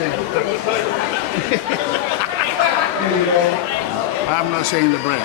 I'm not saying the brand.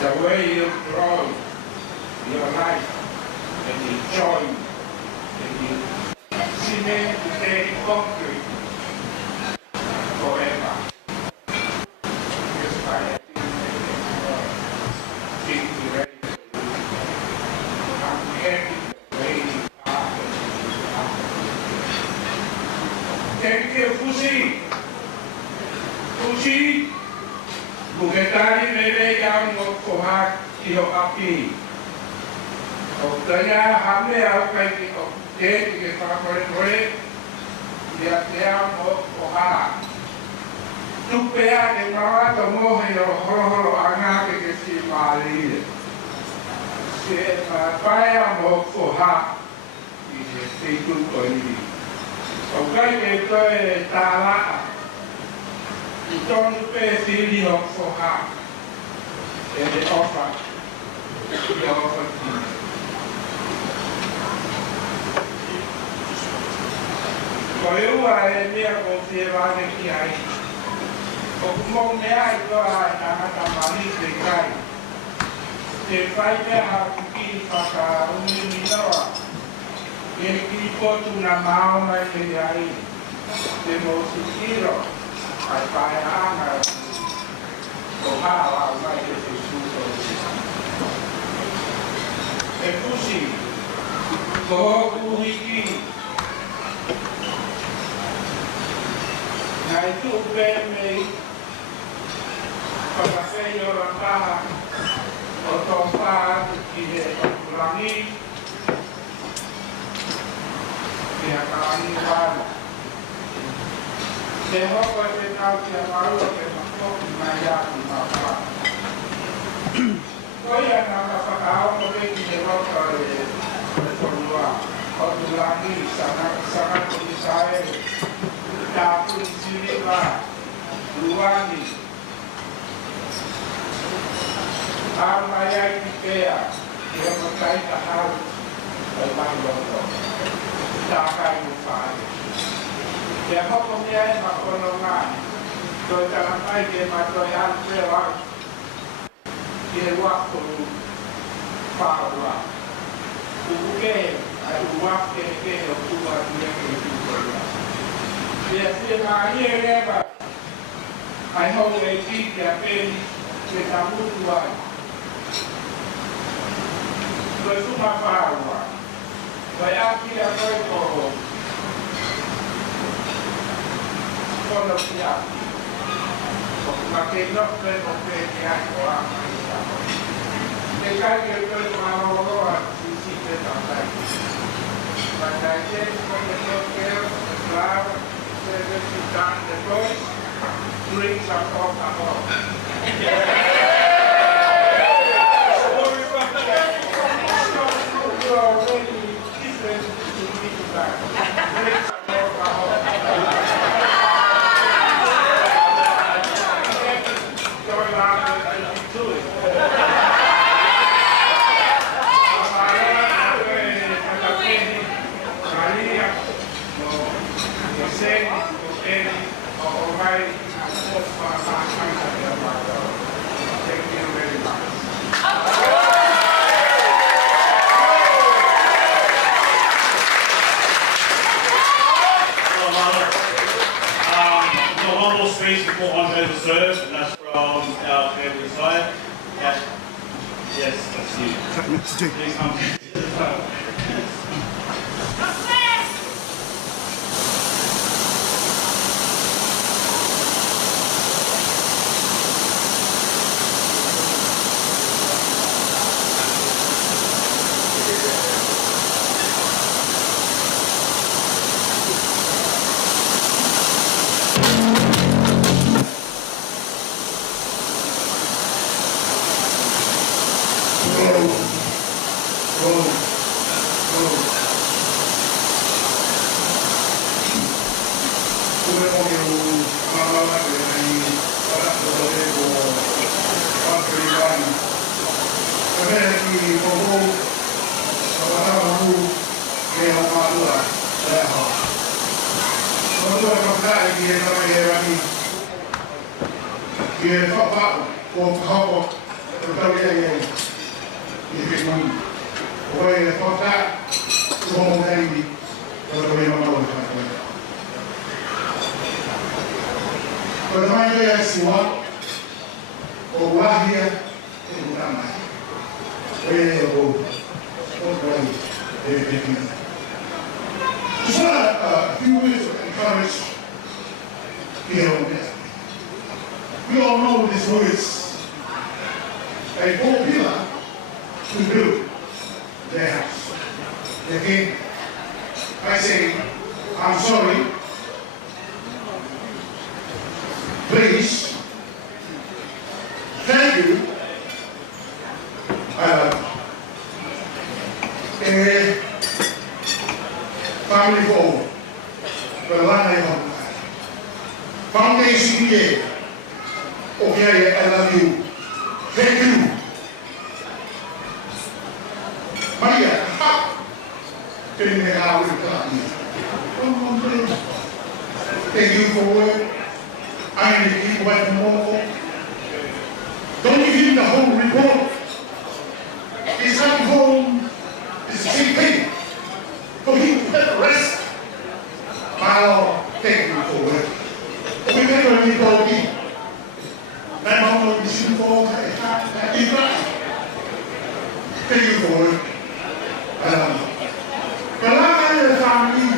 The way you grow your life and enjoy it. And you cement the daily concrete forever. Just by being ready for you. I'm happy waiting after you. Thank you, Fusi. Fusi. Buketari mele yang kohat iyo api. Kaya hamle au kai o te ke whakore ia te mo kohat. Tupea ke mawa to mohe o horo anga ke si mali. Se paia mo kohat i te tuko ni. O kai ke toe tala. You don't pay feeling of for her and the offer for you I near of the Valley. Among the eye, go I have money to cry. The fighter have to be for only Minoa. If people to Namau, my the most hero. I buy armor for how I might get this food. A pussy, go to wiki. I do bear me for the failure of Baha or Tofa to the Rani. We have Rani. The hope of the country of our own in my yard in my farm. So, I have a house of the rock of the Lani, Sana to Israel, Tapu, Siliva, Luani, Amaya, Kipea, the Amakaita house of my local, Taka, you find. Dia hukum dia makolongan, so dalam air material lewat dia waktu Paula, bukan ada waktu ke buat dia itu dia semua ini lewat, I hope lagi dia pen kita buat, bersama Paula, banyak kita berkor. Con lo chiamo, ma che non per comprendere anche la manita. Le cariche per una lavoro si per andare. Ma dai tempi come per bravo, per visitare poi, drinks a poca Seni, Moimoi, thank you very much. The one more speech before Andre to serve, and that's from our family side. Yes, that's you. Please come to the front. Dia tak apa, kau kau, kau tak boleh. Ini Oye, toca como un baby, pero me no lo pero no hay que decir, o guardia, en una mano. Oye, just want a few words of encourage here on this. We all know these words. A poor pillar to build their house. Again, I say, I'm sorry. Please. Thank you. I love you. Family forward. The line of foundation here. Okay, I love you. Thank you. Maria, can you make out with the thank you for work. I need to keep waiting more. Don't give him the whole report. He's not home. It's the same thing. For him to have a rest. My Lord, thank you for work. We never need to be. My mom will be seen for thank you for work. But like the family,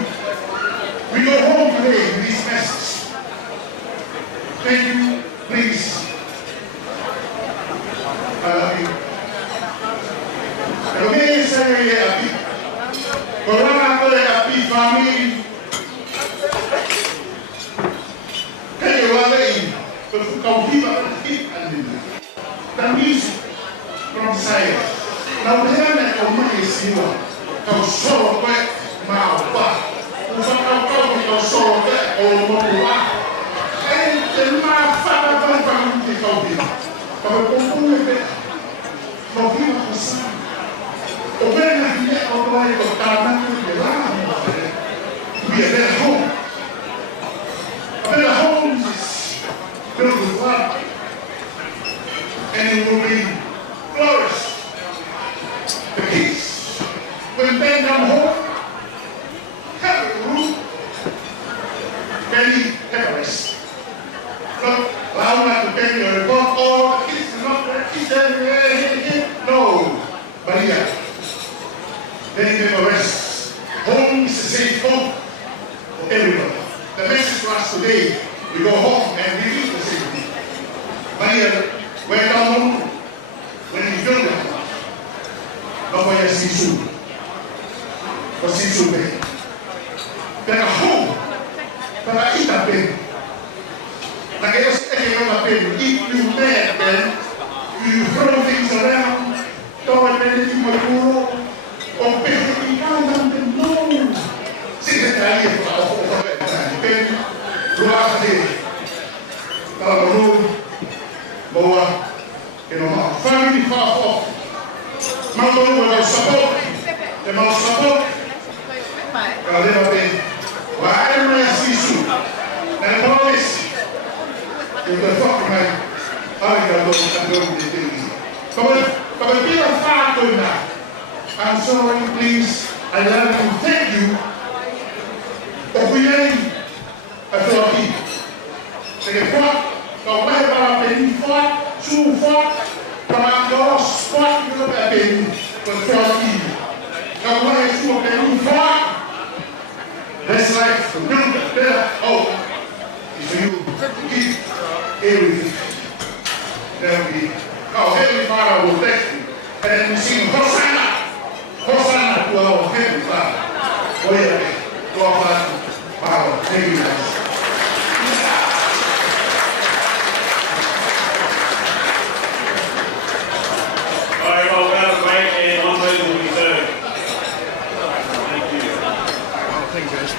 we go home today with this message. Thank you, please. I love you. Lo que es happy. But when I go happy family, hey, you are there. But come here and that means from side. Now, we have that command is here. Come show back my back. We come show back all my and my father come to come here. But we come with it. For him to sign. When I get all the way to Ghana, we are at home. But home is built with love. And it will be flourished. The peace. When they come home, have a room. Very terrorists. Look, allow not to beg your report. Oh, the kids are not there. No. Maria. Then give a rest. Home is a safe home for everyone. The message for us today, we go home and we eat the safety. Maria, where down home, when you build it, no way I see you. Or see you there. Then a home, but I eat a bed. Like I was saying on a bed, eat you there, then you throw things around, throw anything with you. O perdi cada no. Se detalhe para o bem do arte. Para o boa que não family far off. Mando o sabor. É mau sabor. Para levar bem. Vai mais isso. Não pode. Eu tô falando ai que eu tô de Deus. Como pela fato na I'm sorry, please. I love you. Thank you. Obeying authority. Say what? Don't let our baby fight, true fight, but I'm lost fight because of that baby. But authority. Don't let you baby fight. That's like the milk better. Oh, it's you. Give everything. There will be. Our Heavenly Father will bless you. And then we sing Hosanna. Hosanna to our Heavenly Father. Oh yeah, to our Father. Thank you guys. All right, well, we're going to break and one person will be served. Thank you. Thank you guys.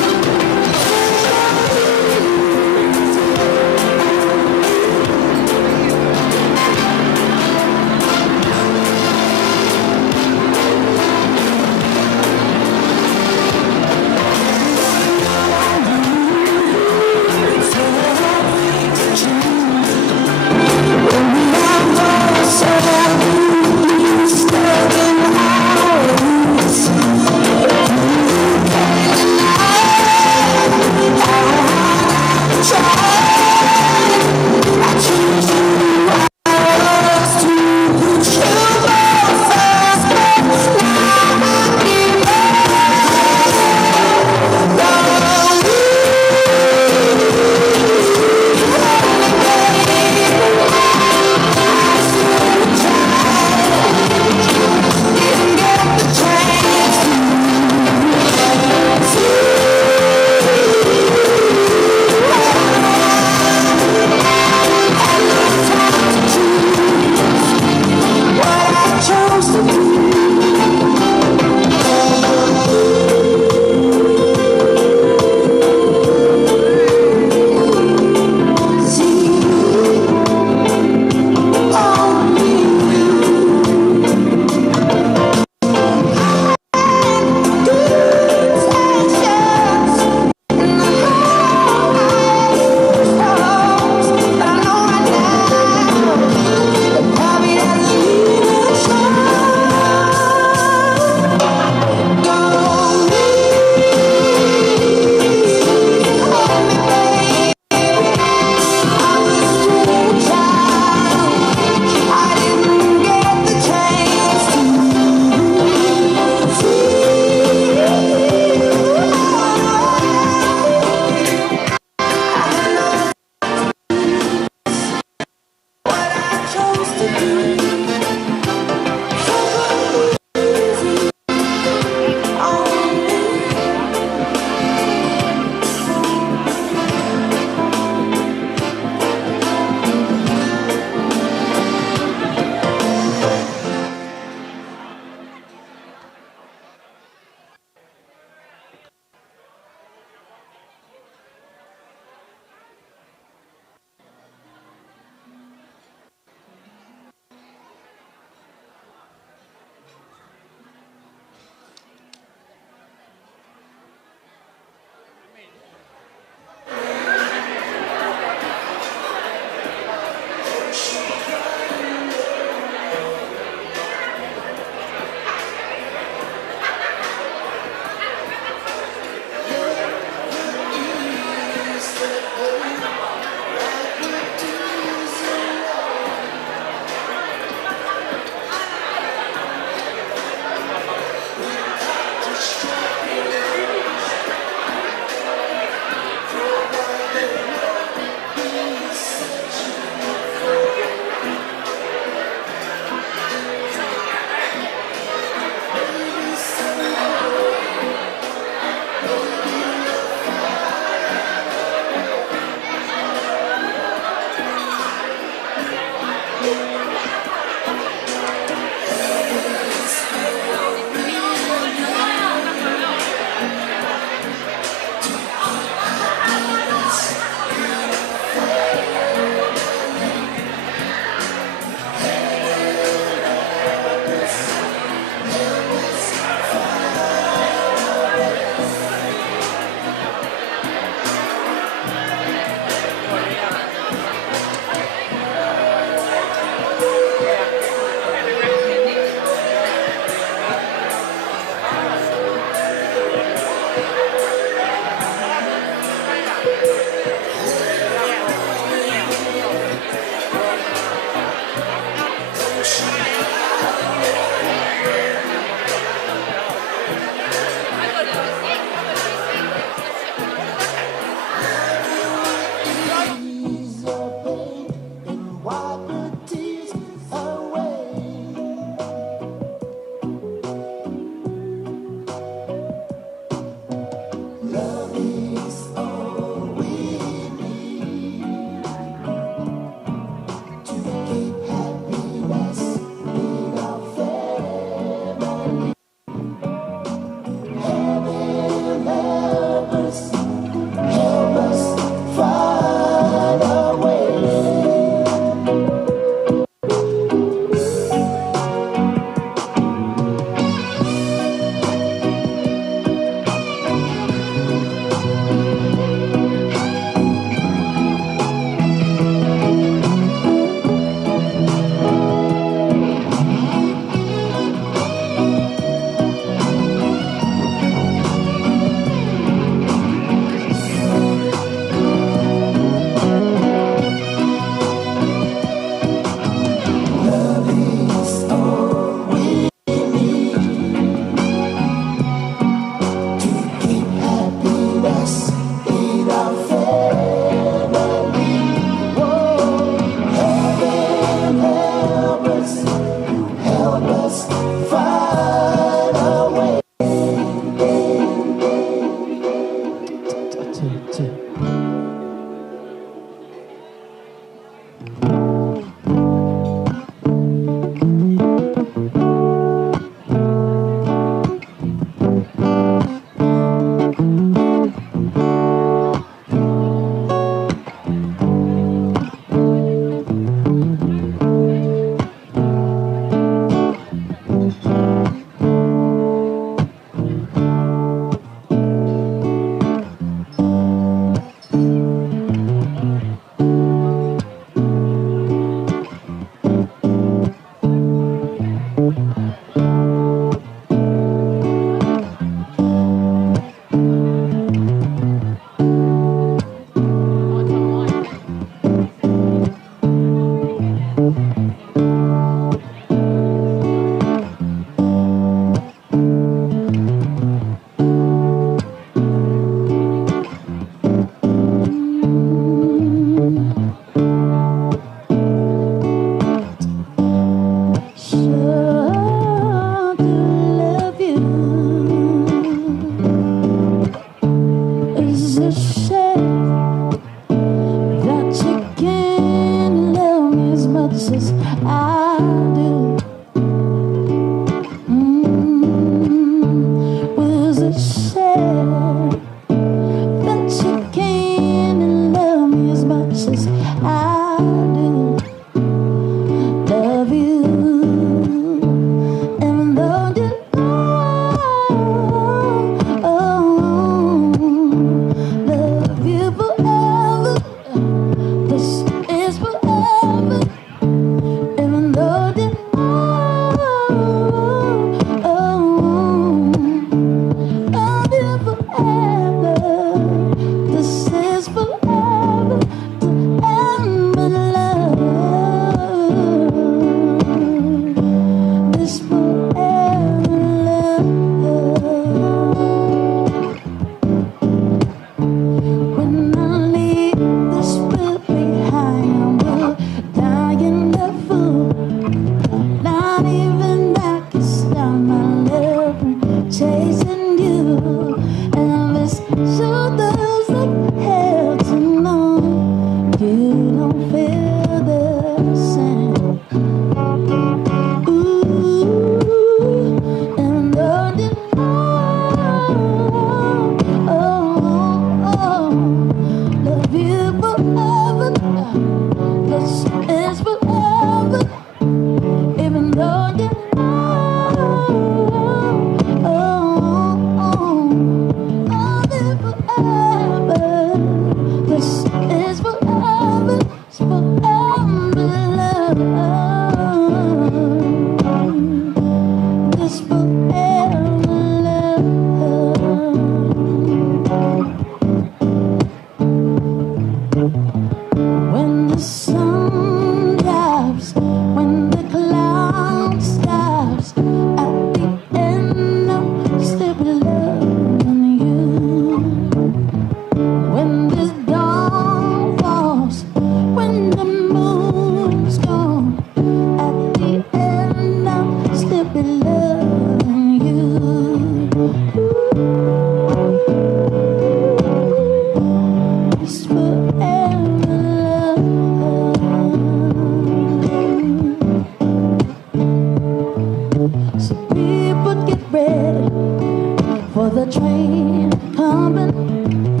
train coming.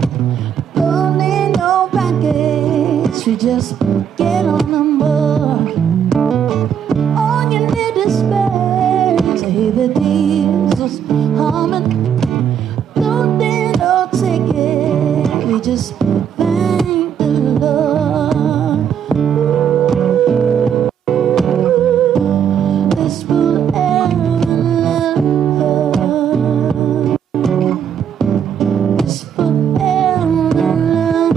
Don't need no baggage. You just get on the board. All you need is space to hear the diesels humming. Don't need no ticket. We just thank the Lord. This forever love. This forever love.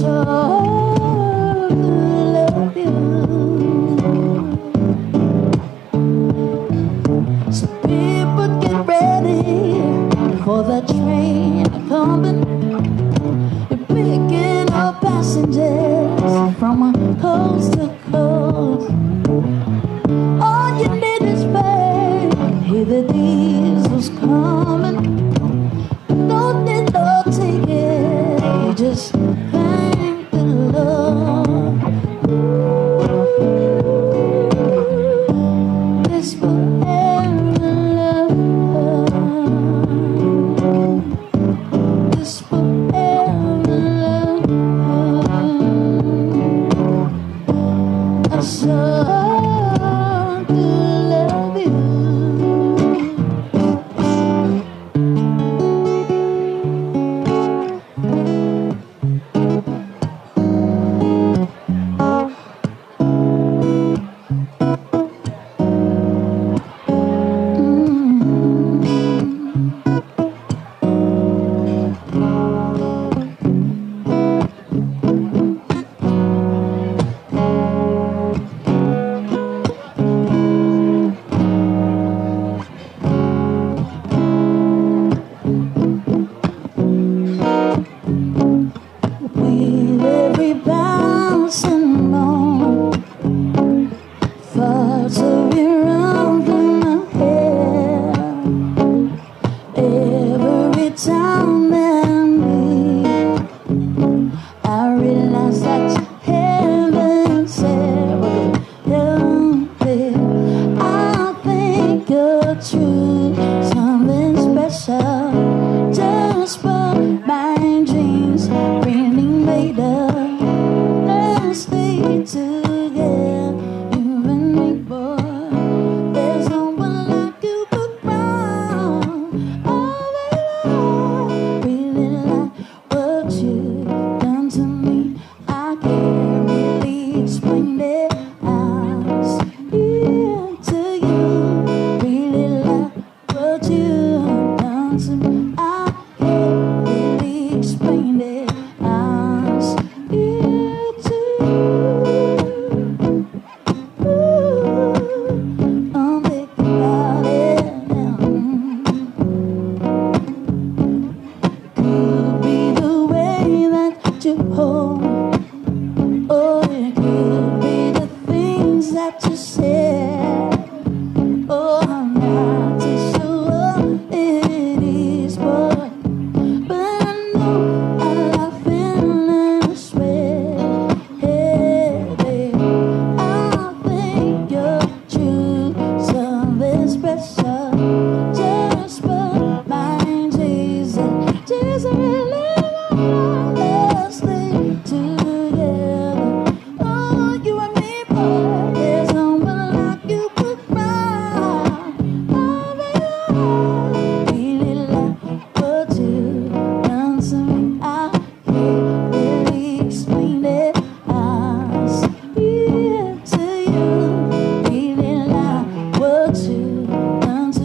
So love you. So people get ready for the train coming. You're picking up passengers from coast to coast. All you need is faith. Hear the diesels coming. Don't need no ticket. You just thank the Lord. This forever love. This forever love. I so to love you. With every bouncing moment, thoughts of you run through my head. Every time that I meet, I realize that heaven said, I think you're true, something special. Just for my dreams, really made up. Let's stay together, you and me, boy. There's no one like you but round. Oh, baby, really like what you've done to me. I can't really explain it. I'm here to you. Really like what you've done to me. I can't really explain it. I'm here to you. I'm thinking about it. Could be the way that you hold. Oh, it could be the things that you said. Oh, I'm not too sure what it is, boy. But I know I love feeling this way. Hey, babe, I think you're true, something special. Just for my Jesus, Jesus really love us, stay together. Oh, you and me, boy, there's no one like you but round. Oh, baby, really like what you've done to me. I can't really explain it. I'm here to you. Really like what you've done to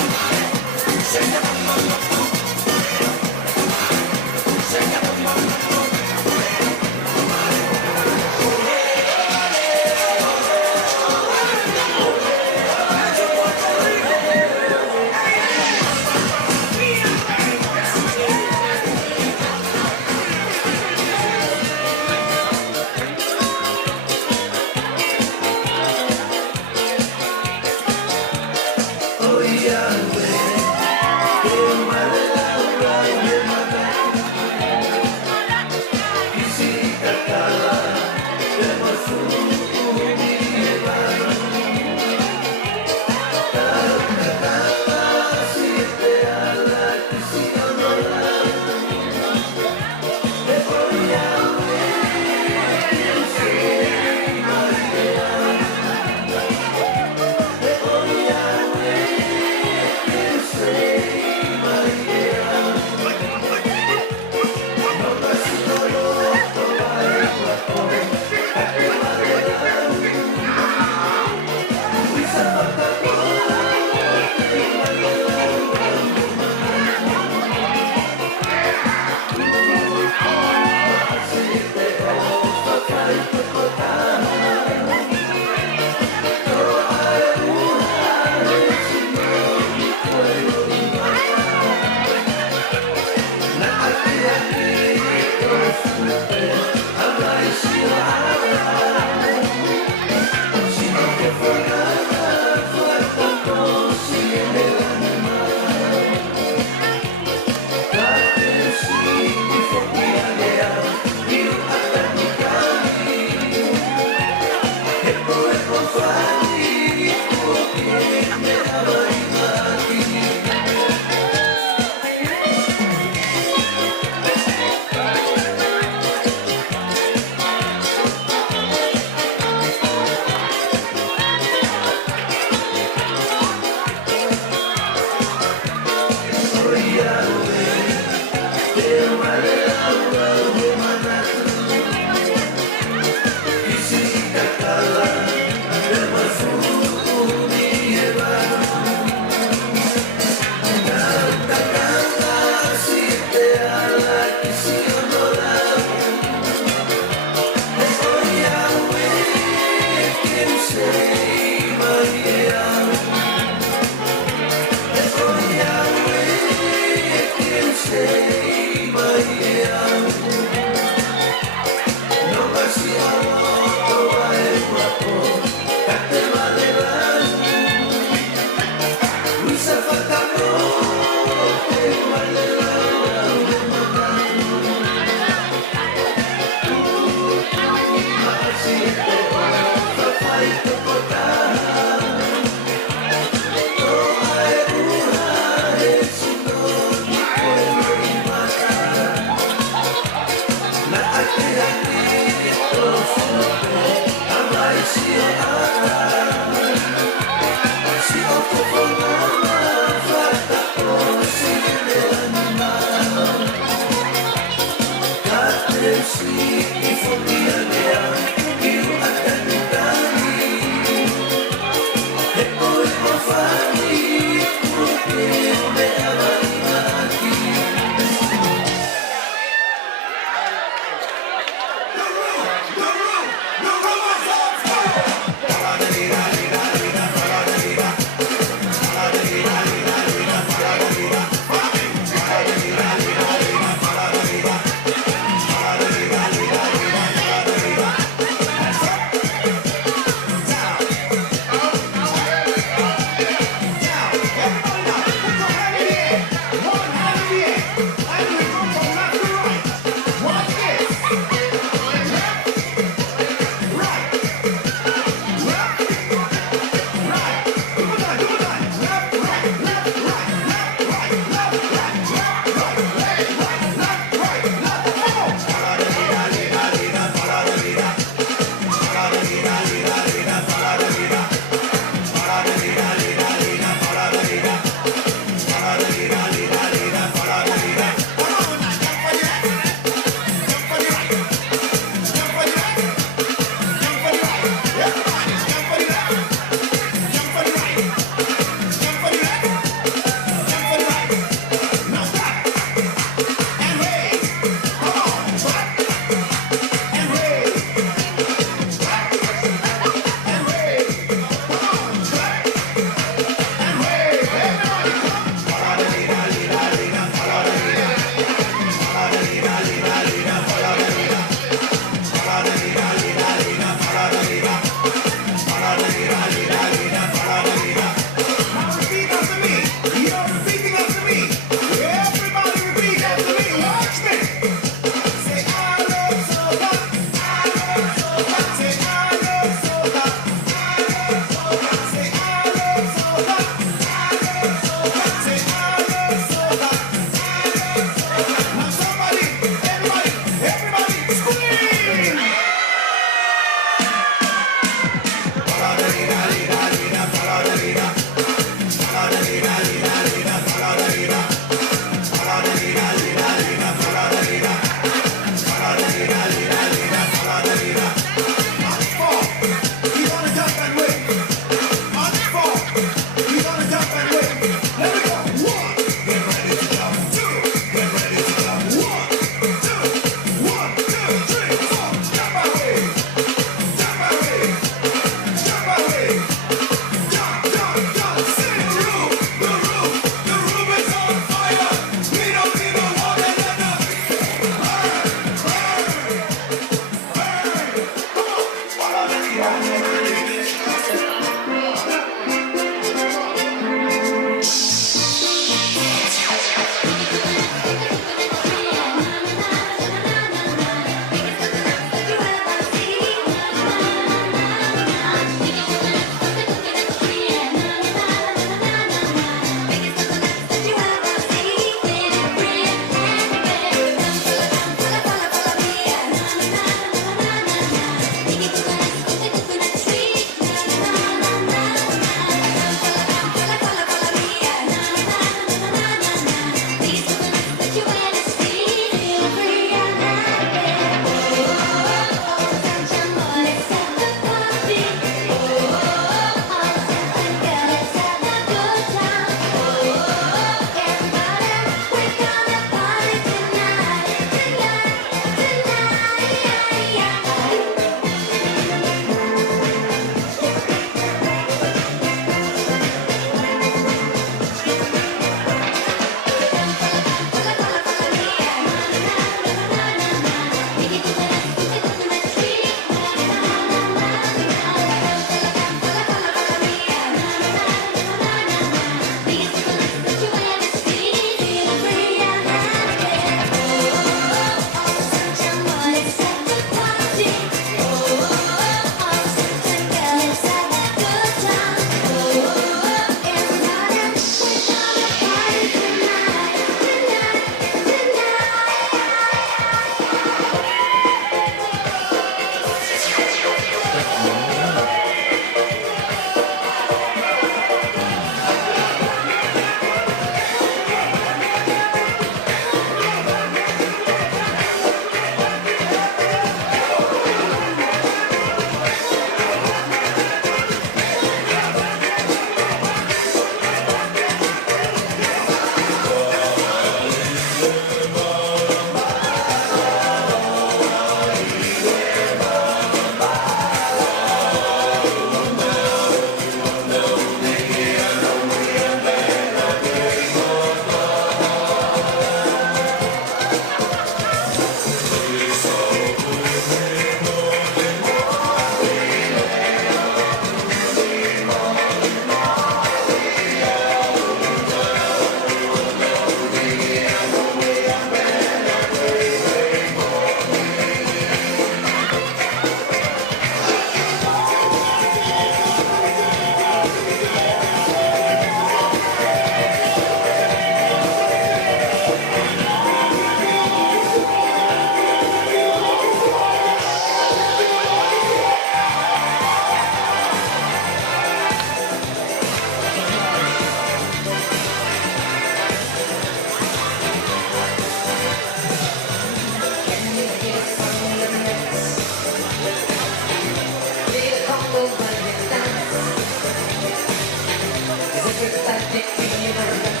it fever.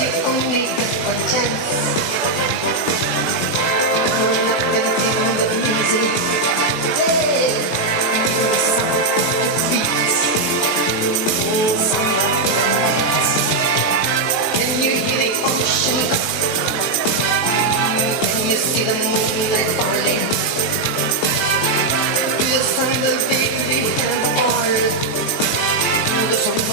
You only get one chance. I'm not gonna feel the music. Hey, the sound, the beats, the sound of lights. Can you hear the ocean? Can you see the moonlight falling? The sound of baby and all. The sound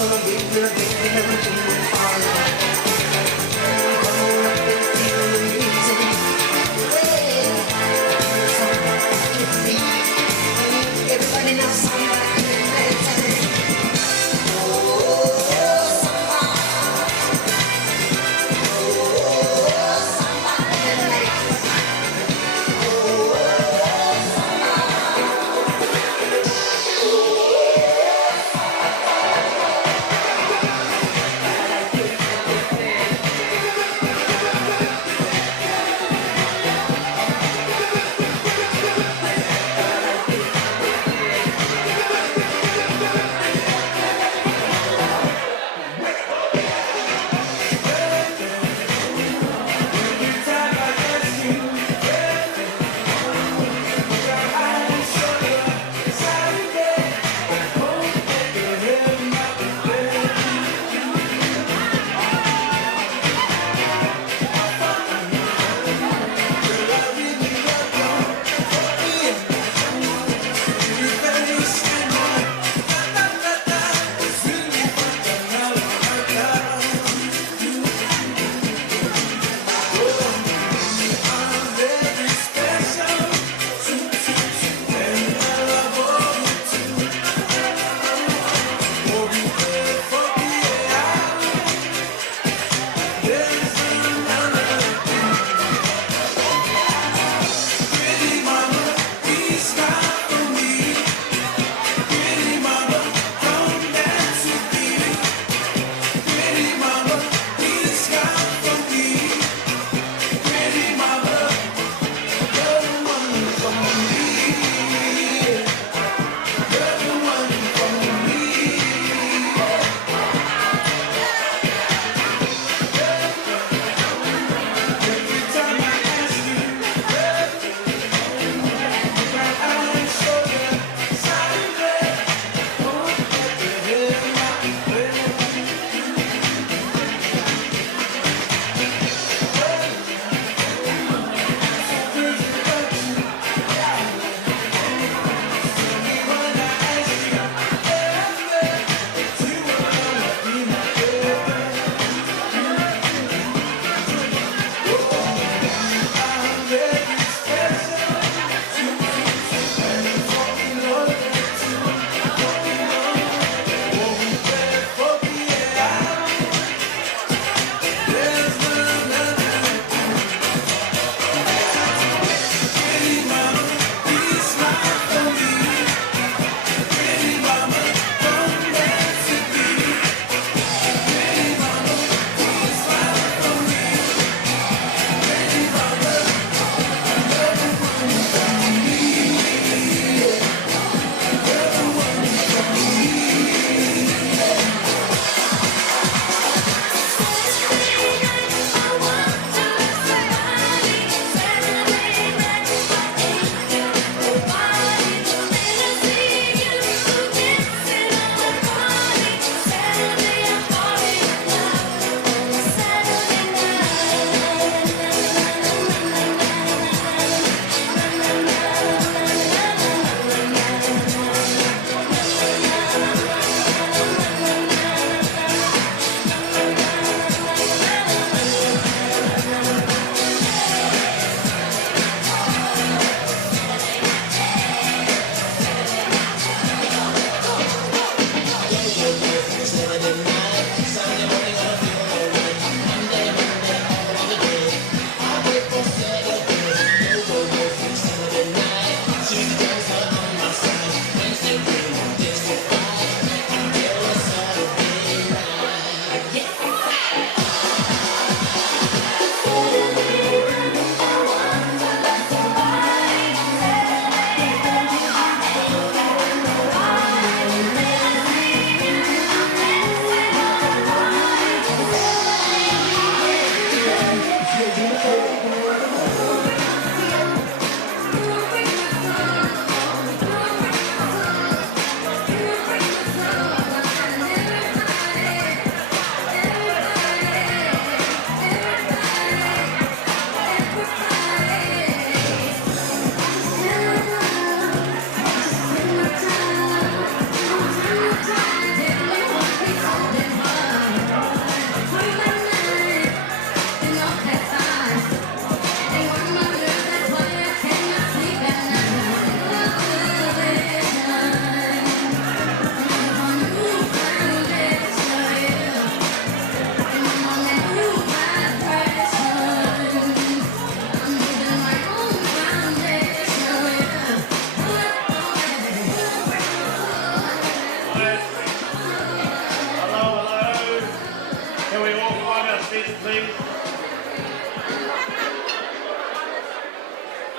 please.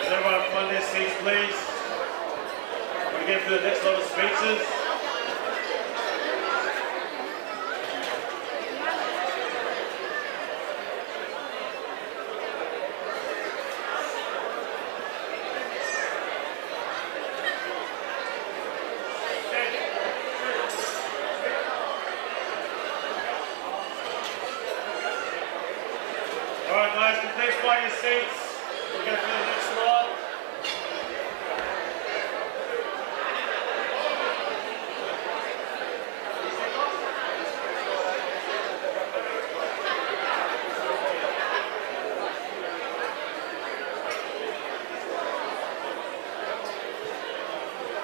Can everyone find their seats, please? We're going to get through the next lot of speeches. Alright guys, can you please find your seats? We'll go through the next slide.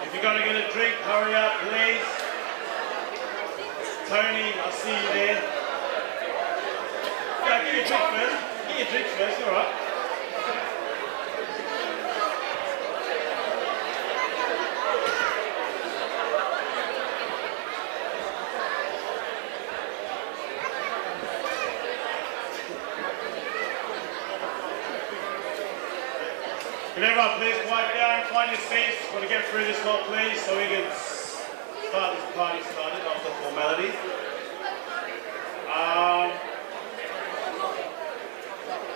If you're going to get a drink, hurry up please. Tony, I see you there. Yeah, get your drink first. Get your drink first, alright. Can everyone please quiet down, find your seats. Want to get through this lot please so we can start this party started after formality.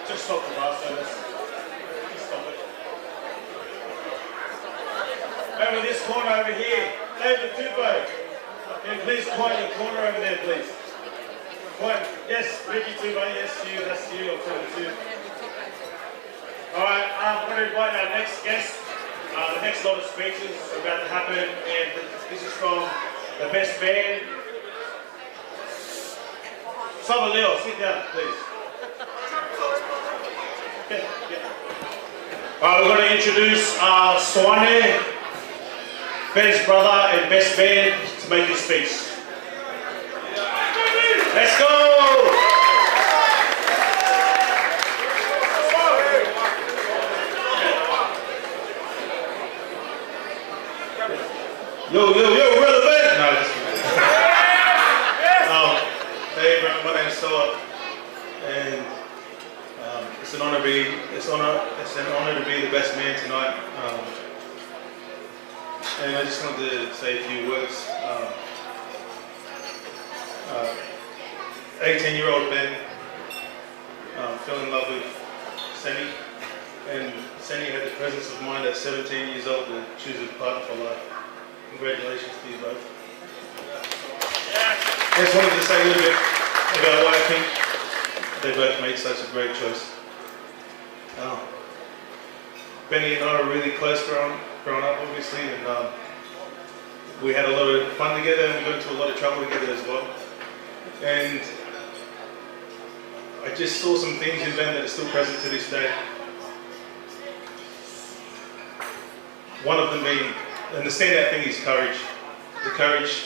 Just stop the bus service. Just stop it. Over this corner over here, David Tupou. Can you please quiet your corner over there please? Quiet. Yes, Ricky Tupou, yes you, that's you, I'm talking to you. Alright, I'm going to invite our next guest. The next lot of speeches are about to happen, and this is from the best band. Saba Leo, sit down, please. Alright, we're going to introduce Seni, Ben's brother and best band, to make this speech. Let's go! Yo, brother Ben! No, just kidding. Hey everyone, my name's Soa, and it's an honor to be the best man tonight. And I just wanted to say a few words. 18-year-old Ben fell in love with Seni, and Seni had the presence of mind at 17 years old to choose a partner for life. Congratulations to you both. I just wanted to say a little bit about why I think they both made such a great choice. Benny and I were really close growing up, obviously, and we had a lot of fun together, and we got into a lot of trouble together as well. And I just saw some things in Ben that are still present to this day. One of them being, and the standout thing is courage. The courage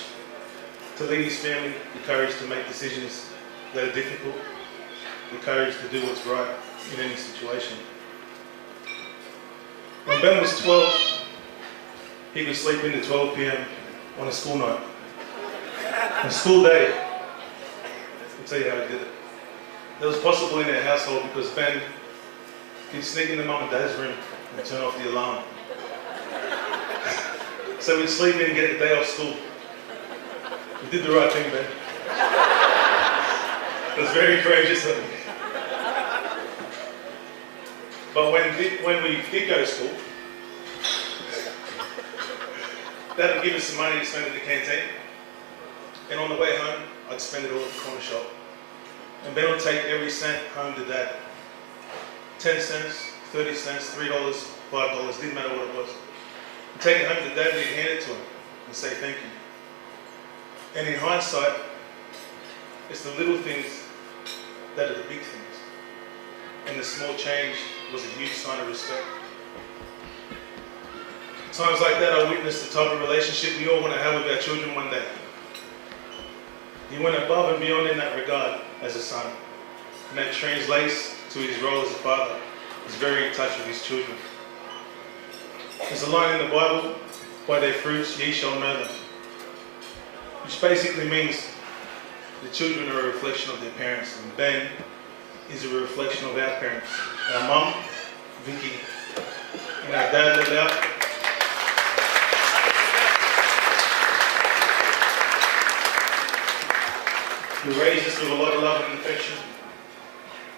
to lead his family, the courage to make decisions that are difficult, the courage to do what's right in any situation. When Ben was 12, he could sleep in to 12 p.m. on a school night. On a school day. I'll tell you how he did it. That was possible in our household because Ben could sneak into mum and dad's room and turn off the alarm. So we'd sleep in and get the day off school. We did the right thing, Ben. It was very courageous of me. But when we did go to school, Dad would give us some money to spend at the canteen. And on the way home, I'd spend it all at the corner shop. And Ben would take every cent home to Dad. 10 cents, 30 cents, $3, $5, didn't matter what it was. He'd take it home to Dad and he'd hand it to him and say thank you. And in hindsight, it's the little things that are the big things. And the small change was a huge sign of respect. Times like that, I witnessed the type of relationship we all want to have with our children one day. He went above and beyond in that regard as a son. And that translates to his role as a father. He's very in touch with his children. There's a line in the Bible, by their fruits ye shall know them. Which basically means the children are a reflection of their parents. And Ben is a reflection of our parents. Our mum, Vicky, and our dad, Latu. We raised us with a lot of love and affection.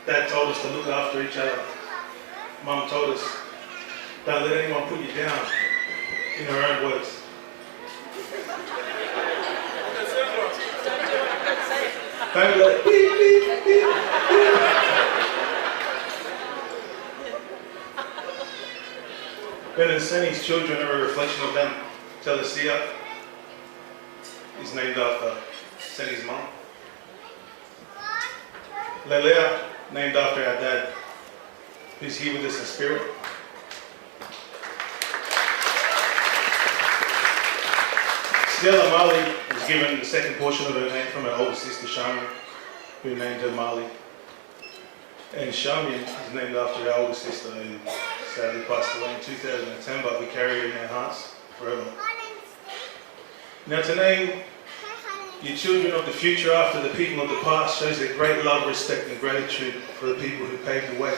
Dad told us to look after each other. Mum told us, don't let anyone put you down, in her own words. Don't let beep, beep, beep. Ben and Seni's children are a reflection of them. Telesia is named after Seni's mum. Lelea, named after our dad, who's here with us in spirit. Stella Marley was given the second portion of her name from her older sister Charmian, who named her Marley. And Charmian is named after her older sister, who sadly passed away in 2010, but we carry her in our hearts forever. Now, to name your children of the future after the people of the past shows their great love, respect and gratitude for the people who paved the way.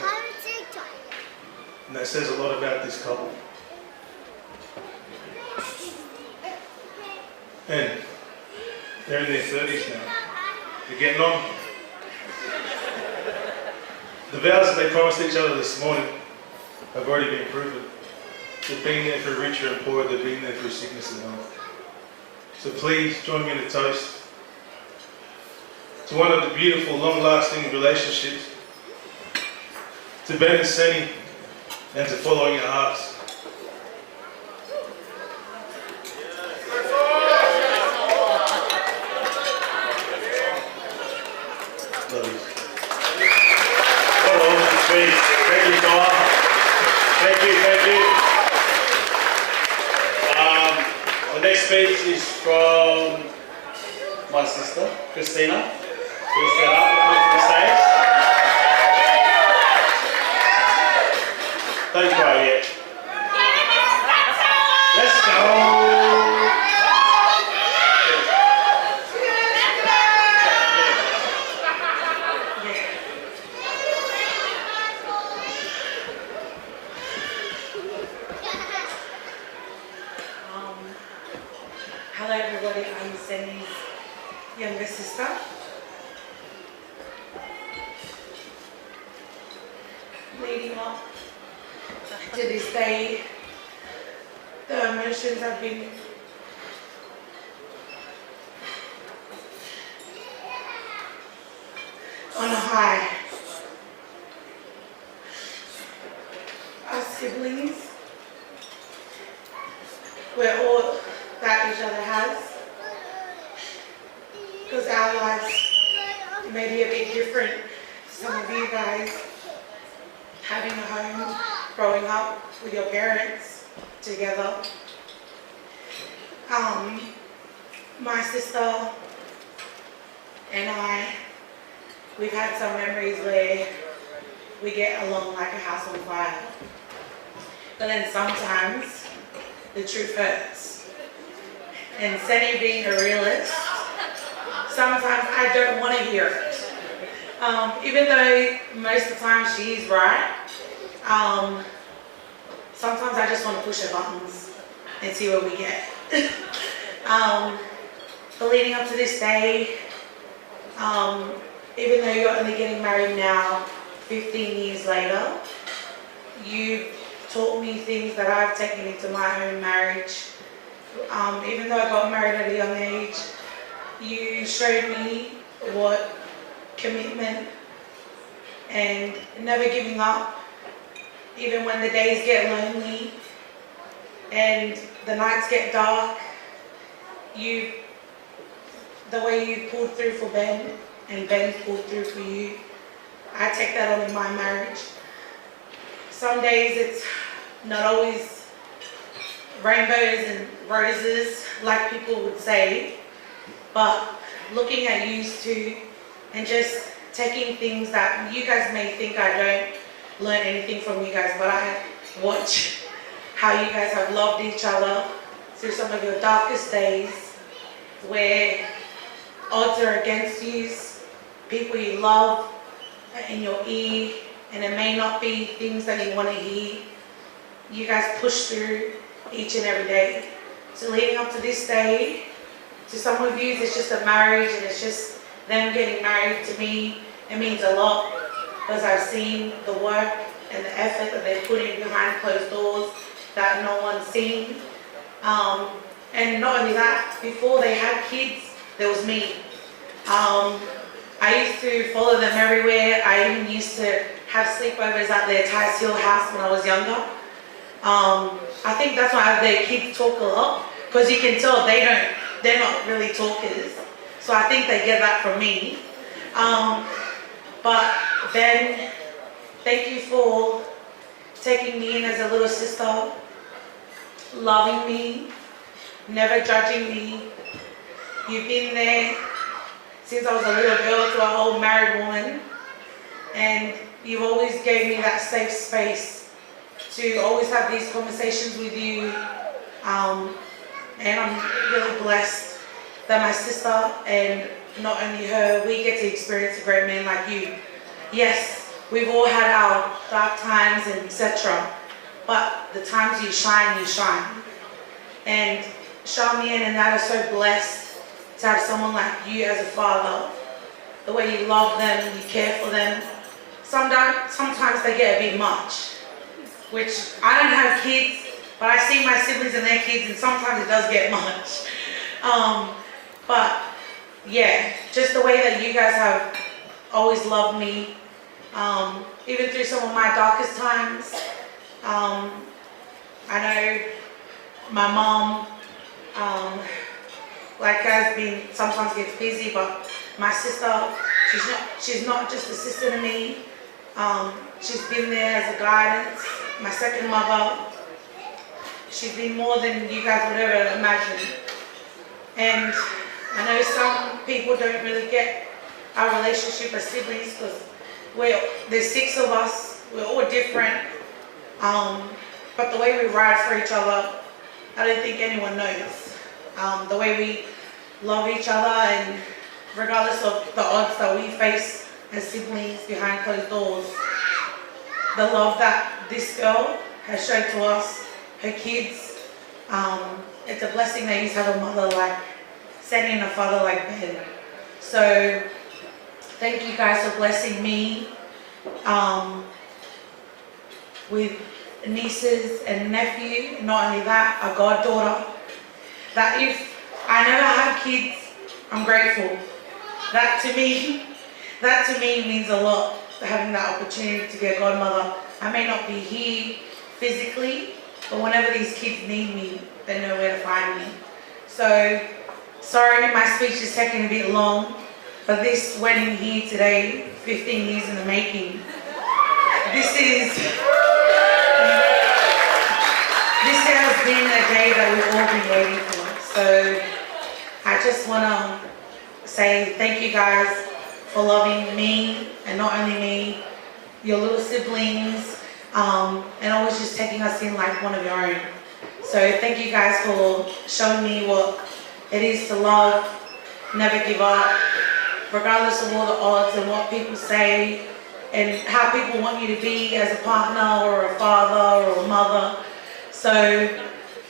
And that says a lot about this couple. And they're in their 30s now. They're getting on. The vows that they promised each other this morning have already been proven. They've been there through richer and poorer, they've been there through sickness and health. So please join me in a toast to one of the beautiful, long-lasting relationships, to Ben and Seni, and to following your hearts. Love you. What an awesome speech. Thank you, Paula. Thank you, thank you. The next speech is from my sister, Christina. Please stand up and come to the stage. Don't cry yet. Let's go. Hello everybody, I'm Seni's younger sister. Leading up to this day, the emotions have been on a high. Our siblings, we're all that each other has, because our lives may be a bit different to some of you guys, having a home, growing up with your parents together. My sister and I, we've had some memories where we get along like a house on fire, but then sometimes the truth hurts. And Seni being a realist, sometimes I don't want to hear it. Even though most of the time she's right, sometimes I just want to push her buttons and see where we get. But leading up to this day, even though you're only getting married now, 15 years later, you taught me things that I've taken into my own marriage. Even though I got married at a young age, you showed me what commitment and never giving up, even when the days get lonely and the nights get dark. The way you pulled through for Ben and Ben pulled through for you, I take that on in my marriage. Some days it's not always rainbows and roses like people would say, but looking at you two and just taking things that you guys may think I don't learn anything from you guys, but I watch how you guys have loved each other through some of your darkest days where odds are against you, people you love in your ear, and it may not be things that you want to hear. You guys push through each and every day. So leading up to this day, to some of you, it's just a marriage and it's just them getting married. To me, it means a lot because I've seen the work and the effort that they put in behind closed doors that no one's seen. And not only that, before they had kids, there was me. I used to follow them everywhere. I even used to have sleepovers at their Tice Hill house when I was younger. I think that's why their kids talk a lot, because you can tell they're not really talkers. So I think they get that from me. But Ben, thank you for taking me in as a little sister, loving me, never judging me. You've been there since I was a little girl to a whole married woman, and you've always gave me that safe space to always have these conversations with you. And I'm really blessed that my sister and not only her, we get to experience a great man like you. Yes, we've all had our dark times and etc. But the times you shine, you shine. And Charmian and that are so blessed to have someone like you as a father. The way you love them, you care for them. Sometimes they get a bit much, which I don't have kids, but I see my siblings and their kids, and sometimes it does get much. But yeah, just the way that you guys have always loved me, even through some of my darkest times. I know my mom, sometimes gets busy, but my sister, she's not just a sister to me. She's been there as a guidance, my second mother. She's been more than you guys would ever imagine. And I know some people don't really get our relationship as siblings because there's 6 of us, we're all different. But the way we ride for each other, I don't think anyone knows. The way we love each other, and regardless of the odds that we face as siblings behind closed doors, the love that this girl has shown to us, her kids, it's a blessing that you have a mother like Seni and a father like Ben. So thank you guys for blessing me with nieces and nephew. Not only that, a goddaughter. That if I never have kids, I'm grateful. That to me means a lot, having that opportunity to be a godmother. I may not be here physically, but whenever these kids need me, they know where to find me. So, sorry my speech is taking a bit long, but this wedding here today, 15 years in the making, this has been a day that we've all been waiting for. So, I just want to say thank you guys for loving me, and not only me, your little siblings, and always just taking us in like one of your own. So thank you guys for showing me what it is to love, never give up, regardless of all the odds and what people say and how people want you to be as a partner or a father or a mother. So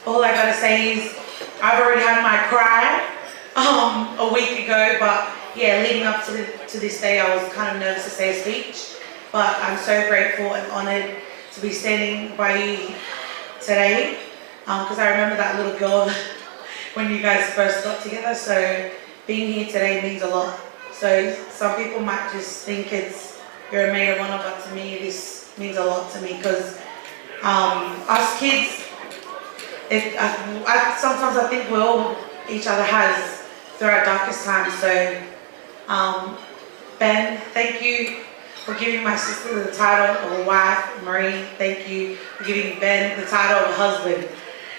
all I gotta say is I've already had my cry a week ago, but yeah, leading up to this day, I was kind of nervous to say a speech, but I'm so grateful and honored to be standing by you today, because I remember that little girl when you guys first got together. So being here today means a lot. So some people might just think you're a maid of honor, but to me this means a lot to me, because us kids, sometimes I think we're all each other has through our darkest times. So Ben, thank you for giving my sister the title of a wife. Marie, thank you for giving Ben the title of a husband.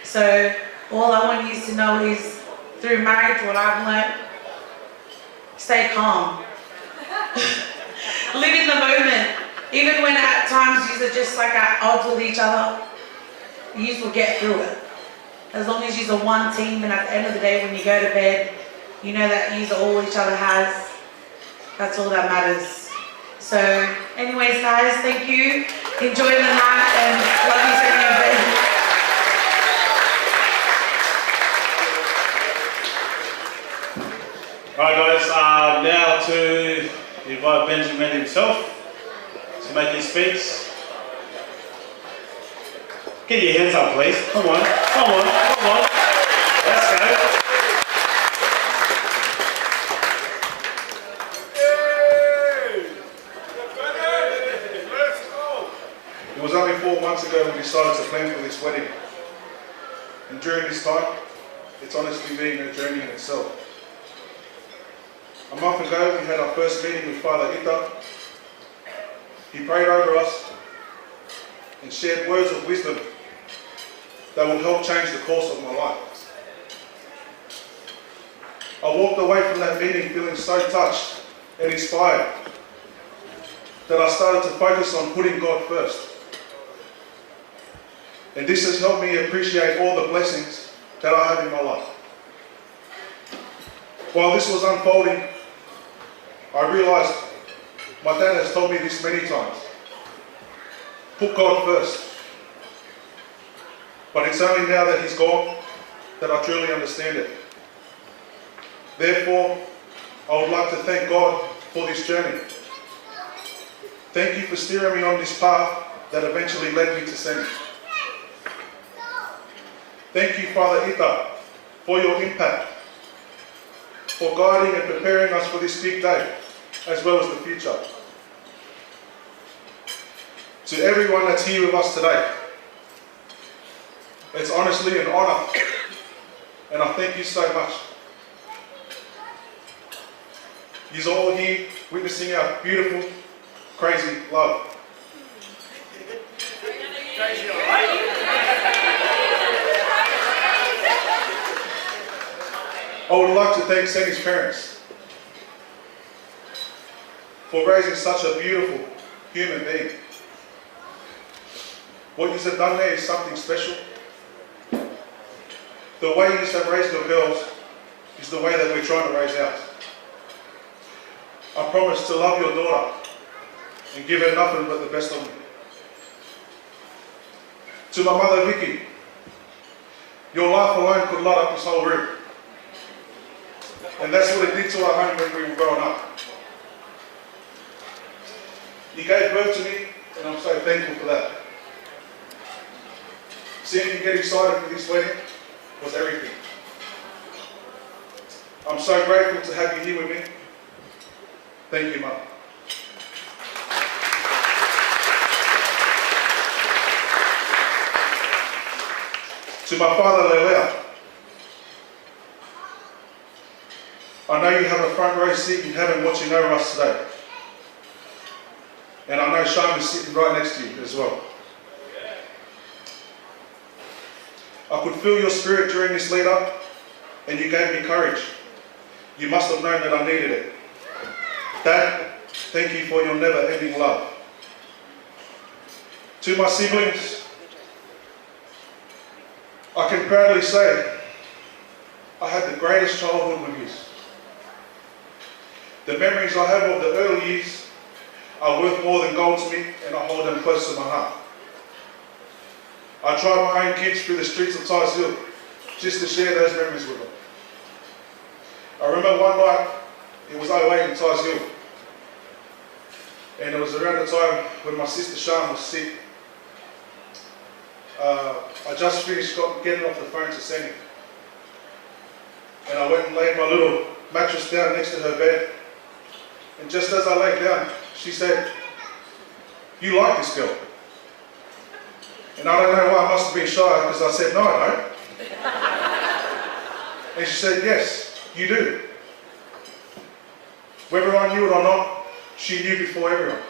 So all I want you to know is, through marriage, what I've learned, stay calm. Live in the moment. Even when at times you are just like at odds with each other, you will get through it. As long as you're one team, and at the end of the day when you go to bed, you know that you all each other has. That's all that matters. So, anyways, guys, thank you. Enjoy the night and love you, Seni and Ben. Alright guys, now to invite Benjamin himself to make his speech. Get your hands up please, come on, come on, come on. Let's go. It was only 4 months ago we decided to plan for this wedding. And during this time, it's honestly been a journey in itself. A month ago, we had our first meeting with Father Ita. He prayed over us and shared words of wisdom that will help change the course of my life. I walked away from that meeting feeling so touched and inspired that I started to focus on putting God first. And this has helped me appreciate all the blessings that I have in my life. While this was unfolding, I realized my dad has told me this many times. Put God first. But it's only now that he's gone that I truly understand it. Therefore, I would like to thank God for this journey. Thank you for steering me on this path that eventually led me to Seni. Thank you, Father Ita, for your impact, for guiding and preparing us for this big day, as well as the future. To everyone that's here with us today, it's honestly an honor, and I thank you so much. You're all here witnessing our beautiful, crazy love. I would like to thank Seni's parents for raising such a beautiful human being. What you have done there is something special. The way you have raised your girls is the way that we're trying to raise ours. I promise to love your daughter and give her nothing but the best of me. To my mother Vicky, your laugh alone could light up this whole room. And that's what it did to our home when we were growing up. You gave birth to me, and I'm so thankful for that. Seeing you get excited for this wedding was everything. I'm so grateful to have you here with me. Thank you, Mum. To my father, Lelea, I know you have a front row seat in heaven watching over us today. And I know Sean is sitting right next to you as well. I could feel your spirit during this lead up, and you gave me courage. You must have known that I needed it. Dad, thank you for your never-ending love. To my siblings, I can proudly say I had the greatest childhood with you. The memories I have of the early years are worth more than gold to me, and I hold them close to my heart. I drive my own kids through the streets of Ties Hill just to share those memories with them. I remember one night, it was 08 in Ties Hill, and it was around the time when my sister Sean was sick. I just finished getting off the phone to Seni, and I went and laid my little mattress down next to her bed, and just as I laid down, she said, "You like this girl?" And I don't know why I must have been shy, because I said, "No, I don't." And she said, "Yes, you do." Whether I knew it or not, she knew before everyone.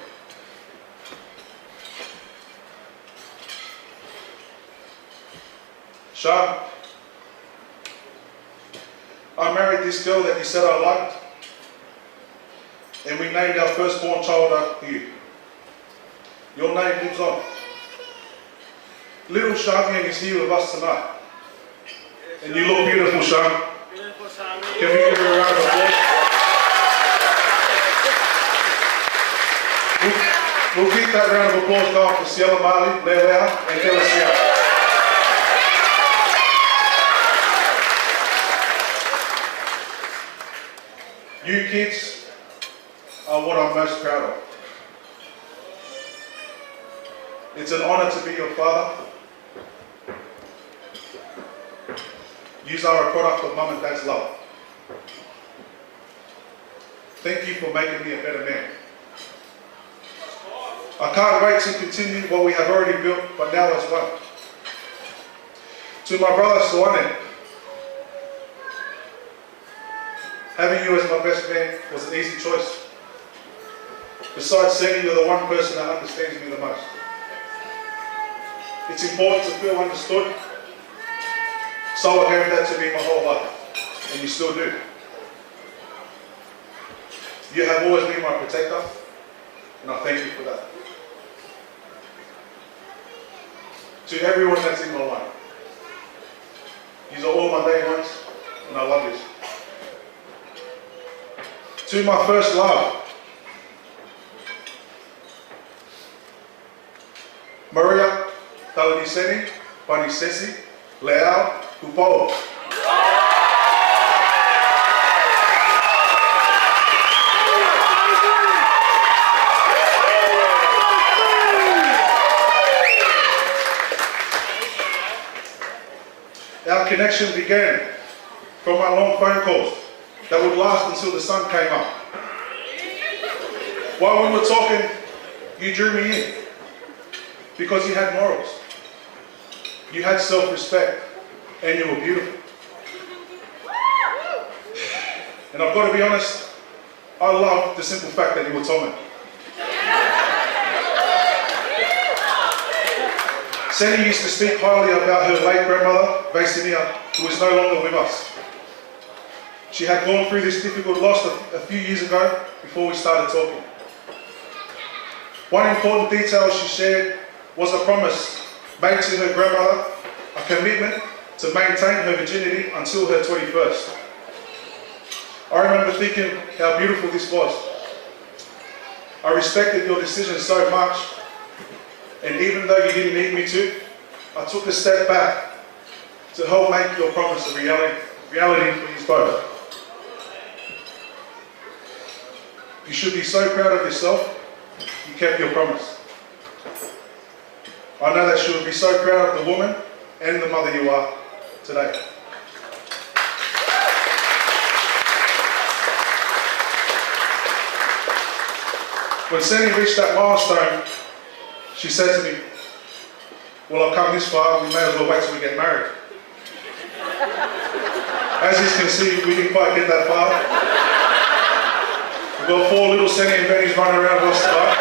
Sean, I married this girl that you said I liked, and we named our firstborn child after you. Your name lives on. Little Shamian is here with us tonight. And you look beautiful, Sean. Can we give her a round of applause? that round of applause go for Ciela Marley, Lelea, and Felicia. You kids are what I'm most proud of. It's an honor to be your father. You are a product of mum and dad's love. Thank you for making me a better man. I can't wait to continue what we have already built, but now as one. To my brother Suane, having you as my best man was an easy choice. Besides Seni, you're the one person that understands me the most. It's important to feel understood. So I gave that to me my whole life, and you still do. You have always been my protector, and I thank you for that. To everyone that's in my life, these are all my day ones, and I love you. To my first love, Maria, Taudi Seni, Pani Sesi, Leal, Tupou. Our connection began from our long phone calls that would last until the sun came up. While we were talking, you drew me in because you had morals, you had self-respect, and you were beautiful. And I've got to be honest, I love the simple fact that you were Tommen. Seni used to speak highly about her late grandmother, Vaisinia, who is no longer with us. She had gone through this difficult loss a few years ago before we started talking. One important detail she shared was a promise made to her grandmother, a commitment to maintain her virginity until her 21st. I remember thinking how beautiful this was. I respected your decision so much, and even though you didn't need me to, I took a step back to help make your promise a reality for you both. You should be so proud of yourself, you kept your promise. I know that you will be so proud of the woman and the mother you are today. When Seni reached that milestone, she said to me, well, I've come this far, we may as well wait till we get married. As you can see, we didn't quite get that far. We've got 4 little Seni and Bennies running around us tonight.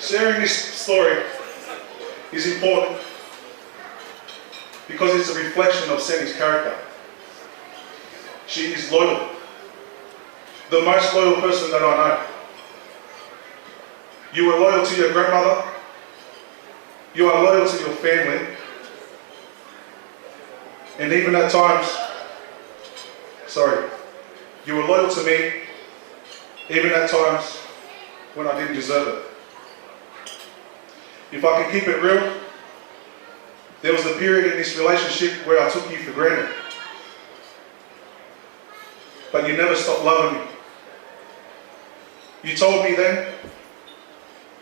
Sharing this story is important because it's a reflection of Seni's character. She is loyal. The most loyal person that I know. You are loyal to your grandmother. You are loyal to your family. And even at times, you were loyal to me, even at times when I didn't deserve it. If I can keep it real, there was a period in this relationship where I took you for granted. But you never stopped loving me. You told me then,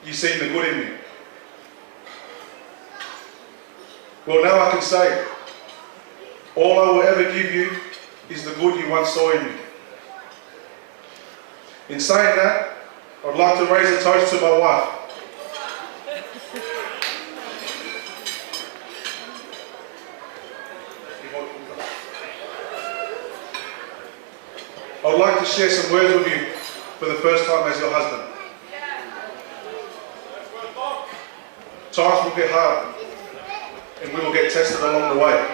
you seen the good in me. Well, now I can say, all I will ever give you is the good you once saw in me. In saying that, I'd like to raise a toast to my wife. I would like to share some words with you for the first time as your husband. Times will get hard and we will get tested along the way.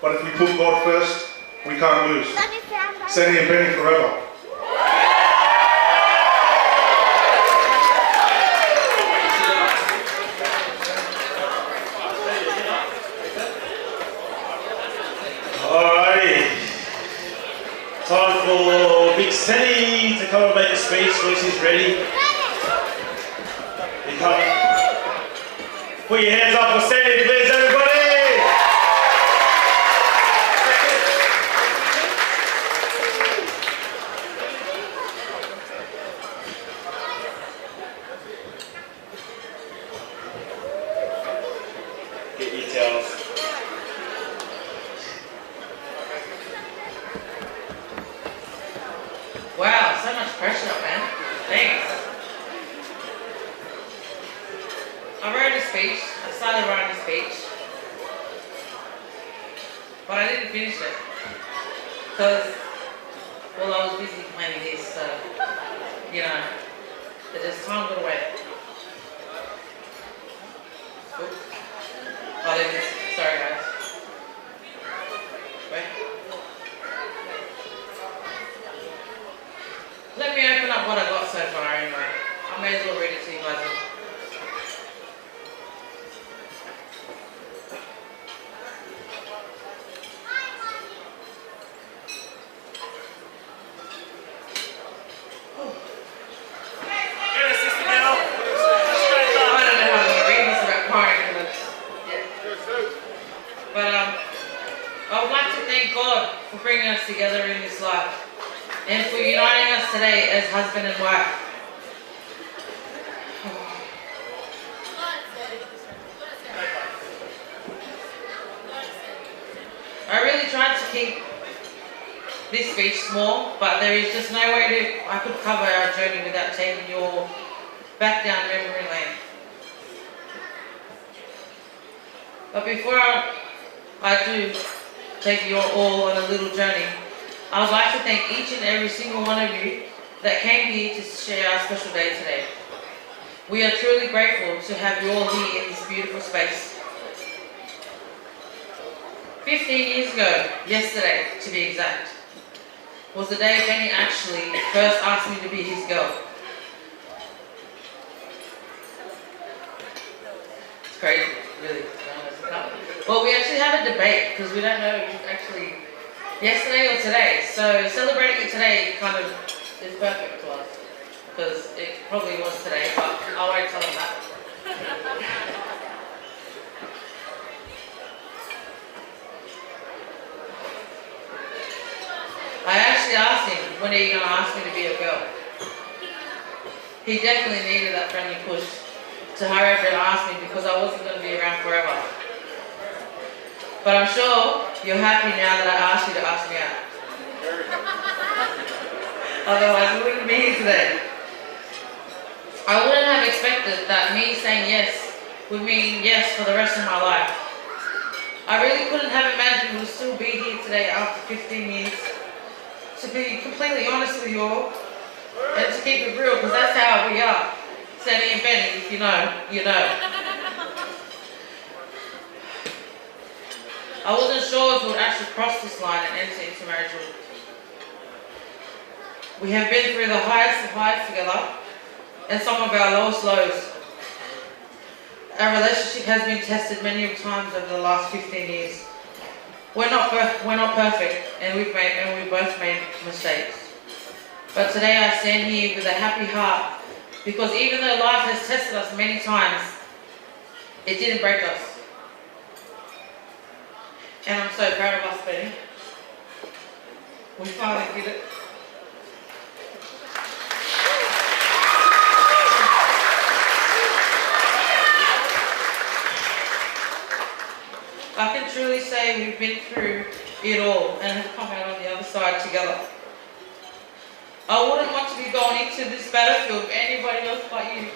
But if we put God first, we can't lose. Seni and Benny forever. Alrighty. Time for big Seni to come and make a speech once he's ready. You coming? Put your hands up for Seni, please, everybody! Get your towels. Wow, so much pressure, man. Thanks. I wrote a speech. I started writing a speech. But I didn't finish it. Because, well, I was busy planning this, so, you know, it just time got away. Oops. Oh, there it is. Sorry, guys. Wait. Let me open up what I got so far anyway. I may as well read it to you guys. I don't know how I'm going to read this without crying. But I would like to thank God for bringing us together in this life and for uniting us today as husband and wife. I really tried to keep this speech small, but there is just no way I could cover our journey without taking you all back down memory lane. But before I do take you all on a little journey, I would like to thank each and every single one of you that came here to share our special day today. We are truly grateful to have you all here in this beautiful space. 15 years ago, yesterday to be exact, was the day Benny actually first asked me to be his girl. It's crazy, really. Well, we actually have a debate because we don't know if it's actually yesterday or today. So celebrating it today kind of is perfect to us because it probably was today, but I won't tell him that. I actually asked him, when are you going to ask me to be a girl? He definitely needed that friendly push to hurry up and ask me because I wasn't going to be around forever. But I'm sure you're happy now that I asked you to ask me out. Otherwise, we wouldn't be here today. I wouldn't have expected that me saying yes would mean yes for the rest of my life. I really couldn't have imagined we'd still be here today after 15 years. To be completely honest with you all, and to keep it real, because that's how we are. Seni and Benny, if you know, you know. I wasn't sure if we would actually cross this line and enter into marriage. We have been through the highest of highs together and some of our lowest lows. Our relationship has been tested many times over the last 15 years. We're not perfect, and we both made mistakes. But today I stand here with a happy heart because even though life has tested us many times, it didn't break us. And I'm so proud of us, Benny. We finally did it. I can truly say we've been through it all and have come out on the other side together. I wouldn't want to be going into this battlefield with anybody else but you.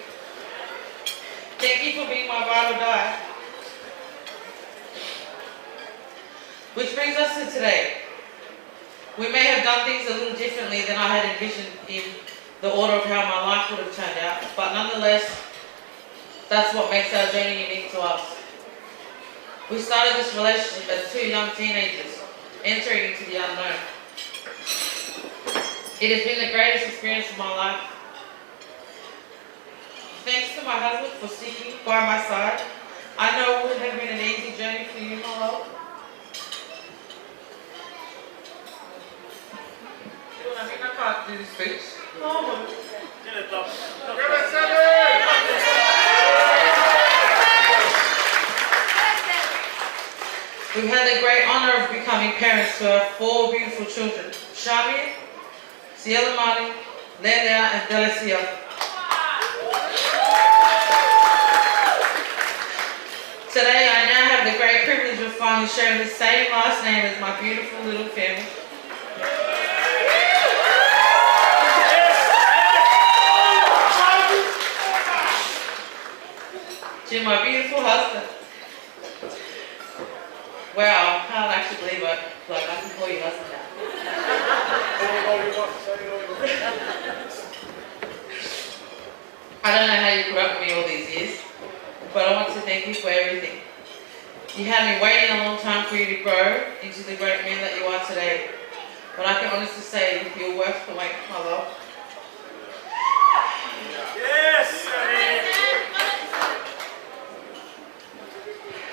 Thank you for being my ride or die. Which brings us to today. We may have done things a little differently than I had envisioned in the order of how my life would have turned out, but nonetheless, that's what makes our journey unique to us. We started this relationship as two young teenagers, entering into the unknown. It has been the greatest experience of my life. Thanks to my husband for sticking by my side. I know it wouldn't have been an easy journey for you, my love. I think I can't. do this speech. We've had the great honour of becoming parents to our 4 beautiful children, Shami, Sielamani, Lelia, and Delicia. Today, I now have the great privilege of finally sharing the same last name as my beautiful little family. To my beautiful husband. Wow, I can't actually believe it. Like, I can call you husband now. I don't know how you grew up with me all these years, but I want to thank you for everything. You had me waiting a long time for you to grow into the great man that you are today. But I can honestly say you're worth the wait, my love. Yes!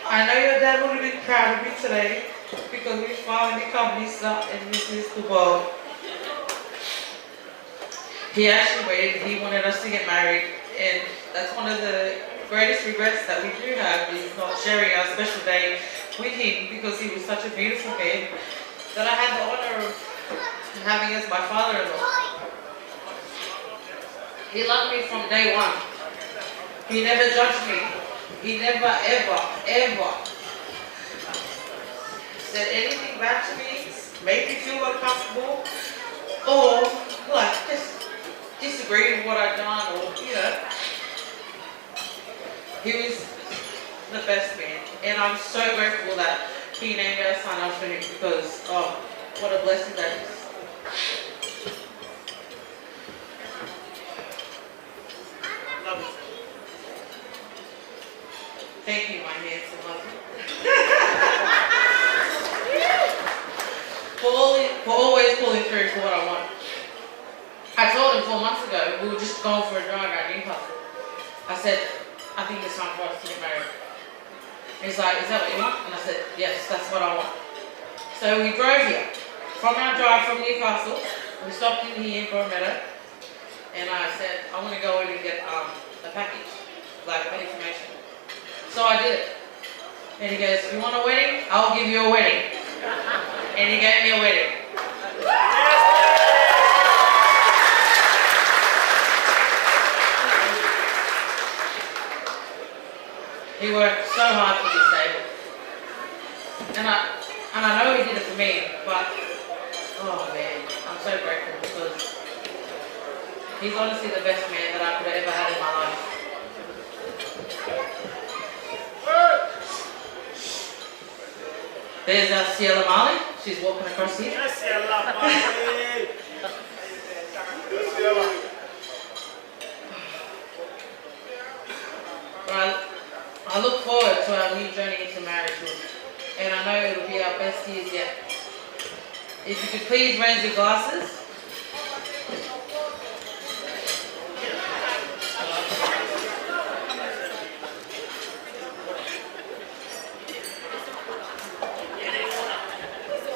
I know your dad would have been proud of me today because we finally become Lisa and Mrs. Tupou. He actually waited, he wanted us to get married, and that's one of the greatest regrets that we do have is not sharing our special day with him because he was such a beautiful man that I had the honor of having as my father-in-law. He loved me from day one. He never judged me. He never, ever said anything bad to me, made me feel uncomfortable, or like just disagreed with what I'd done, or He was the best man, and I'm so grateful that he named our son after him because, oh, what a blessing that is. Love you. Thank you, my handsome husband. for always pulling through for what I want. I told him 4 months ago, we were just going for a drive around Newcastle. I said, I think it's time for us to get married. He's like, is that what you want? And I said, yes, that's what I want. So we drove here. From our drive from Newcastle, we stopped in here for a minute, and I said, I want to go in and get a package, like information. So I did it. And he goes, you want a wedding? I'll give you a wedding. And he gave me a wedding. He worked so hard for this table. And I know he did it for me, but oh man, I'm so grateful because he's honestly the best man that I could have ever had in my life. There's our Ciela Mali. She's walking across here. Right. I look forward to our new journey into marriagehood, and I know it'll be our best years yet. If you could please raise your glasses.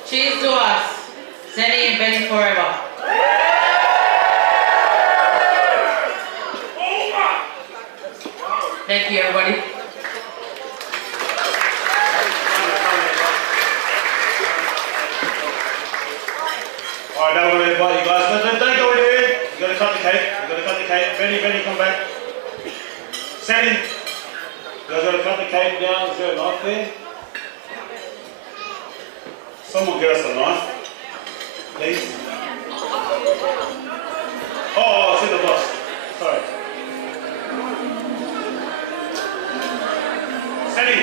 Cheers to us, Seni and Benny forever. Thank you, everybody. Alright, now we're going to invite you guys. Don't go in here. You've got to cut the cake. You've got to cut the cake. Benny, come back. Seni, you guys got to cut the cake down. Is there a knife there? Someone get us a knife, please. Oh, it's in the box. Sorry. Seni.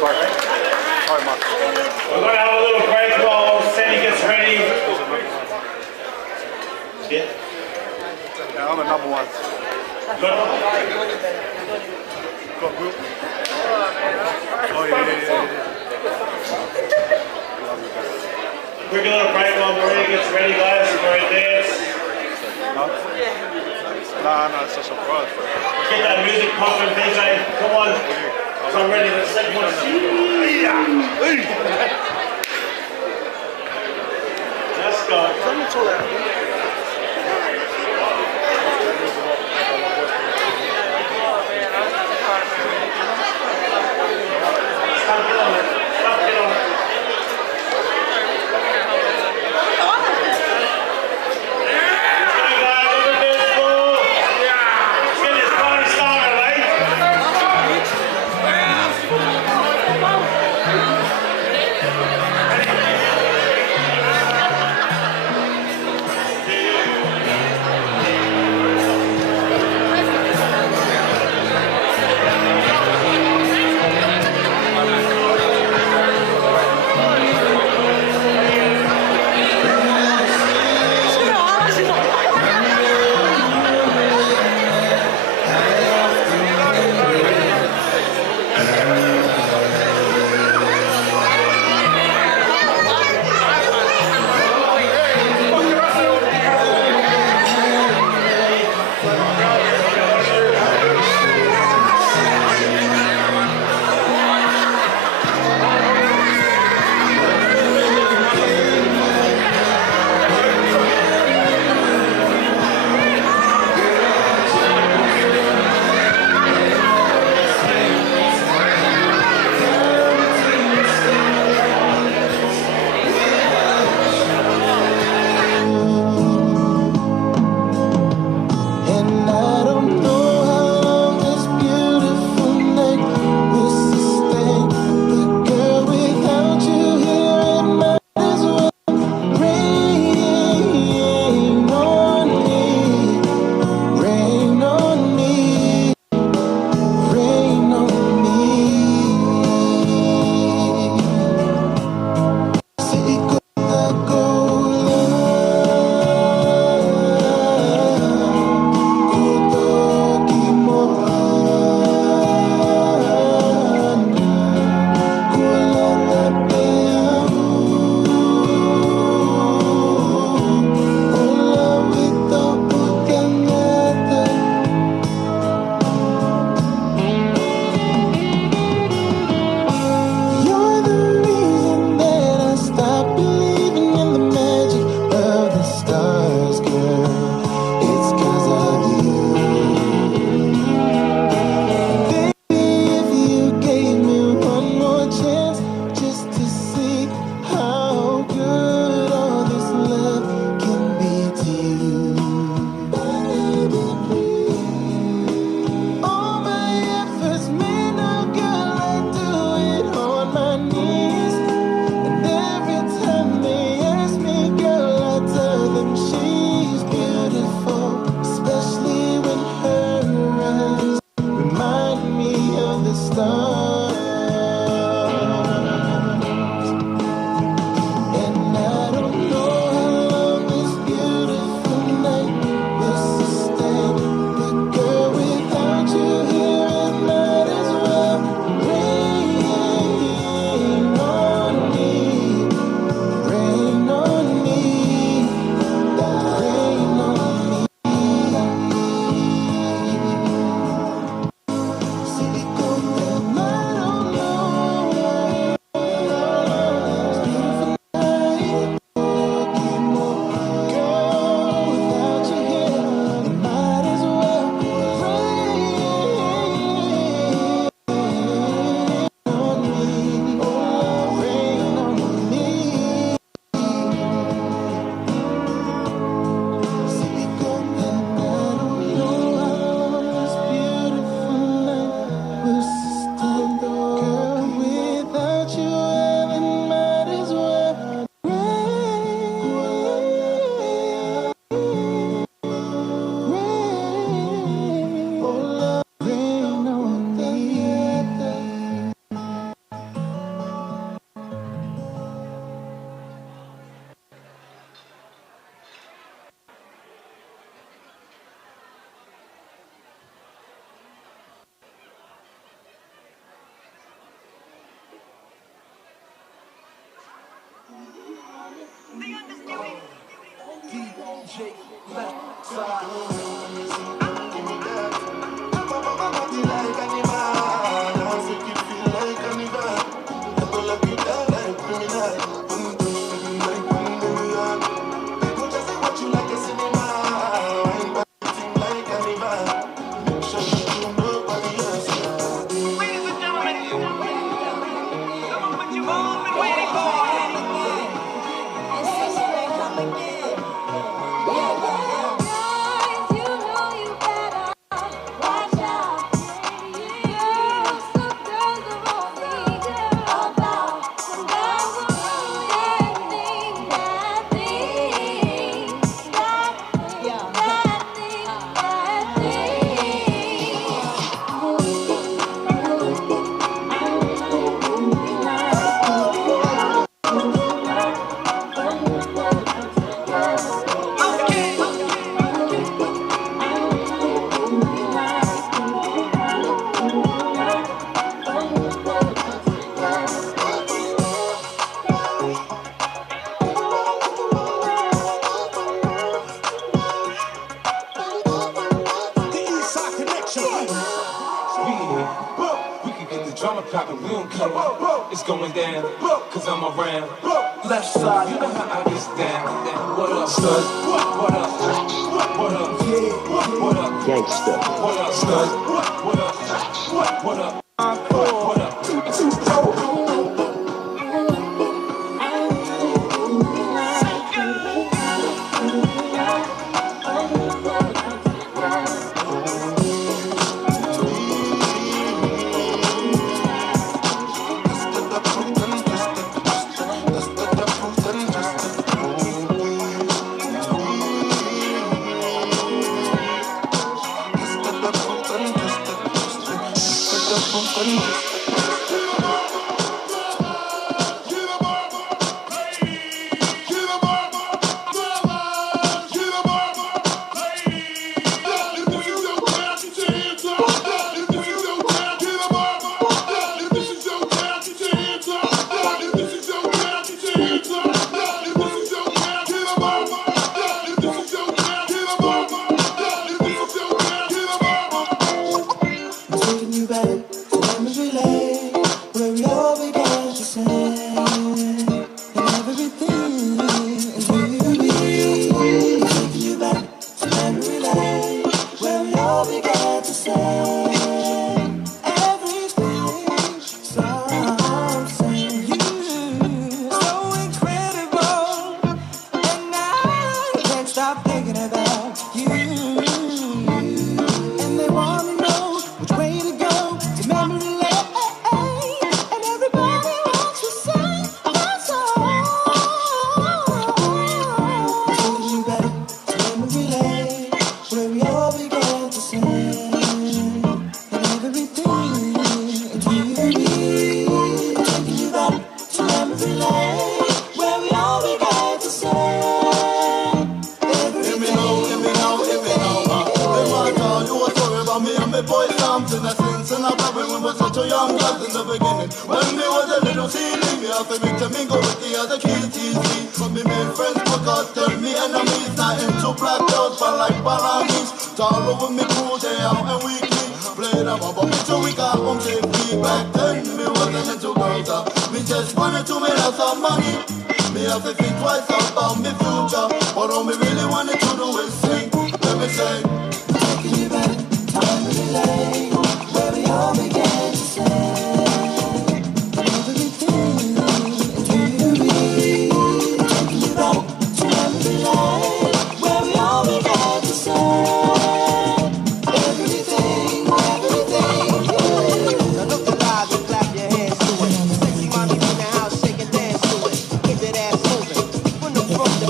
Sorry, Mark. We're going to have a little break while Seni gets ready. Yeah. Yeah, I'm a number one. Good. Got group. Oh, yeah. Quick little break while Maria gets ready, guys. We're going to dance. Nah, it's a surprise. Get that music pumping, DJ. Come on. So I'm ready to set one. Let's go. Stop, get on it. Stop, get on it. Let's go, guys. Over this ball. Let's get this party started, right? Poppin', we don't care. It's going down, cause I'm around. Left side, you know how I get down. What up, stud? What up? What up? Yeah. What up? Gangsta. What up, stud? What up? What up? What up?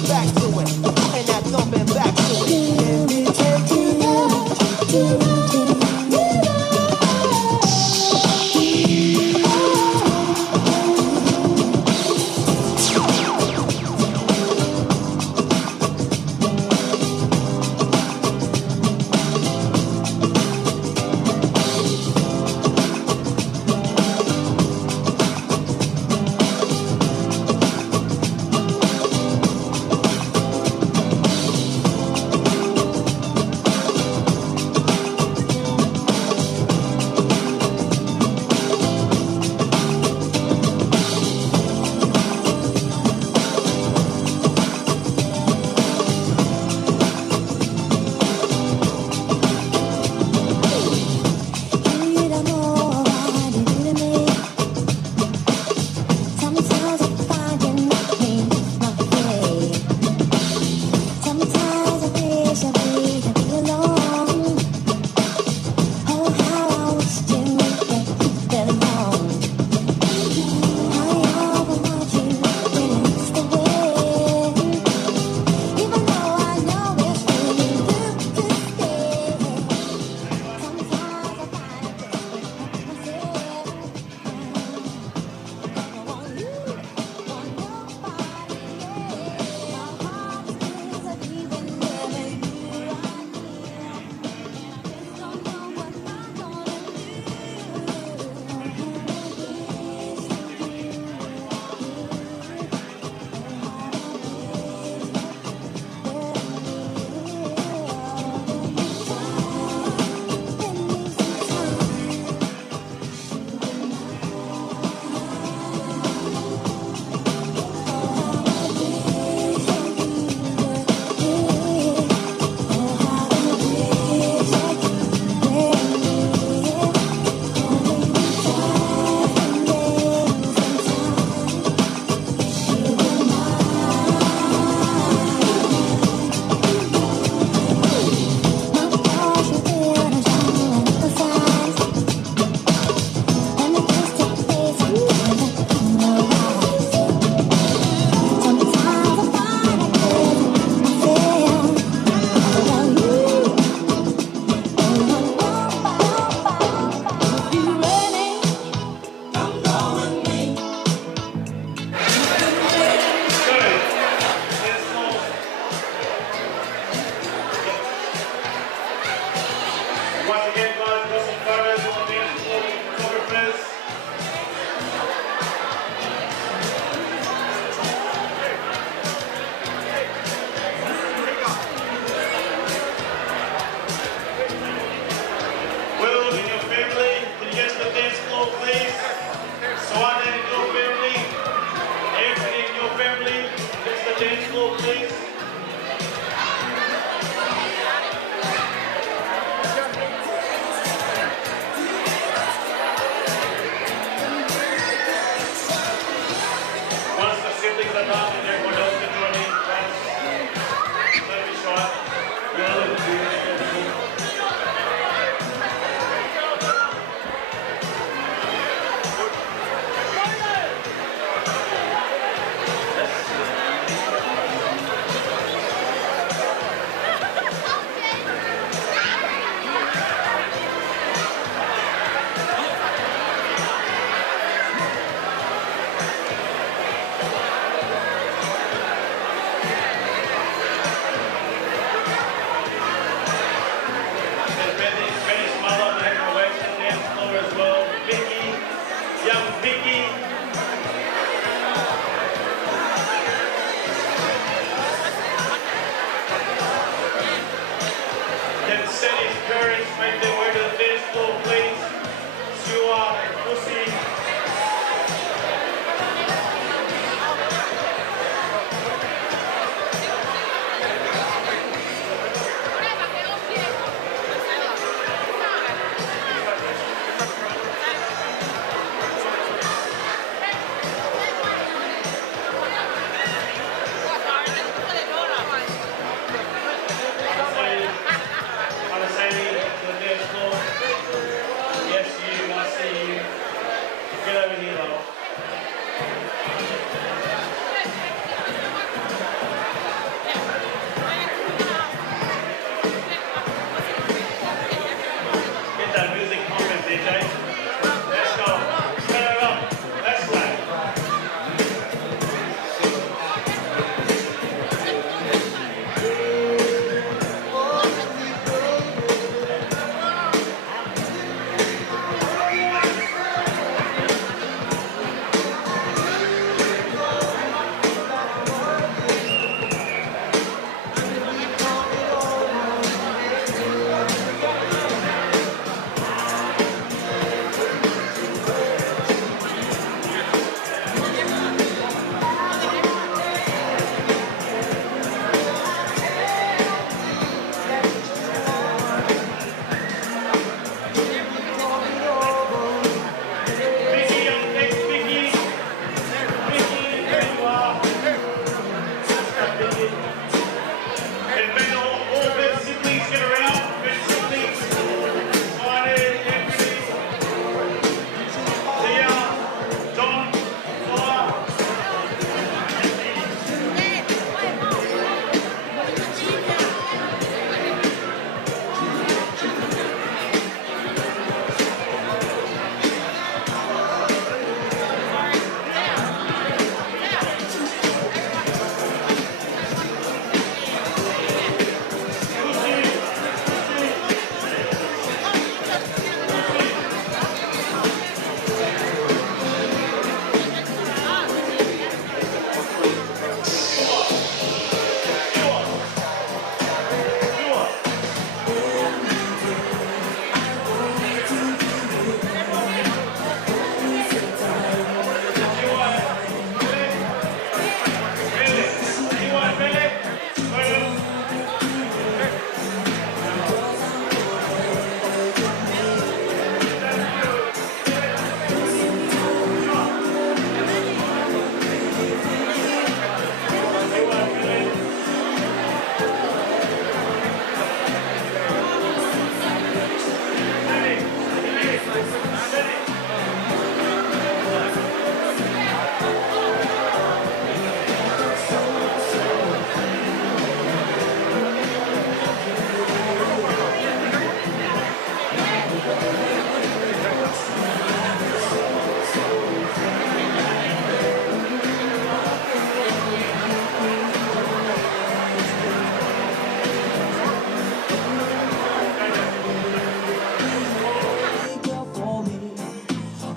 Back to it, and that thumping back to it. Let me take you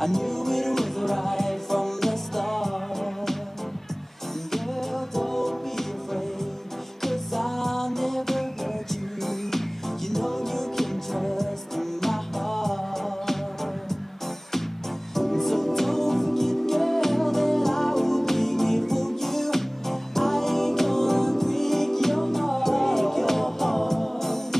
I knew it was right from the start. Girl, don't be afraid, 'cause I'll never hurt you. You know you can trust my heart. So don't forget, girl, that I will be here for you. I ain't gonna break your heart.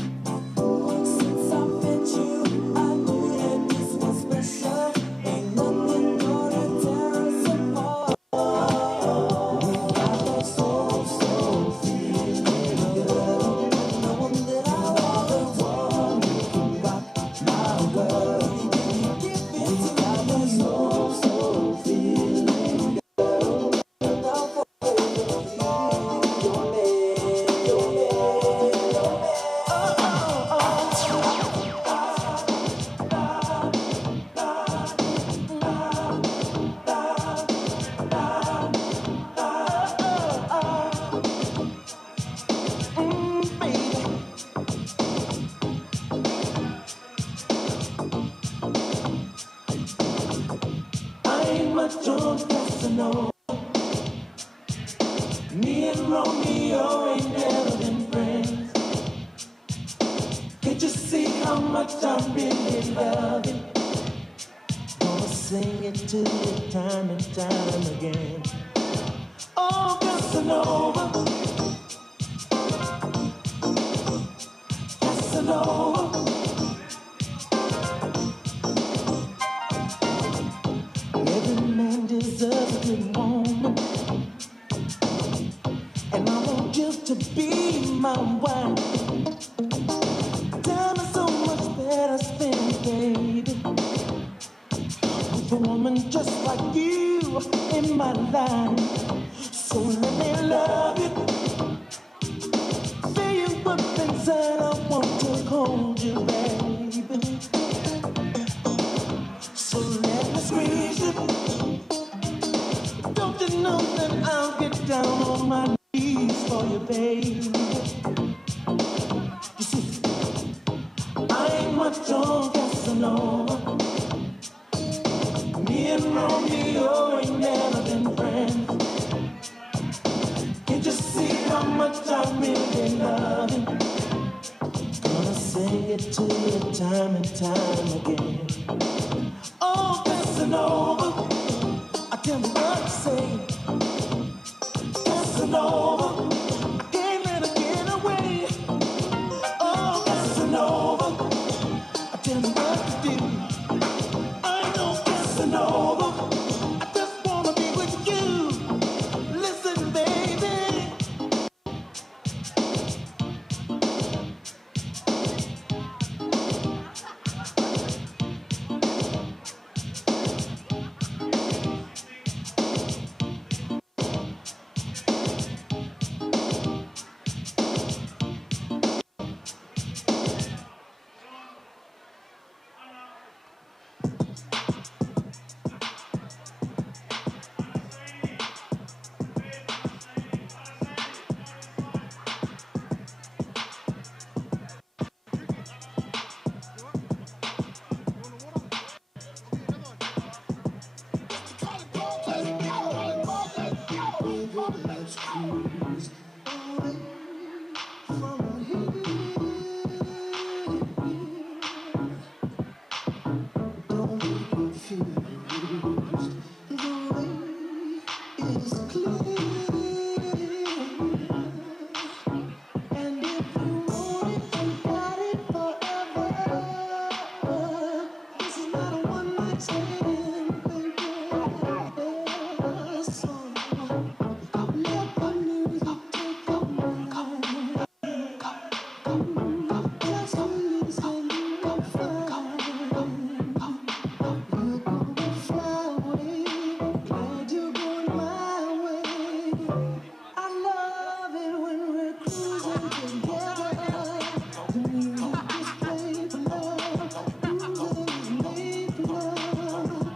Since I met you, I knew that this was special. Ain't nothing gonna tear us apart. We got that soul feeling, girl. Knowing that I was the one who can rock my world. We got that soul feeling, girl. Now forever your baby. I ain't much on Casanova. Me and Romeo ain't never been friends. Can't you see how much I really love you? Gonna sing it to you time and time again. Oh, Casanova, Casanova. Every man deserves a good woman, and I want you to be my wife. Time is so much better spent, baby, with a woman just like you in my life. So let me love you, feel you up inside. I want to hold you, baby. So let me squeeze you. Don't you know that I'll get down on my knees for you, baby? You see, I ain't much on Casanova. Me and Romeo ain't never been friends. Can't you see how much I really love you? Gonna sing it to you time and time again. Oh, Casanova, I tell me what to say. Casanova, I can't let her get away. Oh, Casanova, I tell me what to do. I know Casanova, I just wanna be with you. Listen, baby. Let's cruise away from here. Don't be confused. The way is clear. And if you want it, you got it forever. This is not a one-night stand, baby. So let the music take your mind. Just listen, you'll find you're gonna fly away. Glad you're going my way. I love it when we're cruising together. The music is played for love. Music is made for love.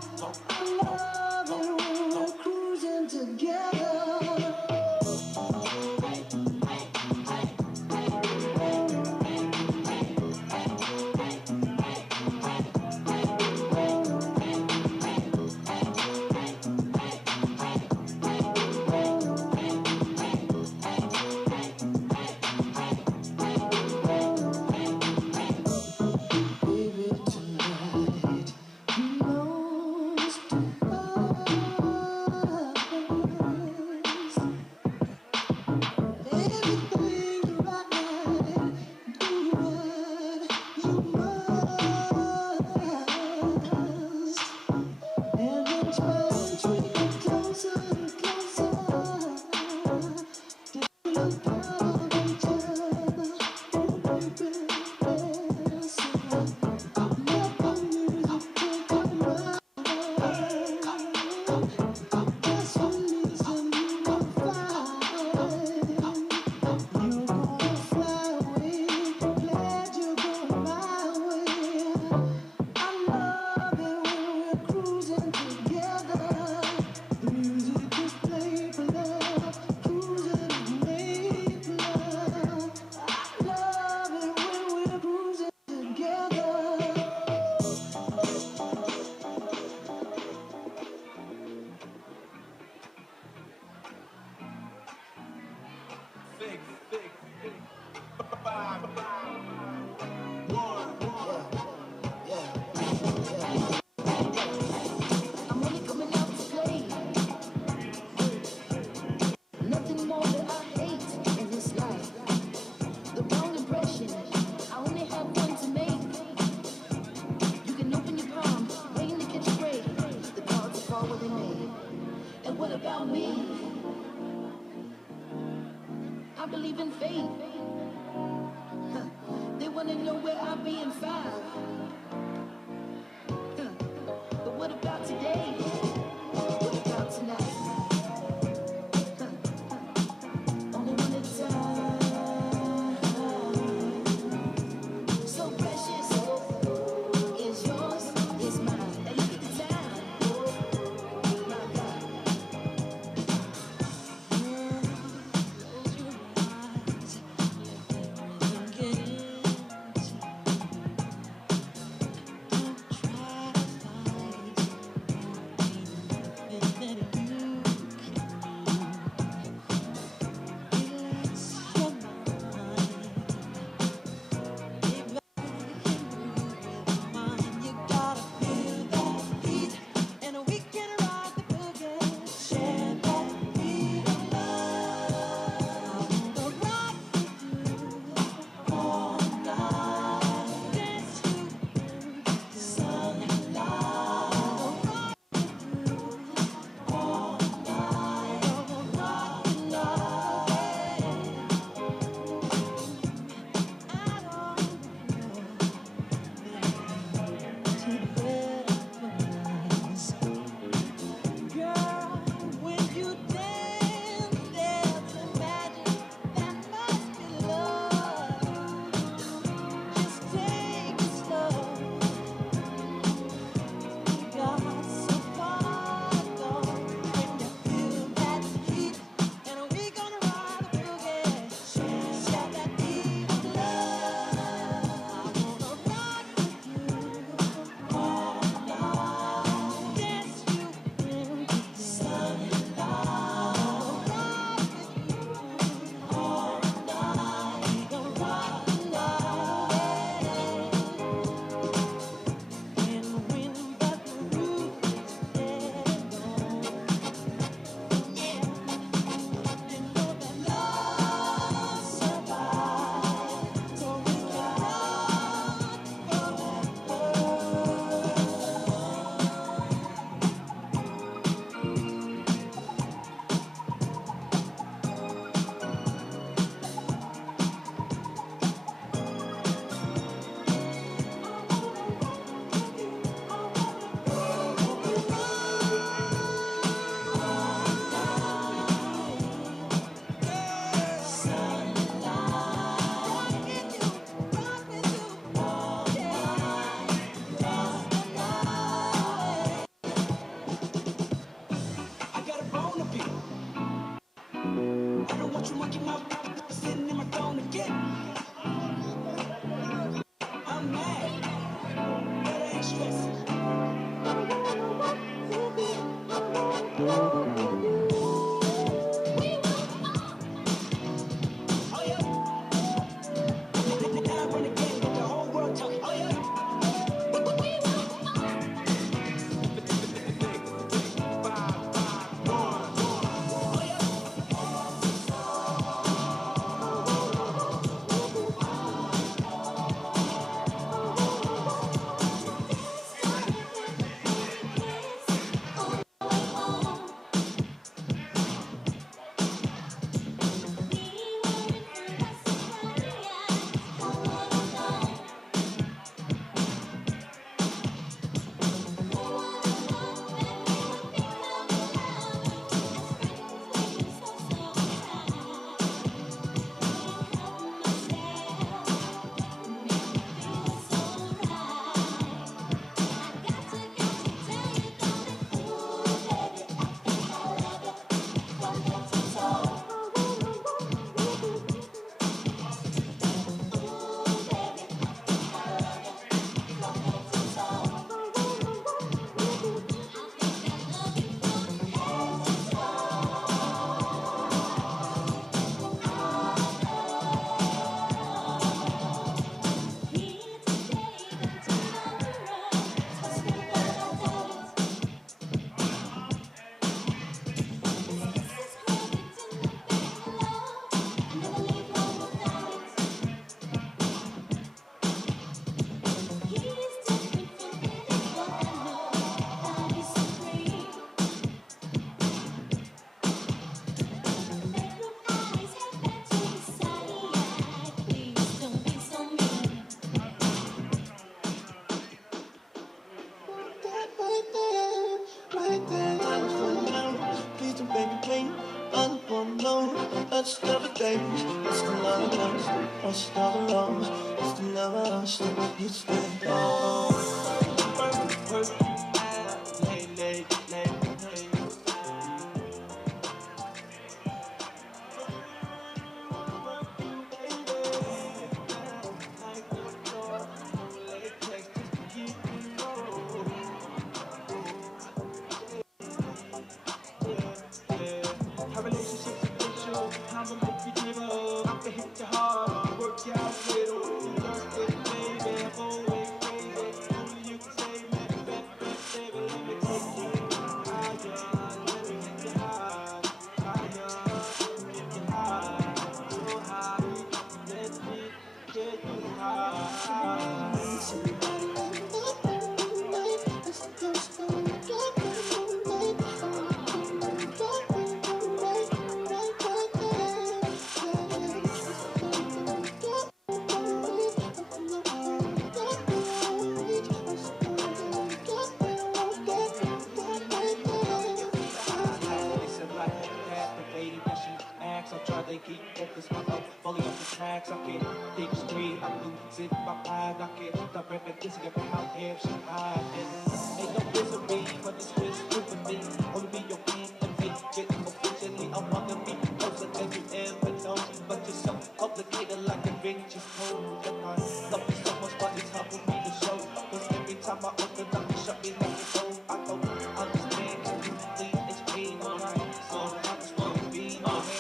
about me. I believe in faith. They wanna know where I'll be in 5. But what about today? What about tonight? Only one at a time. So precious. Is yours, is mine. And look at the time. My God. Close your eyes. Let everything get in. Lost all alone, still never lost. You stand down. Our relationship's official. I'ma make you give up. I can hit you hard, work you out little. You lost it, baby. I'm always crazy. Only you can save me. Baby, let me take you higher. Let me get you high, higher. Get you high, so high. Let me get you high. I try to keep focus, my up, fully on the tracks. I can't think straight, I'm losing my mind. I can't stop reminiscing about how damn she hiding. Ain't no misery, but it's just stupid me. Only be your king and me, get officially. I wanna be closer than you ever know. But you're so complicated like a ring just told. And I love you so much, but it's hard for me to show. Cause every time I open up, you shut me like a door. I don't understand, can you please explain why? So I just wanna be your man.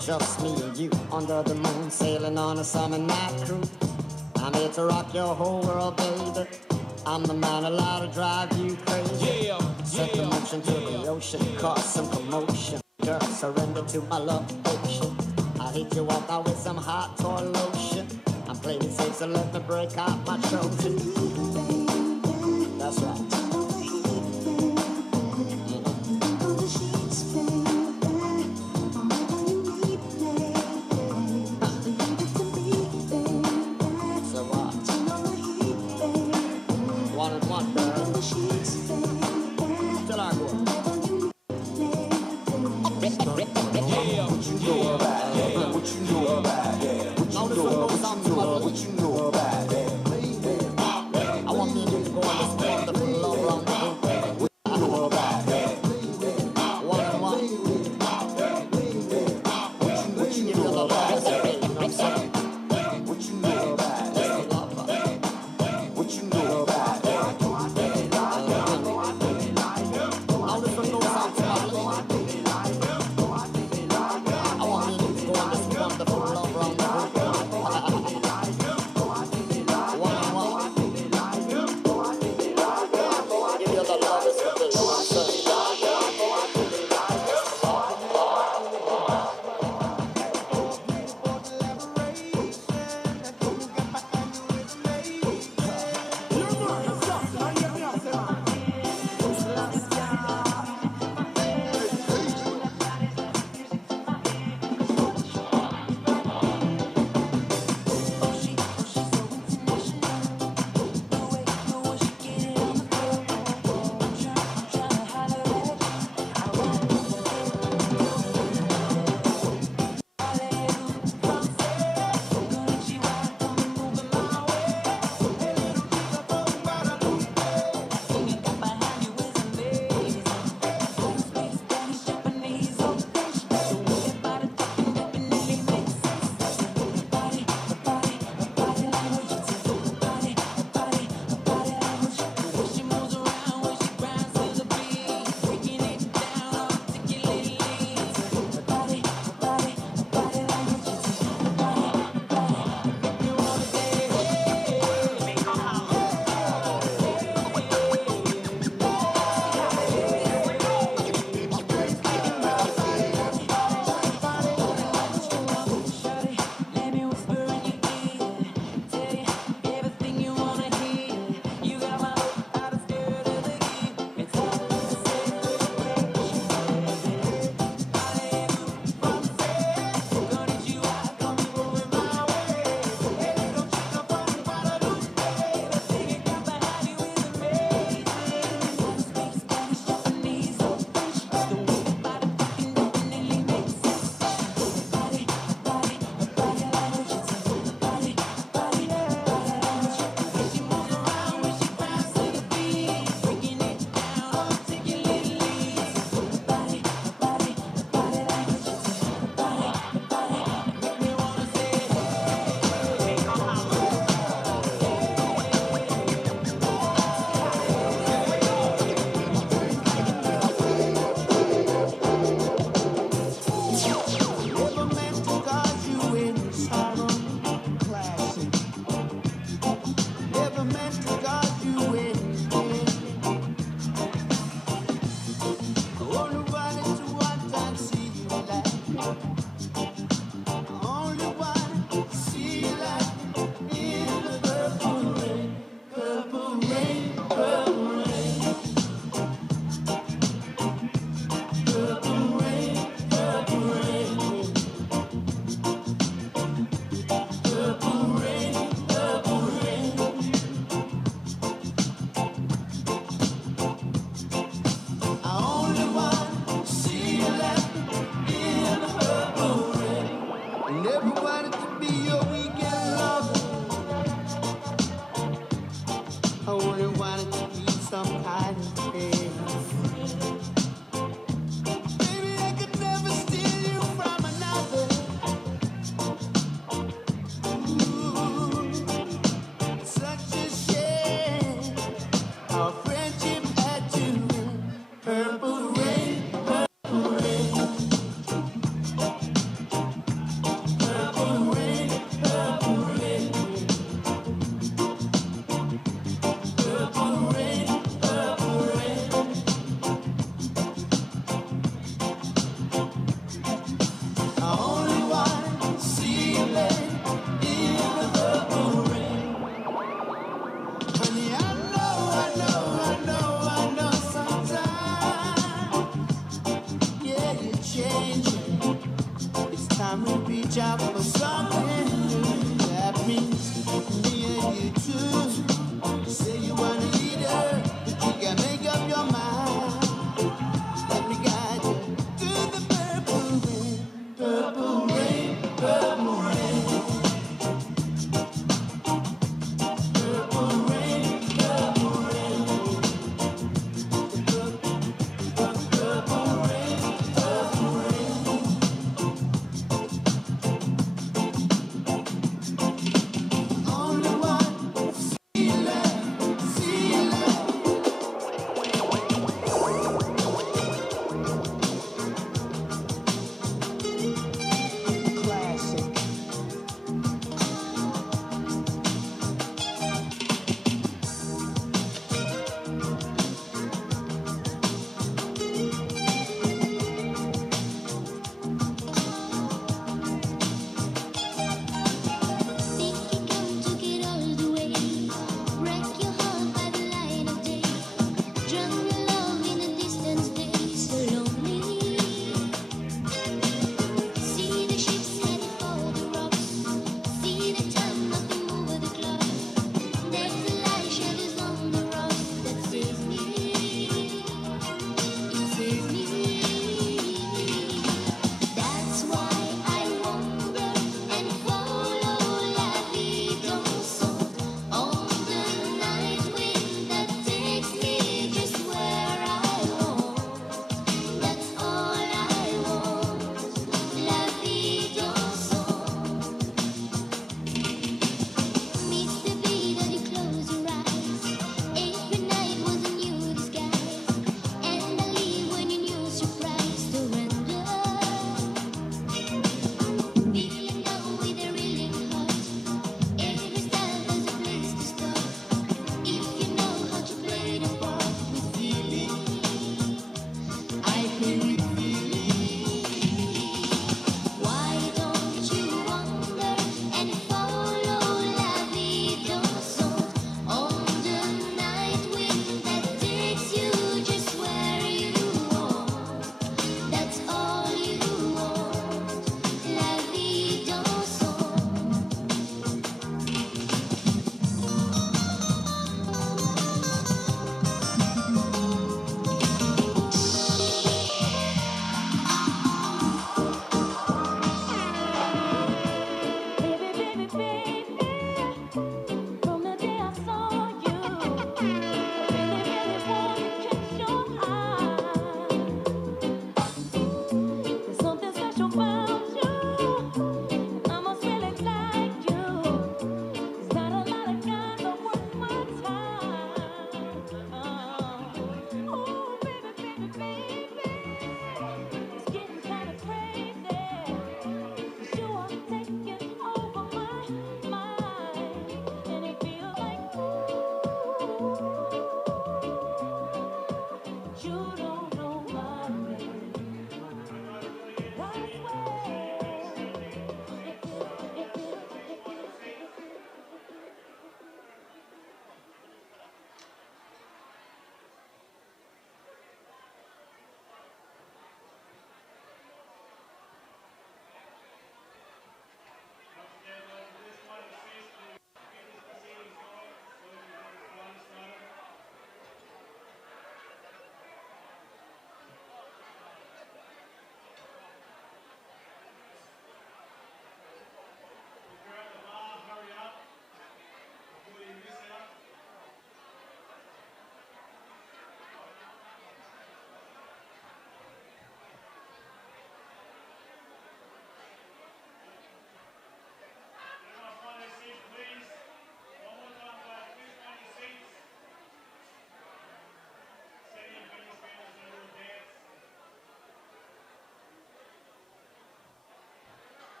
Just me and you under the moon, sailing on a summer night cruise. I'm here to rock your whole world, baby. I'm the man allowed to drive you crazy. Set the motion to the ocean, cause some commotion. Girl, surrender to my love potion. I hit you off out with some hot toy lotion. I'm playing it safe, so let me break out my Trojan. That's right.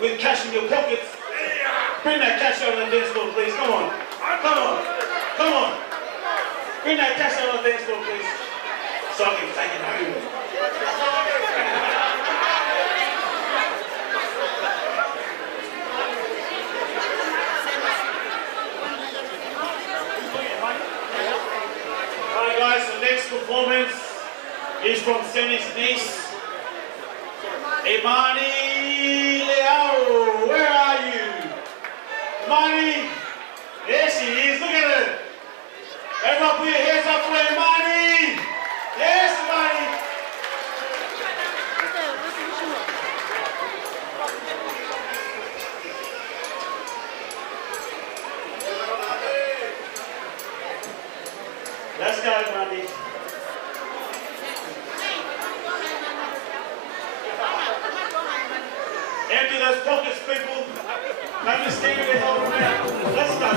with cash in your pockets, bring that cash out on the dance floor, please. Come on. Come on. Come on. Bring that cash out on the dance floor, please. So I can take it home. Alright guys, the next performance is from Seni's niece, Imani Leao. Where are you? Imani, there she is, look at her. Everyone put your hands up for Imani. Yes, Imani. Let's go, Imani. Empty those pockets, people. Let me stand with all around. Let's go.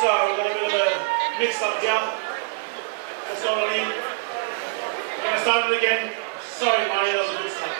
So we're going to do a bit of a mix up here. That's all I need. We're going to start it again. Sorry, Marty, that was a good start.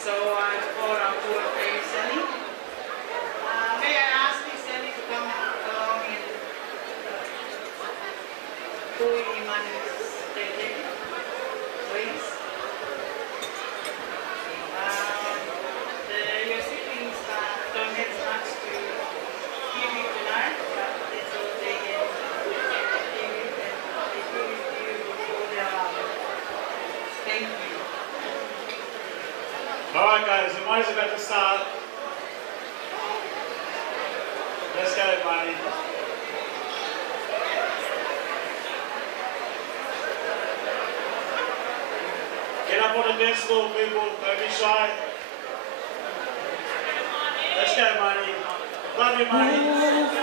So I thought I would pay Seni. May I ask you, Seni, to come along and do Imani's wedding, please? Your siblings don't get much to give you tonight, but it's all they can give you, and they give it to you before they are. Thank you. Alright guys, the money's about to start. Let's go, Imani. Get up on the dance floor, people. Don't be shy. Let's go, Imani. Love you, Imani. Let's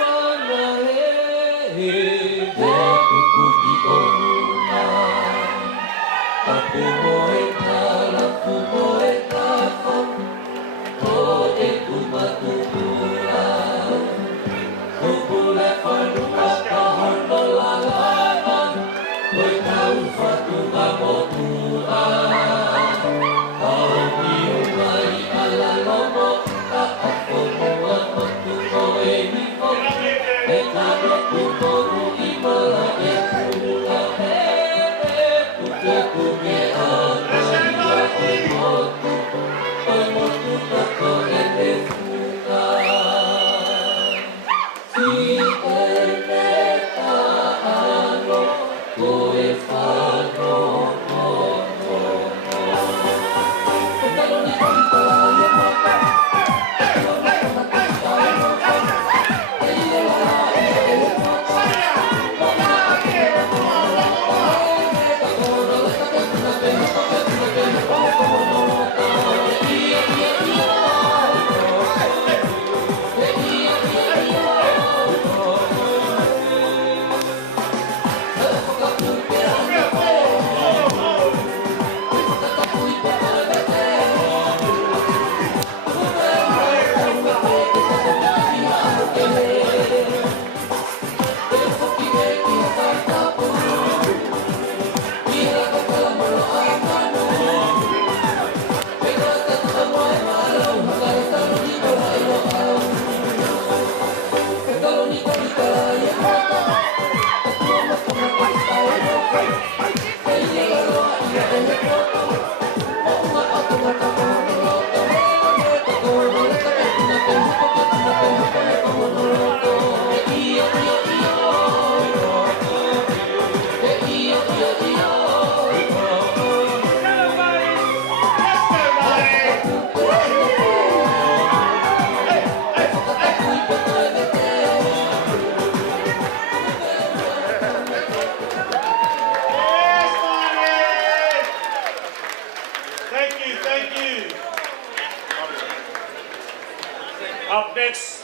Up next.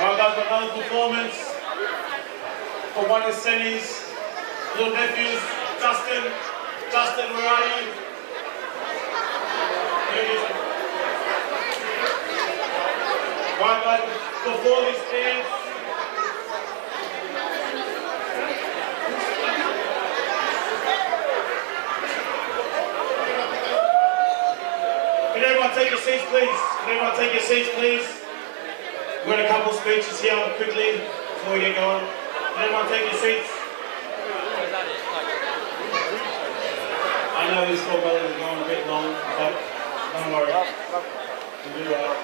Alright guys, got another performance for one of Seni's little nephews, Justin. Justin, where are you? Here he is. Alright guys, before this ends, can everyone take your seats, please? Can everyone take your seats, please? We've got a couple of speeches here quickly before we get going. Can everyone take your seats? I know this football is going a bit long, but don't worry. We'll do that.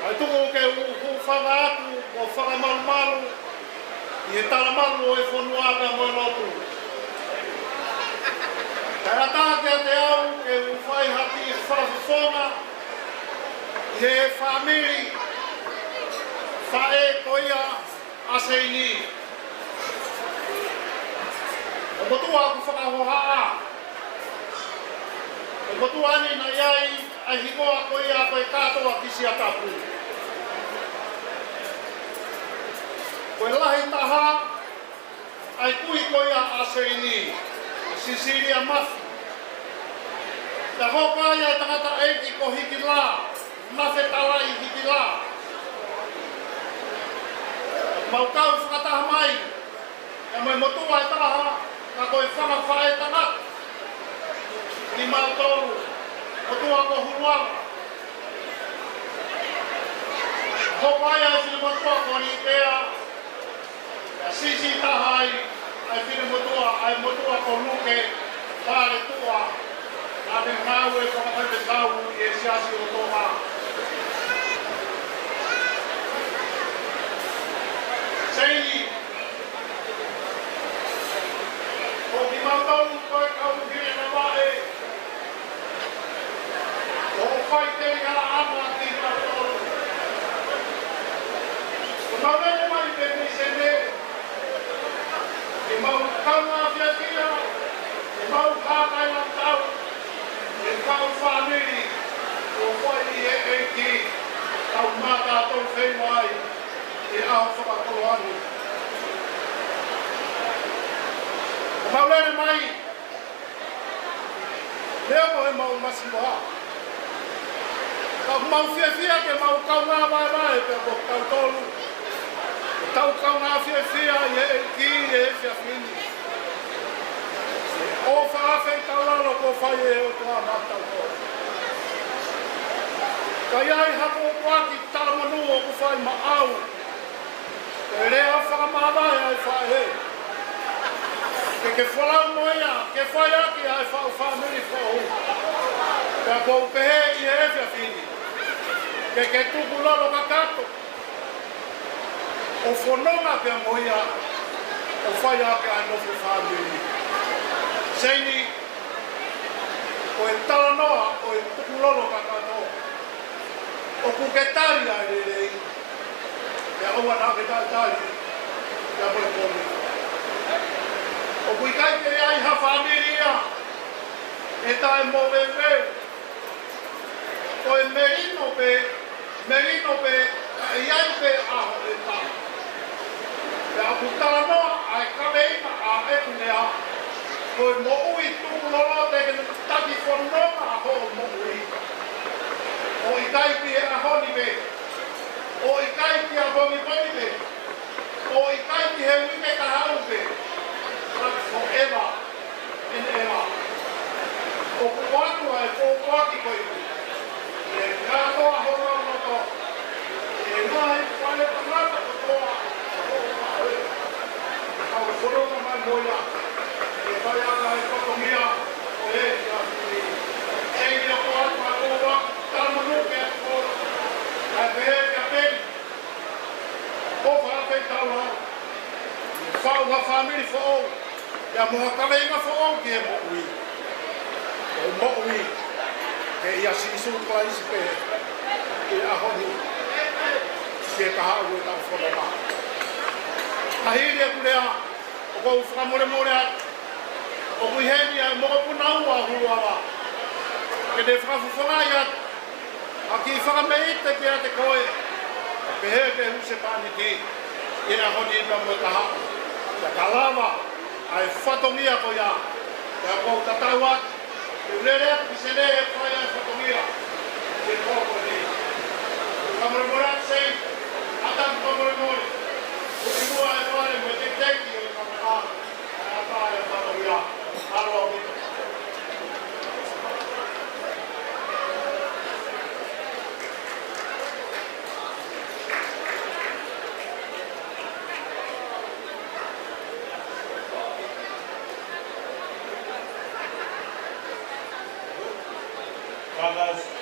Ai tuko ke u whanga atu o whanga malu i e tala malu o e whonuaka mo lotu. Kai ata kia te au ke u whai hati i whawhonga i e whamiri whae koia a Seni. O motua ku whakahohaa. O motua ni na iai ai hikoa koia koe katoa kisi a tapu. Koe lahi taha ai kui koia a Seni, Sisilia Mafi. Ta hoka ia tangata eiki ko hiki la, mawhe tawai hiki la. Maukau whakataha mai, e mai motua e taha, ka koe whanga whae tangat. Ki mautoru, motua ko huruanga. Hoka ia e whiri motua ko ni tea, sisi tahai, ai whiri motua, ai motua ko luke, whare tua, a te ngau e whakataite tau i e siasi o toha. Seni, ko ki mautau koe kau hiri na wae, ko whai te ngara ama ki mautau. Ko maurene mai te ni Seni, e mau kaunga whia kia, e mau kākai na tau, e kau whaniri, o whai i e eki, kau mata tau whenwai, e au whakakoloanu. O maurene mai, lea mo e mau masiwa. Kau mau whia ke mau kaunga vai pe ko kau tolu. Tau kaunga whia i e ki e whia whini. O whaawhi taulalo ko whai e o toa matau ko. Kai ai hako waki talamanu o ko whai ma au. E rea whakamawai ai whae. Ke whalau moia, ke whai aki ai whau whamiri whau. Ka kou pehe i e whia whini. Ke tuku lolo kakato. O whanonga pia moia, o whai aki ai nofu whamiri. Seni, o e talanoa, o e tuku lolo kakato. O kuketari ai rei. Ke aua nā ke tari. Ke aua e koni. O kui kai te ai ha whamiria. E tae mo veveu. O e merino pe, e iai pe aho e tā. Pe a kutalanoa ai kaweina a ekunea. Ko e mo ui tuku lolo te ke taki whanonga a ho mo ui. O i kai pi e ahoni pe. O i kai pi a hongi pe. O i kai pi he wike ka hau pe. Forever and ever. O kuatua e kōkuaki koe. E kato family for ya mo ka le nga for ke mo wi o mo wi ke ya si su klai si pe e a ho ni ke ka ha wi ta fo ba a hi le ku le a o ko fra mo le o wi he ni mo ko na wa hu wa ke de fra fo la ya a ki fra me te ke te ko pe he ke hu se pa ni ti e a ho ni ba mo ta ha ya kalama ai fatongia ko ya ko tatawa lele pisele ko ya fatongia de ko ko ni kamar mora sei atam kamar mora ko ibu ai ko ai mo te te ki ko ka apa ya fatongia alo ni Fathers.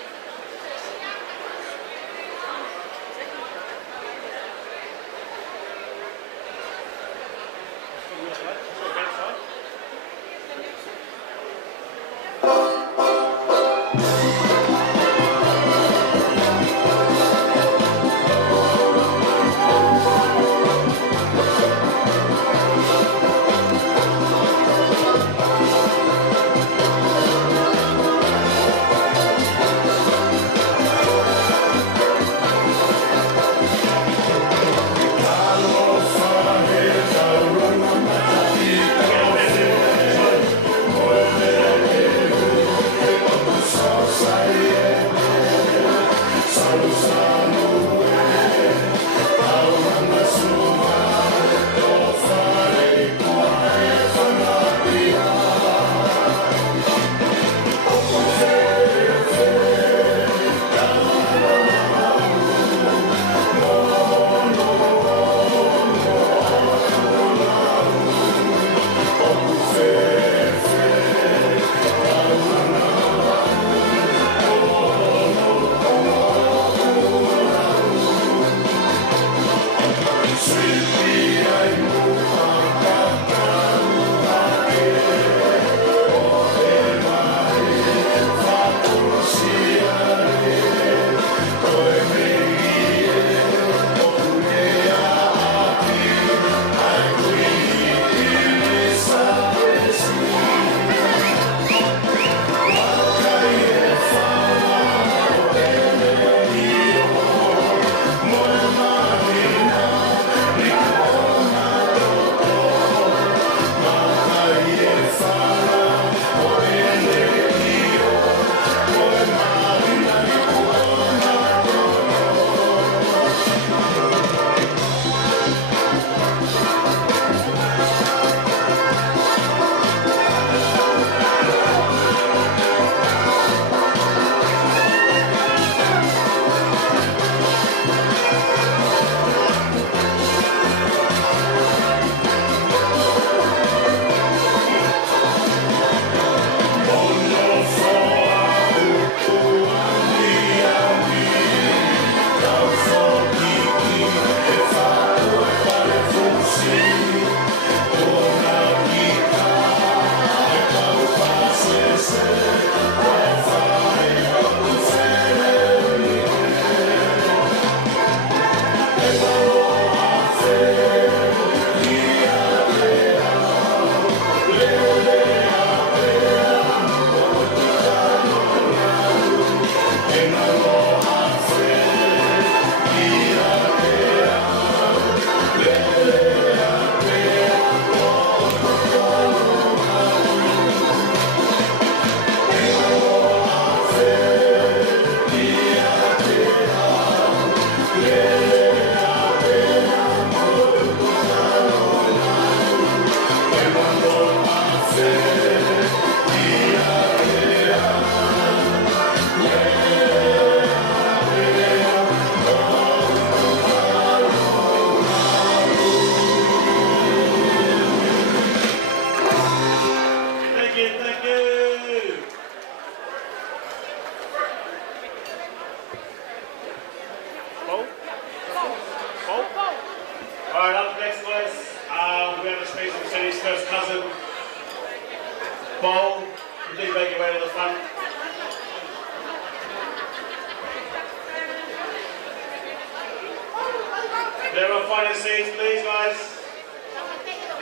find your seats, please, guys.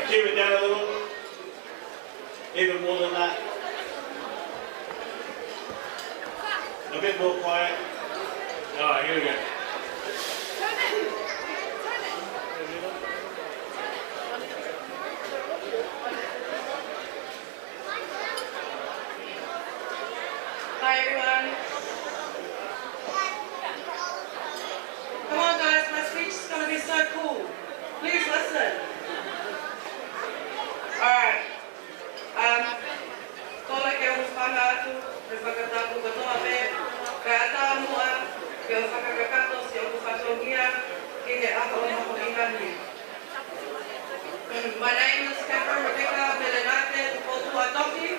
And keep it down a little. Even more than that. A bit more quiet. Alright, here we go. Hi everyone. Come on guys, my speech is going to be so cool. Please listen. Alright. Tola ke o whanga atu, e whakatapu katoa me, ke ata mua, ke o whakakakato si o kuwhatongia, ki he ako o mako ingani. My name is Captain Rebecca Melenate Tupou Atoki.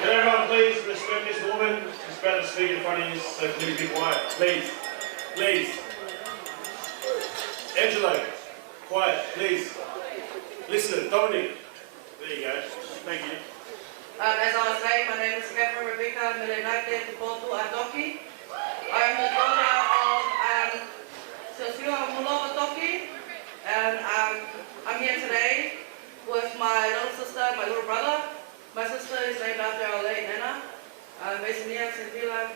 Can everyone please respect this woman who's about to speak in front of you, so please be quiet. Please. Please. Angelo, quiet, please. Listen, Dominic. There you go. Thank you. As I was saying, my name is Captain Rebecca Melenate Tupou Atoki. I am the daughter of Sosiua Mulova Toki, and I'm here today with my little sister, my little brother. My sister is named after our late Nana, Mesenia Sentila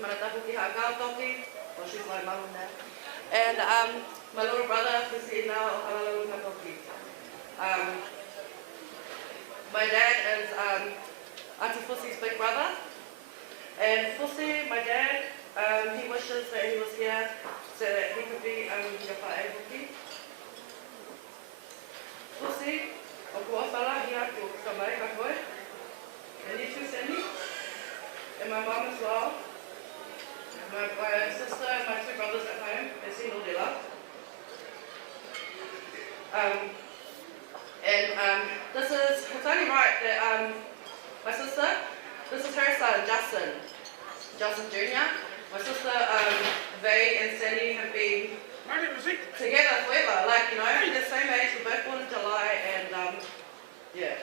Manatapuki Hakao Toki, well she's my mom and dad. And my little brother, Christina Okalalunga Toki. My dad is Auntie Fussi's big brother. And Fussi, my dad, he wishes that he was here so that he could be your whaevuki. Fussi, o kua whala hia ko kamai ka koe. And you too, Seni. And my mom as well. My sister and my two brothers at home, they seen all their love. It's only right that my sister, this is her son, Justin Jr. My sister, Vay and Seni have been together forever, like, you know, they're the same age, we're both born in July, and yeah.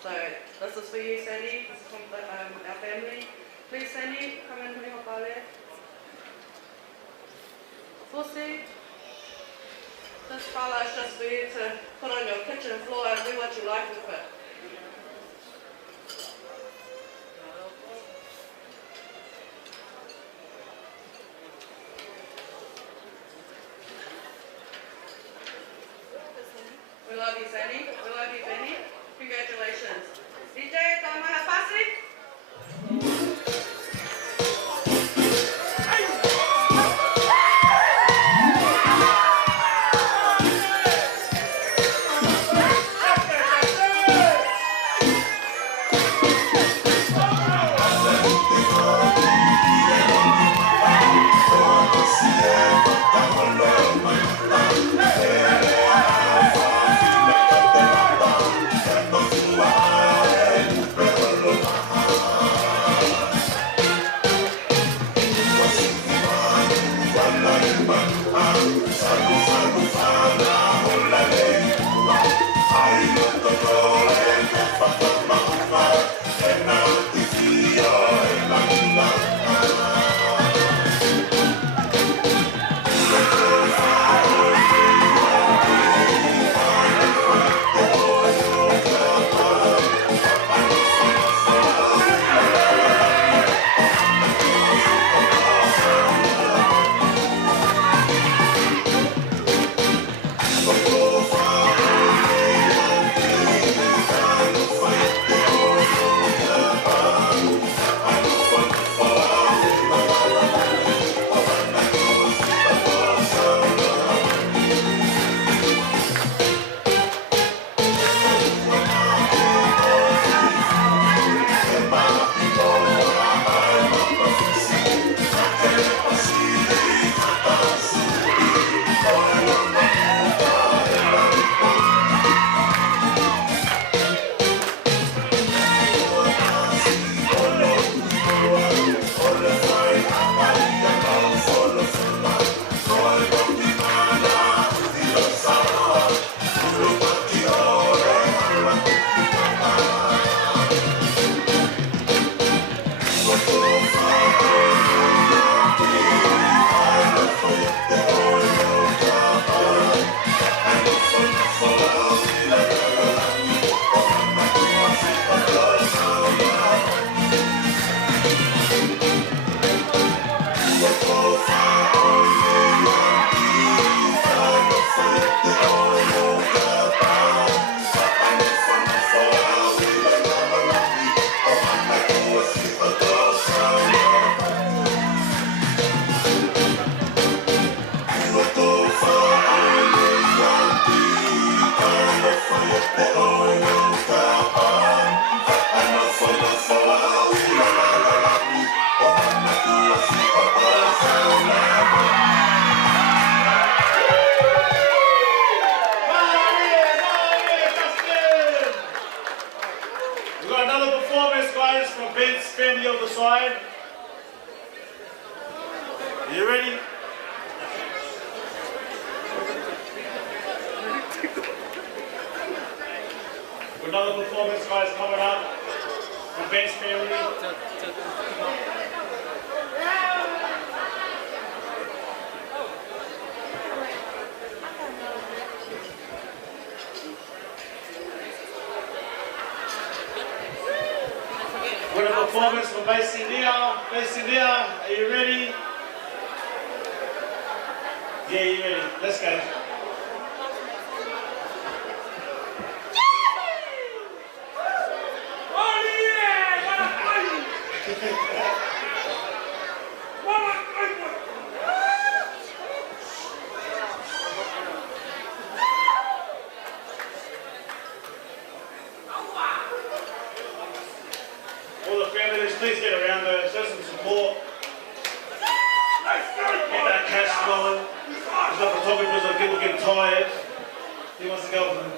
So, this is for you, Seni, this is from our family. Please, Seni, come in, me hopale. Fusi, this fella is just for you to put on your kitchen floor and do what you like with it. We love you, Seni. We love you, Benny. Congratulations. DJ, tamaha pasi? Are you ready? Another performance, guys, coming up. The Ben's family. With a performance from Seni. Seni, are you ready? Yeah, you ready? Let's go. All the families, please get around there, show some support. Get that cash flowing. There's no photographers or people getting tired. He wants to go for them.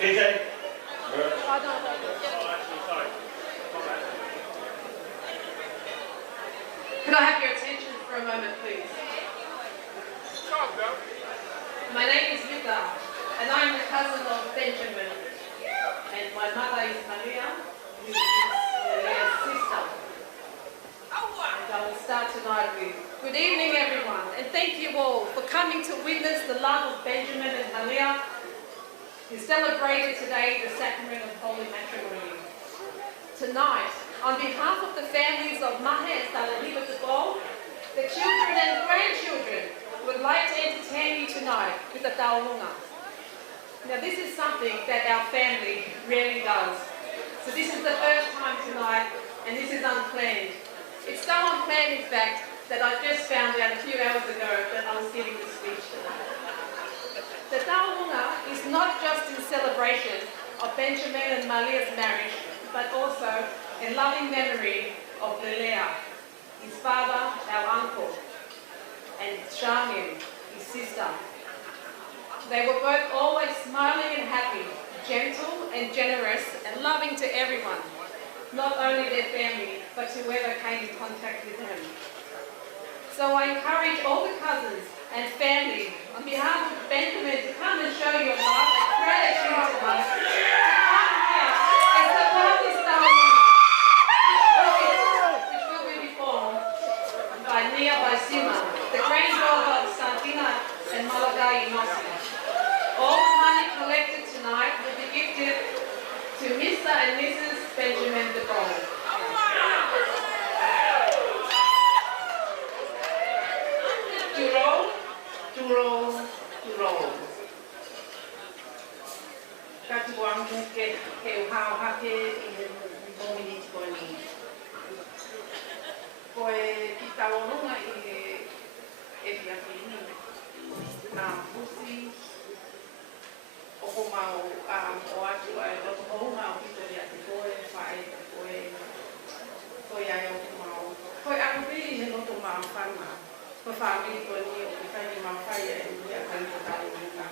DJ? Could I have your attention for a moment, please? My name is Latu, and I'm the cousin of Benjamin. And my mother is Maria, who is Maria's sister. And I will start tonight with, good evening everyone, and thank you all for coming to witness the love of Benjamin and Maria, who celebrated today the sacrament of holy matrimony. Tonight, on behalf of the families of Mahe and Tupou, the children and grandchildren would like to entertain you tonight with a taurunga. Now this is something that our family rarely does. So this is the first time tonight, and this is unplanned. It's so unplanned, in fact, that I just found out a few hours ago that I was giving the speech tonight. The taurunga is not just in celebration of Benjamin and Maria's marriage, but also in loving memory of Lelea, his father, our uncle, and Charmian, his sister. They were both always smiling and happy, gentle and generous, and loving to everyone, not only their family, but whoever came in contact with them. So I encourage all the cousins and family, on behalf of Benjamin, to come and show your love and gratitude to us, to come here and support this taurunga, which will be performed by Nia Baisima, the granddaughter of Santina and Malagai Inosi. All the money collected tonight will be gifted to Mr. and Mrs. Benjamin Tupou. Turo. Kati wangu ke uhao hake i bomini toni. Koe ki taurunga i fiafini. Na pusi o ko mau o atu ai roto hounga o kito ria te koe whae koe ai o ko mau. Koe aku pili he roto mau whanga. Ko whamiri ko ni o ki whaini mau whae e ui a kai ko taurunga.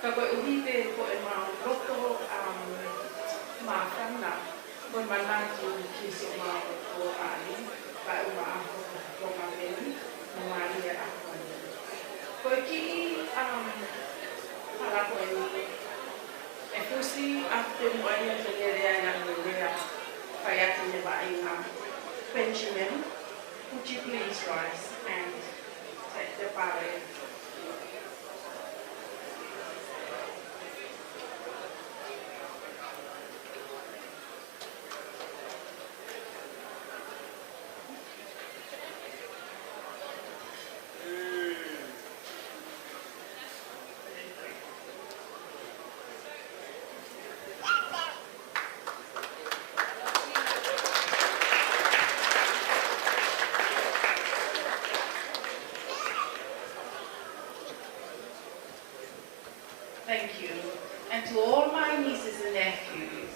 Ka koe uhipe ko e mau roto mau whanga. Koe manatu ki so mau o ai. Ka ua aho ko ma peni. Maria aho. Koe ki para koe ni. E fusi ate moia te lerea na lerea. Kai ate ne wainga. Benjamin, would you please rise and take the parade? And to all my nieces and nephews,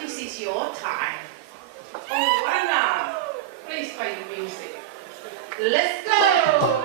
this is your time. Oh, Anna, please play the music. Let's go!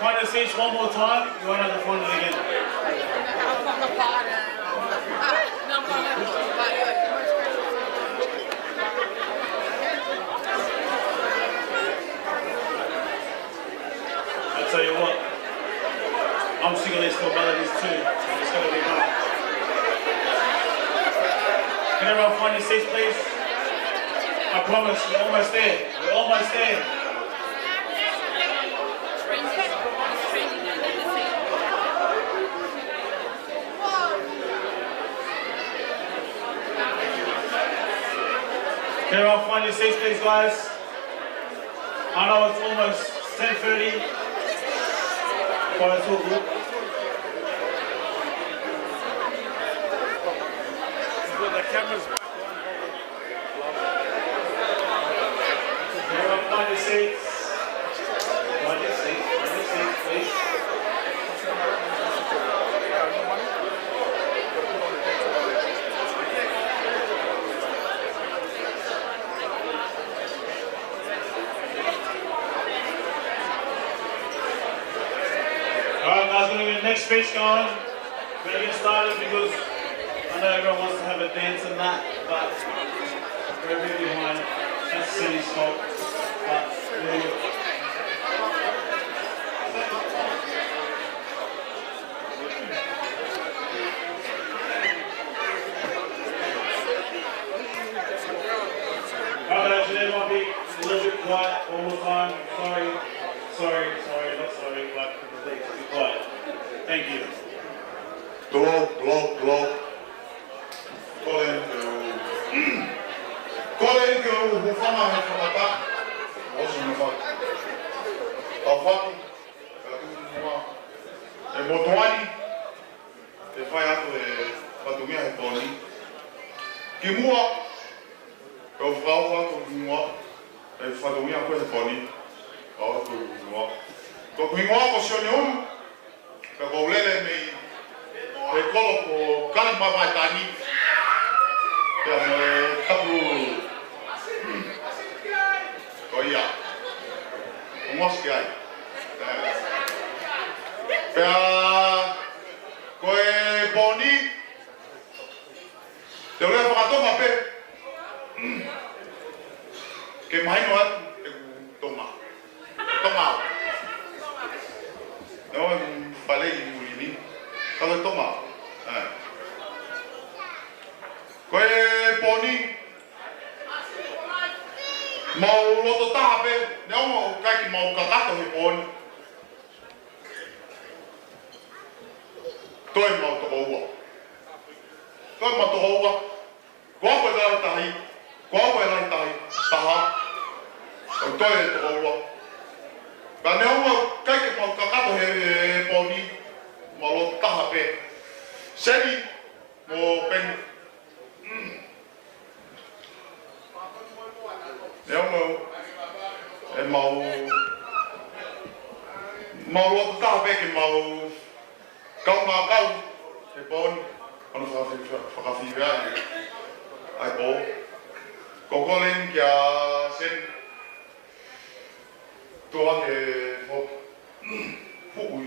find the seats one more time. You won't have to find it again. I tell you what, I'm singing these four melodies too. It's gonna be hard. Can everyone find your seats, please? I promise, we're almost there. We're almost there. Can everyone find your seats, please, guys? I know it's almost 10:30, but it's all good. The camera's back Can everyone find your seats? Find your seats, please. Alright guys, we're going to get the next speech going. We're going to get started because I know everyone wants to have a dance and that, but we're a bit behind. That's Seni's fault. But we'll... Alright, actually, everyone be a little bit quiet one more time. Sorry, but please be quiet. Thank you. Glow. Colin, hoe fama het van de dag? Was een van. Afwaki. En Motoani. De vijand van de meer pony. Kimua. De vrouw van Kimua. En van de meer pony. Oh, Kimua. Tot Kimua was je nieuw. De golele mee. De kolop voor Kalima Matani. De Tupou. Oh ja. Vamos que hay. Koe boni. Te voy a pagar toma pe. Que mai no toma. No vale y mulini. Kalau toma. Koe boni. Mau loto tape, nếu mà cái màu cả tát thì bốn. Tôi màu tổ hậu. Tôi màu tổ hậu. Quá quay lại tay, ta. Tôi tổ hậu. Và nếu mà cái màu cả tát thì bốn đi, màu loto tape. Seni, một bên. Nếu mà màu lót ta về cái màu cao mà cao thì bốn anh phải phi về ai bố có lên kia xin tôi cái phụ phụ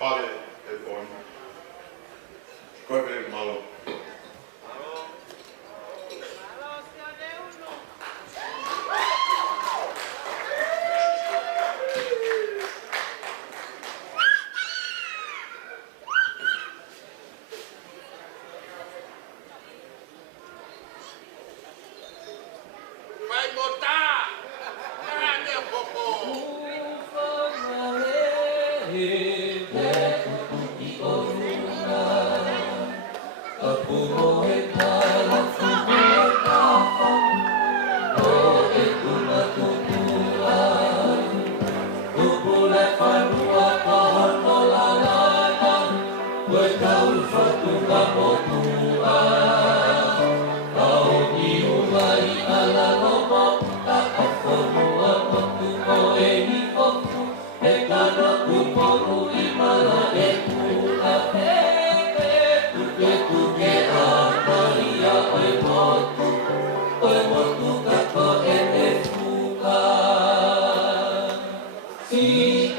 ba lệ thì bốn coi về màu Si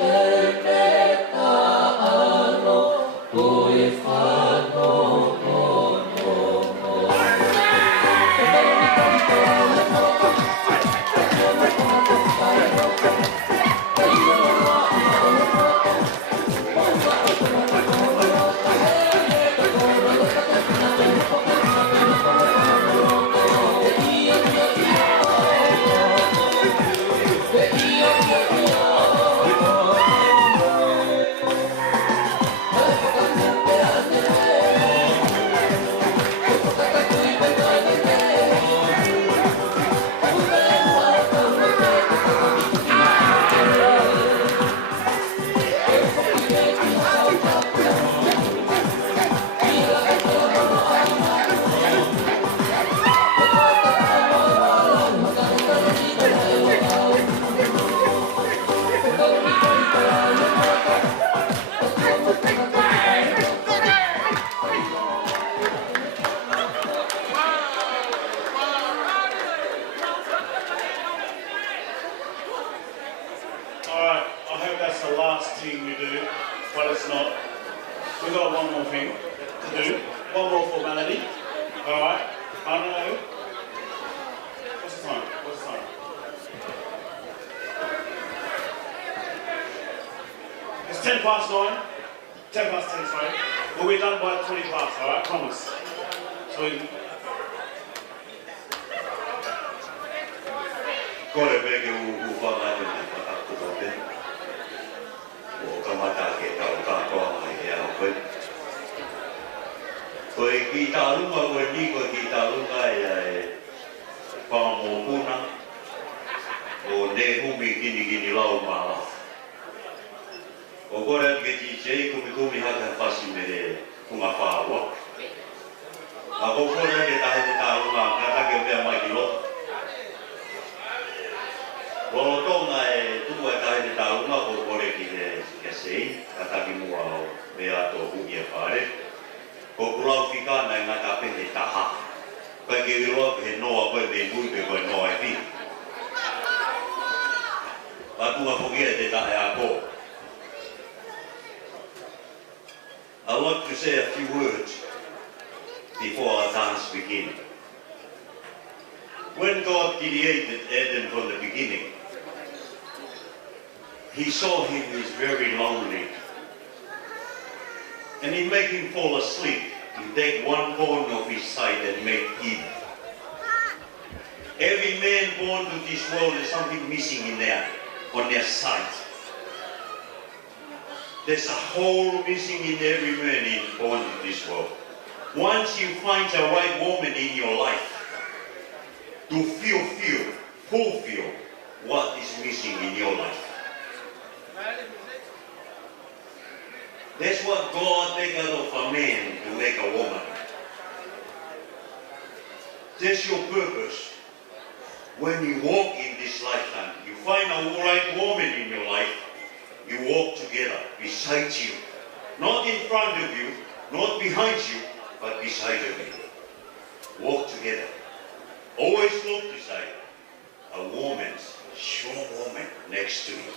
last thing we do, but it's not. We've got one more thing to do. One more formality. Alright? I don't know. What's the time? What's the time? It's 10 past 9. 10 past 10, sorry. But we're done by 20 past, alright? Promise. So we... Kore peke u whangai ni whakako kote. O kamata ke tau katoa mai he au koe. Koe ki tā runga koe ni koe ki tā runga e whamopuna. O ne humi kini lau maa. O kore ke ti kumi haka whasi me he kunga whaua. A ko kore ke tahe te tā runga kata ke mea mai ki loto. Rono tonga e tuku e tahe te tāunga ko kore ki he Seni, kataki mua o mea tō humi e whare. Ko kulau whikana e ngata pehe taha. Kai ke wiroa pehe noa koe me mui pe koe noa e pi. Patunga whokia te tahe a ko. I want to say a few words before our dance begins. When God created Eden from the beginning, He saw him is very lonely. And He made him fall asleep. He take one bone of his side and make him. Every man born to this world is something missing in there, on their side. There's a hole missing in every man born to this world. Once you find the right woman in your life, to fulfill what is missing in your life. That's what God take out of a man to make a woman. That's your purpose. When you walk in this lifetime, you find a right woman in your life, you walk together, beside you. Not in front of you, not behind you, but beside of you. Walk together. Always look beside a woman, strong woman next to you.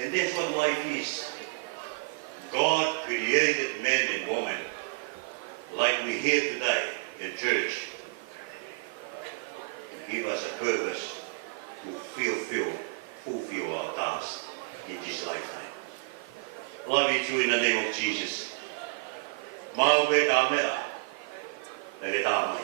And that's what life is. God created man and woman like we hear today in church. To give us a purpose to fulfill our task in this lifetime. Love you too in the name of Jesus. Mau be ta mera. Nage ta mai.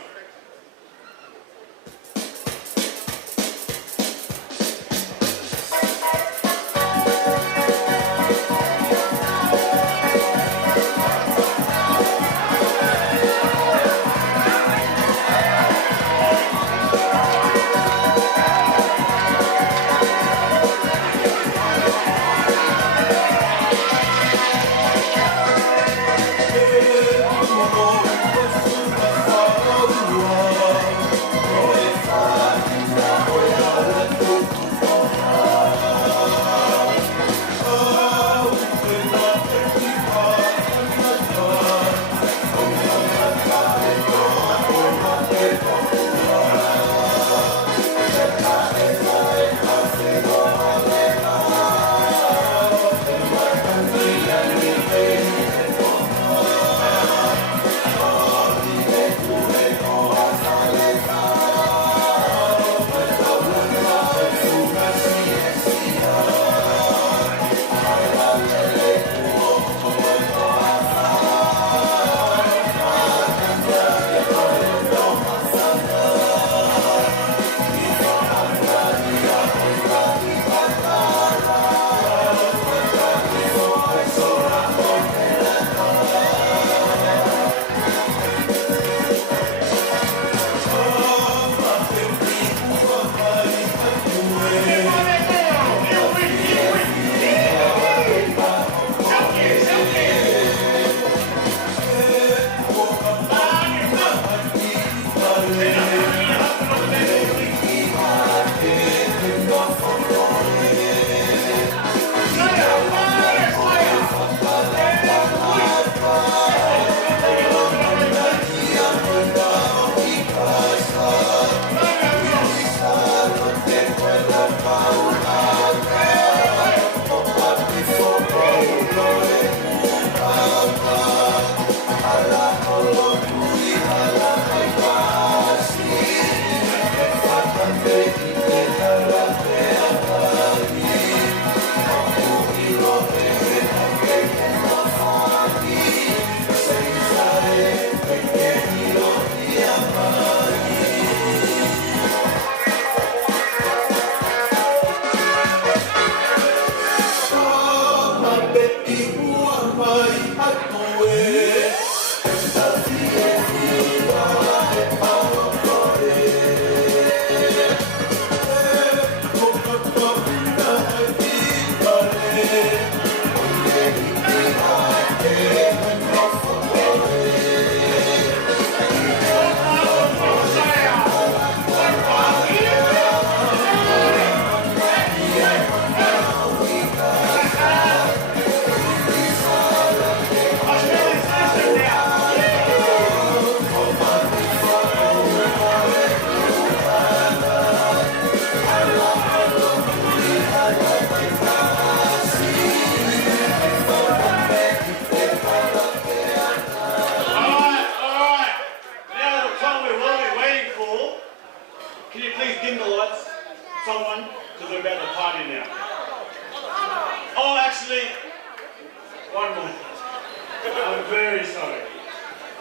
Yeah, I'm a boy, what's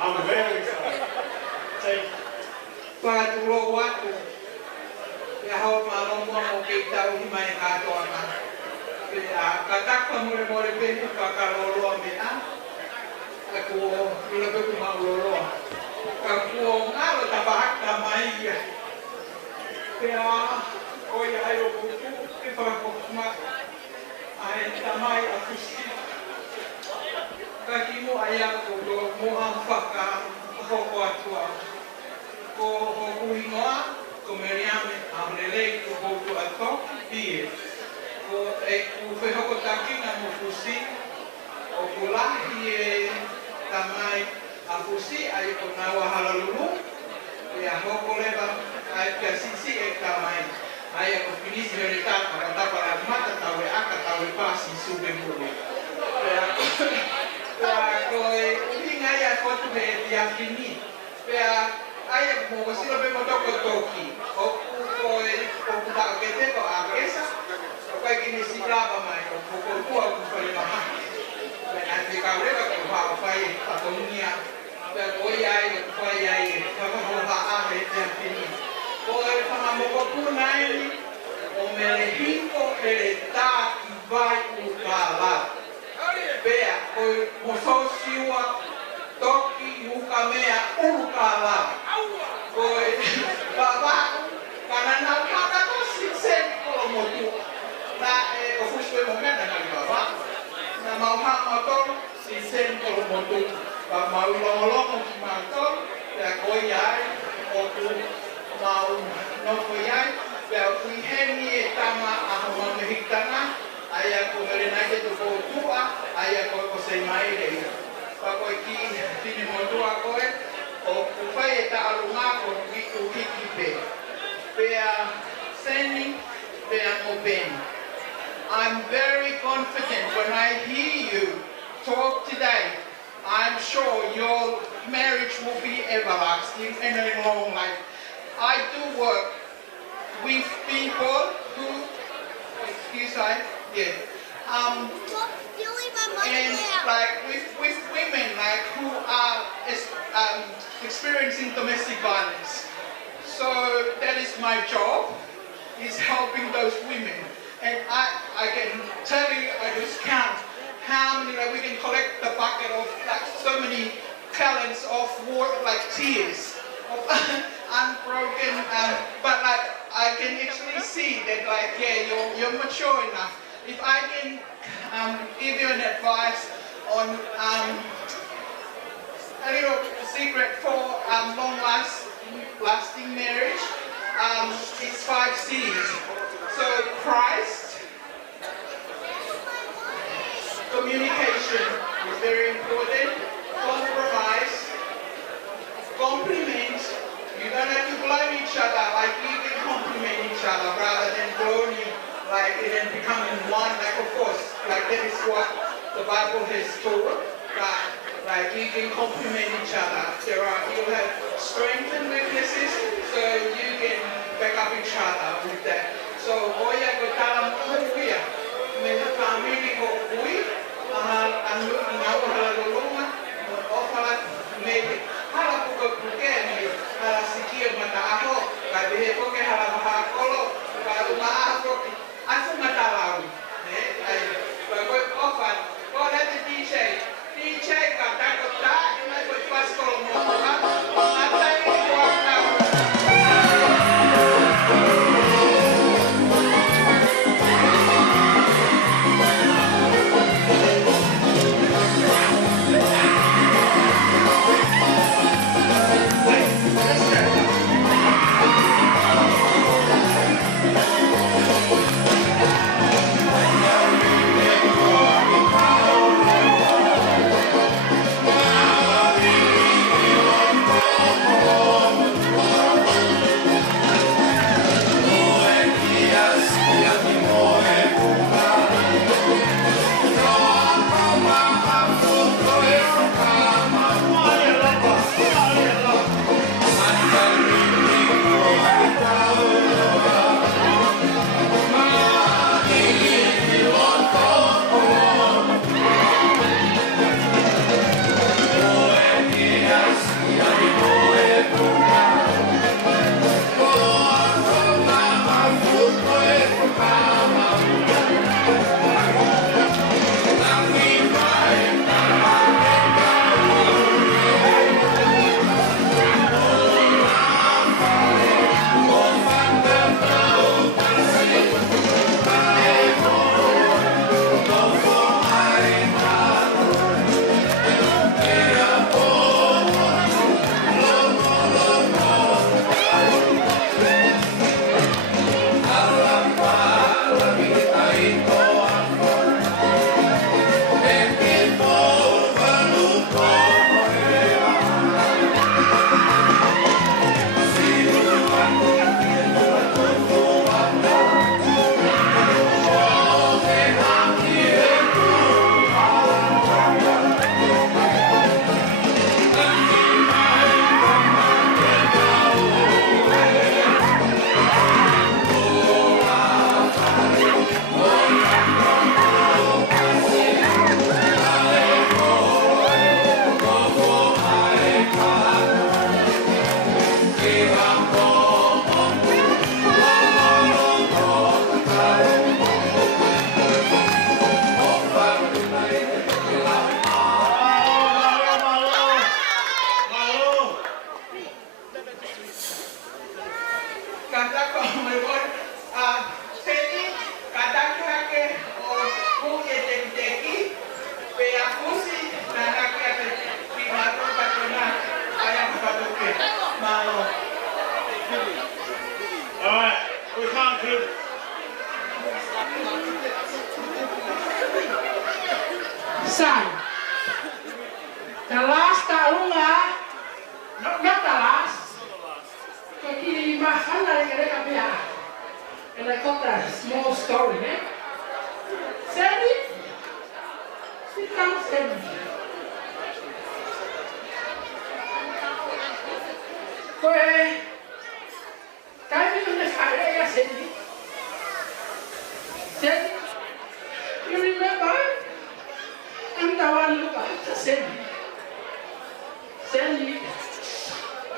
I'm very sorry. Say, Patulo watu. Ya hau malongo mo kita uhi mai katona. Ya katakpa mure mure peku kakalolo mea. Aku lebe ku maulolo. Aku ngalo tabahak tamai ya. Ya oya ayo buku para kokma. Ai tamai akusi. Kakimu ayam ko mo amfaka hoko atua. Ko huingoa ko meriame amrele ko botu ato pie. Ko ku fehoko takina mo fusi o kulahi tamai afusi ay ko nawa halalulu ya hoko leba ay kasisi tamai ay ko finis verita kata para mata tawe aka tawe pasi sube mulu. Ko inga ya ko tu be dia fini. Ai mo silo be mo toko toki o ku ta ke te ko agesa o kai kini siklaba mai o ko tua ku fale maha be na te ka reba ko ha fai patonia be o ai ko fai ai ka ko ha a me te fini o e fa mo ko ku nai o me le hiko ele ta I vai u kala be ko mo so siwa toki ukamea ukala oi baba kana na kaka to siksen ko motu na o fuswe mo mena na baba na mau ha moto siksen ko motu ba mau lo moto ya ko yai o tu mau no ko yai ya ku heni tama a mo mehitana aya ko merena ke to ko tua aya ko sei mai de Pako iki tini motua koe o kupai ta alunga ko wiku hiki pe. Pea Seni, pea Moben. I'm very confident when I hear you talk today. I'm sure your marriage will be everlasting and a long life. I do work with people who, excuse me, yeah. And like with women like who are experiencing domestic violence. So that is my job, is helping those women. And I can tell you, I just count how many, like we can collect the bucket of like so many gallons of water, like tears of unbroken, but like I can actually see that like, yeah, you're mature enough. If I can give you an advice on a little secret for long-lasting marriage, it's 5 C's. So Christ, communication is very important, compromise, compliment. You don't have to blame each other, like you can compliment each other rather than groaning. Like it and becoming one, like of course, like that is what the Bible has taught, but like you can complement each other. You'll have strengths and weaknesses, so you can back up each other with that. So oya ko tala mo kuya, me family ko kui, ang hala lulunga, ofala me hala ko kuke me hala sikio mata aho, kabihe ko ke hala mahakolo, kalu maaho ko. Aku matalau, sign. The last taunga, not the last. Kaki mahal dari mereka biar. And I got a small story, eh? Seni, sit down, Seni. Koe, kami punya karya Seni. Seni, you remember? I'm the one who look after Seni. Seni,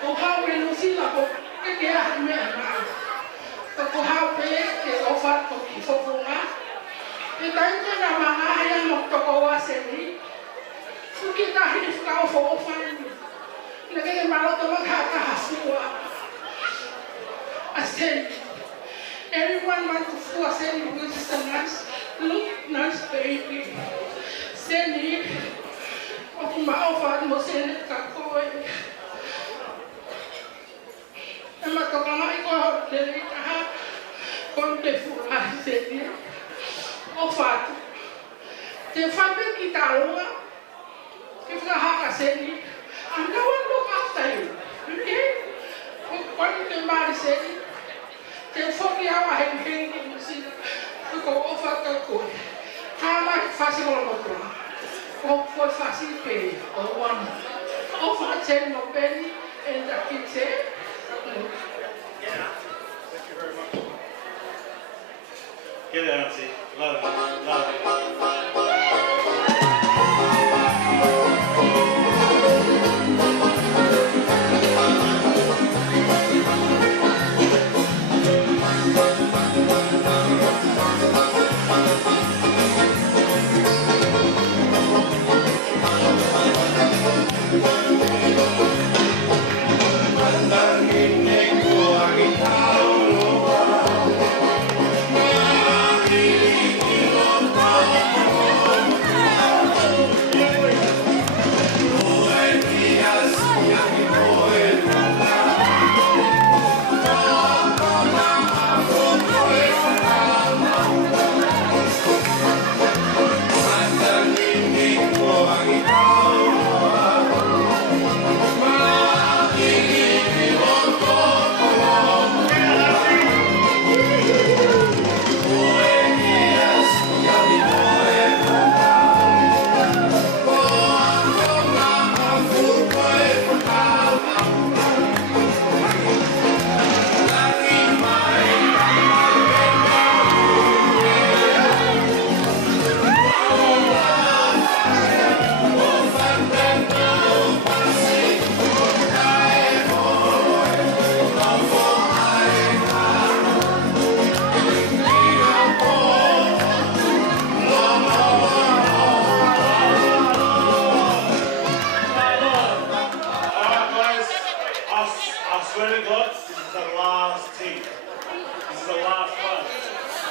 oh how we lose it up, okay, I have me a man. But how we get offered to be for Funga. The time to the Mahaya of Tokowa Seni, who get a hit cow for offering. Look at the mouth of a Hasua. I said, everyone wants to force Seni, which is a nice, look nice baby. Seni, of my offer was in the Kakoi. And my Kakoi got the little wonderful, I said, offer. The family Kitara, if the Haka Seni, I'm the one look after you. Okay? What the man said, the 40 hour hanging in the city to go over Kakoi. How much possible of one? For facility or one of 10 of penny and the kids say, Thank you very much. Get it, Auntie. Love it. Love it.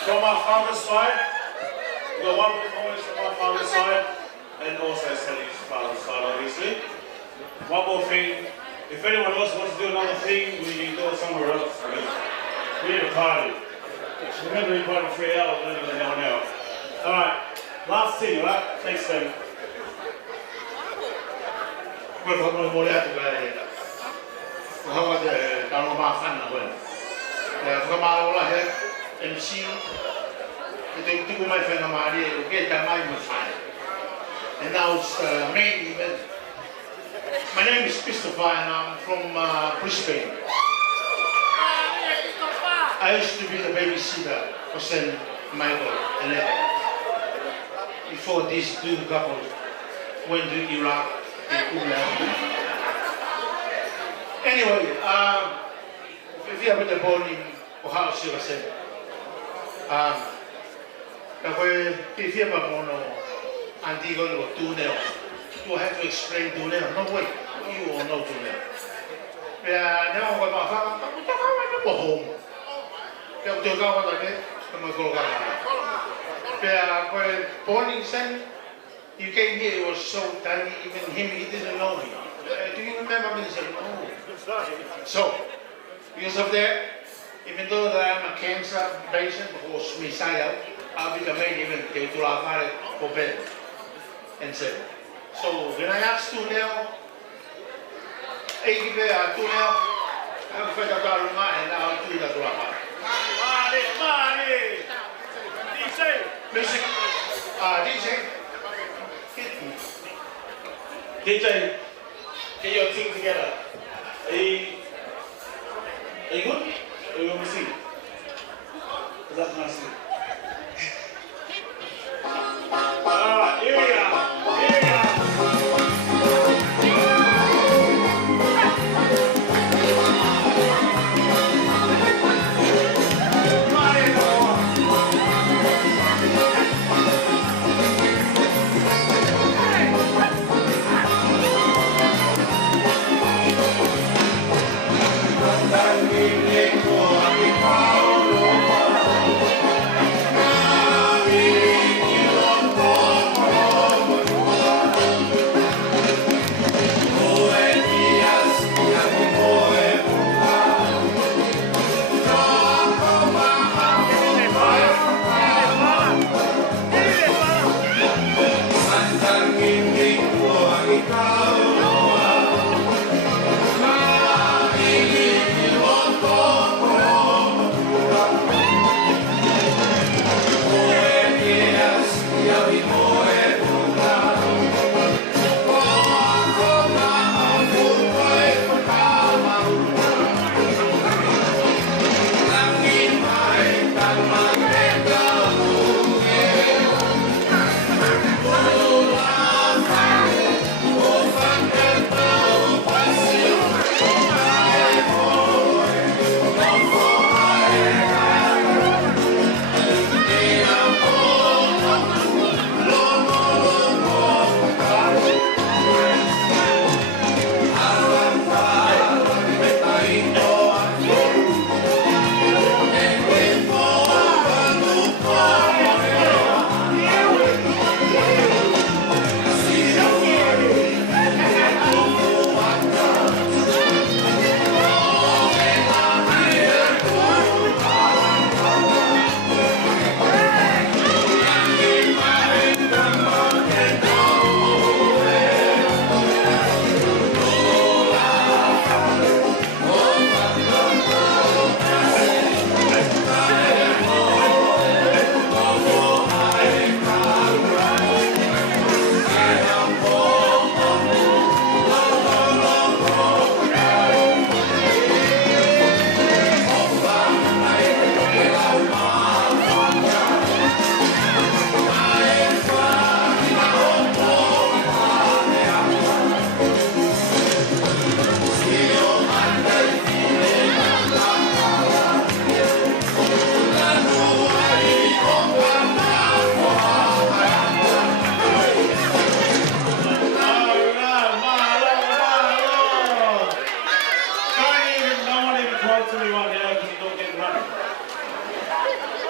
From my father's side, we've got one performance from my father's side, and also Seni's father's side, obviously. One more thing, if anyone else wants to do another thing, we can do it somewhere else. We need a party. Remember, we party 3 hours, we're going to go now. Alright, last thing, alright? Thanks, Seni. Well, I'm going to go there to how was the Daroma Fan? From our head, MC, the two my friend Amari, get that my fine. And now it's main event. My name is Christopher and I'm from Brisbane. I used to be the babysitter for St. Michael and before these two couples went to Iraq and Kuwait. Anyway, if you have been born in Ohio, you said, if you have a Antigua or Tunel, you have to explain Tunel. No way, you all know Tunel. Now I'm going to home. Born in Seni, you came here, you were so tiny, even him, he didn't know me. Do you remember me? He said, no. So, because of that, even though that I'm a cancer patient, or suicidal, I'll be the main event to our for bed. and 7. So when I ask two now, 80 there, two now, I'm afraid I got and now I'm 2 that drama. Money! DJ! Music, DJ, hit me. DJ, get your team together. Are you good? Or you want me to sing? Is that can I sing? Alright, here we are. Here we are.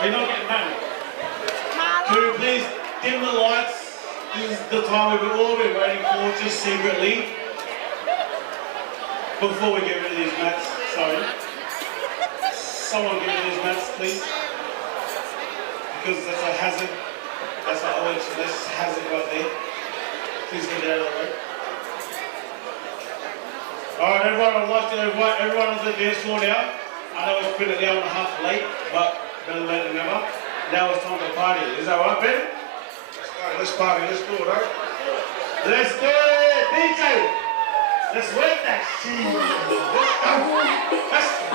We're not getting married. Can we please dim the lights? This is the time we've all been waiting for, just secretly. Before we get rid of these mats, sorry. Someone get rid of these mats, please. Because that's a hazard. That's an OHS hazard right there. Please get it out of the way. Alright, everyone, I'd like to invite everyone on the dance floor now. I know it's been an hour and a half late, but better late than never. Now it's time to party. Is that right, Ben? Let's party, let's do it, right? Let's do it! DJ! Let's wake that shit! Let's go!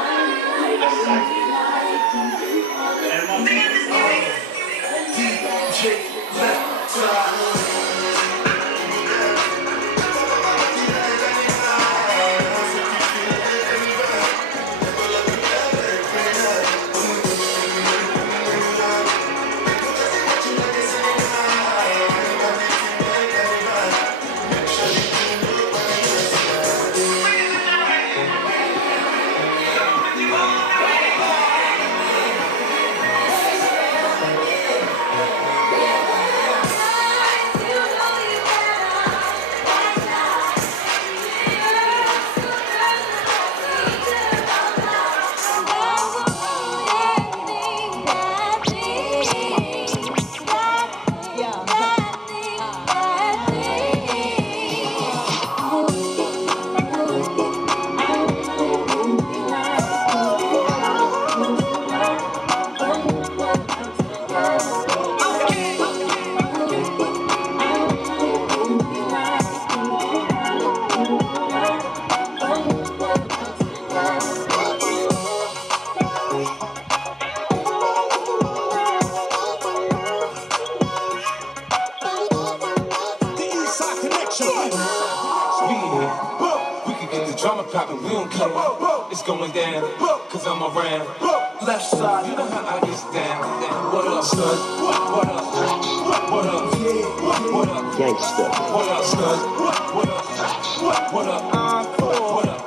DJ, let's go! Yeah, we can get the drama poppin', we don't care. It's going down, cause I'm around. Left side, you know how I get down. What up, stud? What up? What up? What up? Gangsta. What up, stud? What up? What up? What up?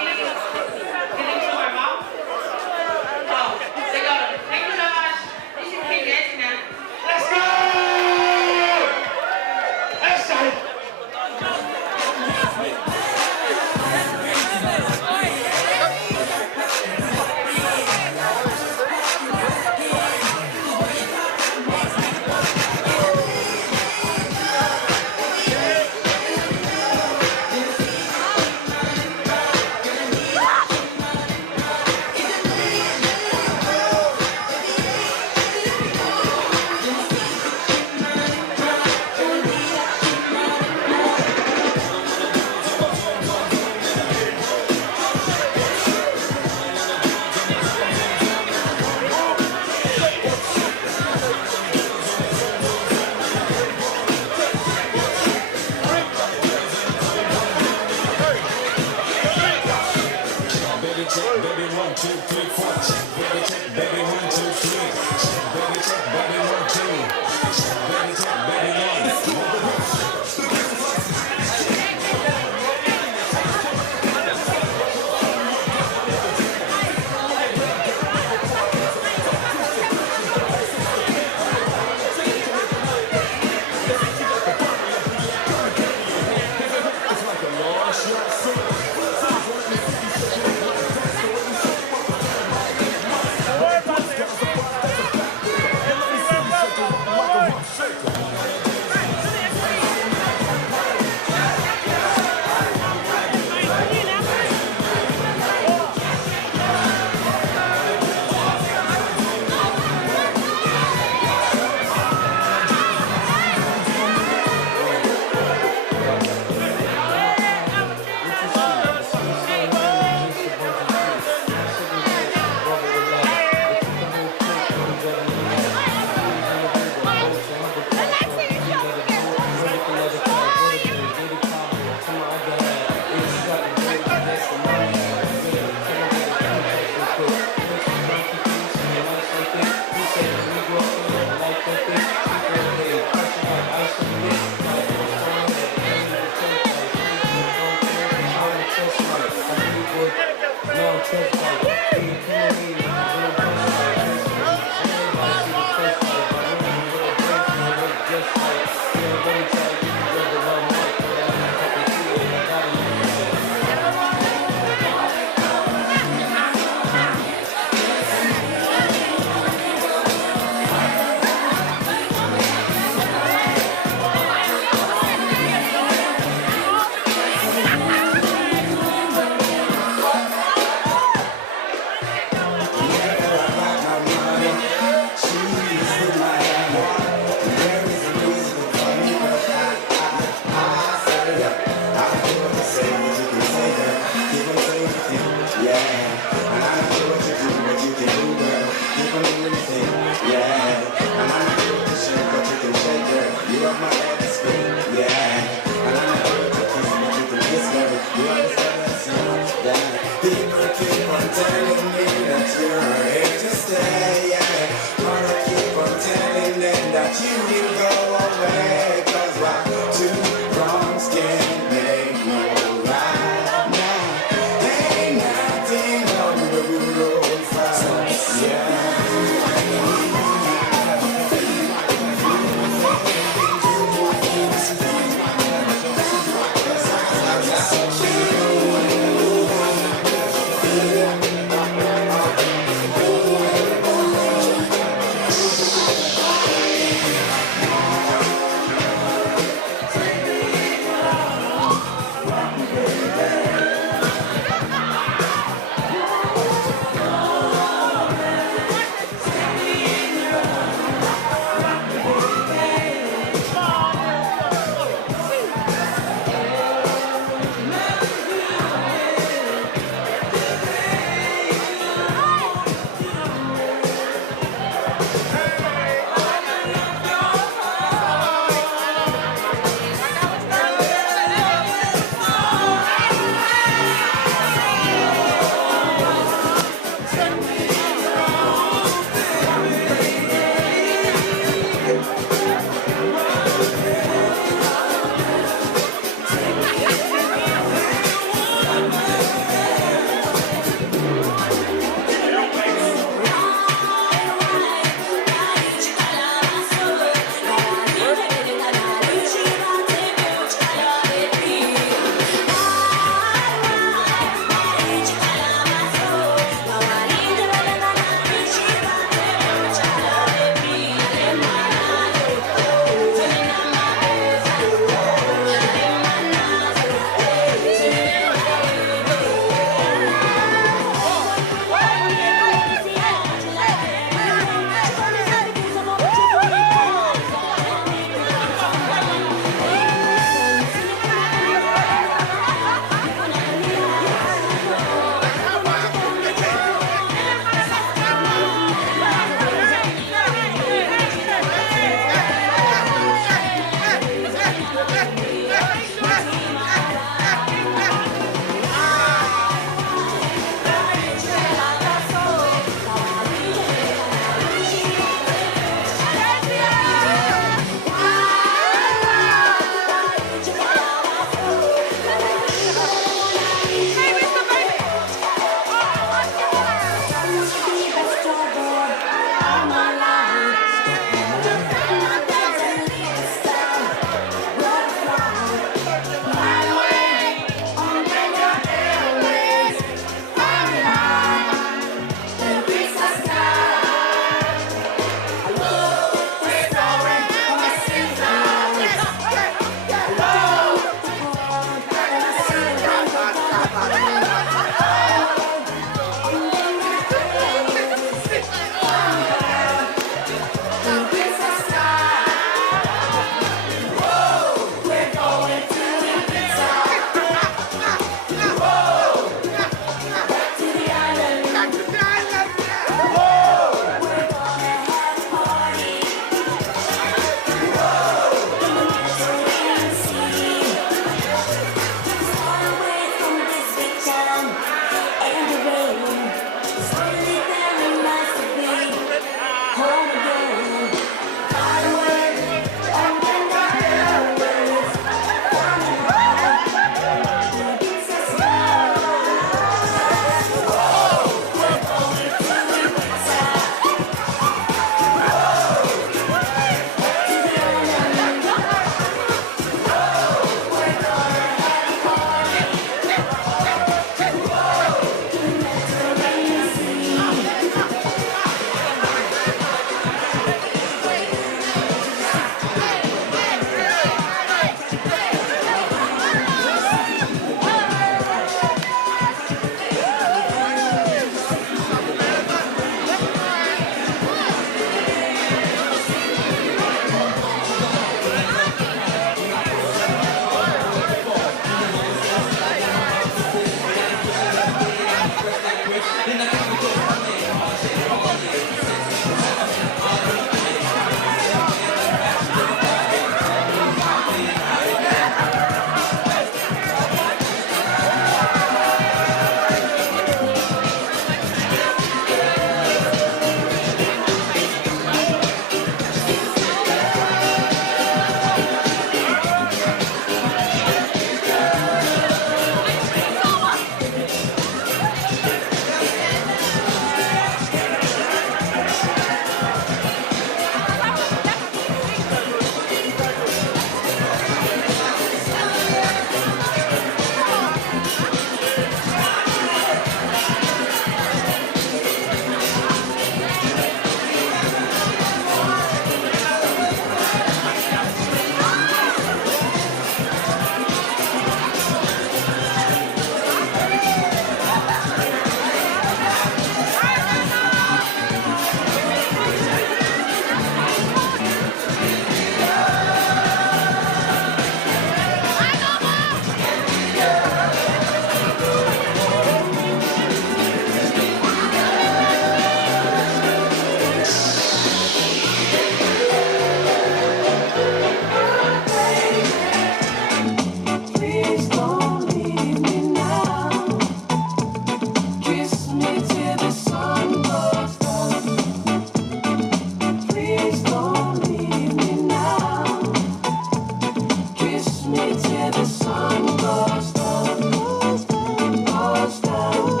me till the sun goes down, goes down, goes down,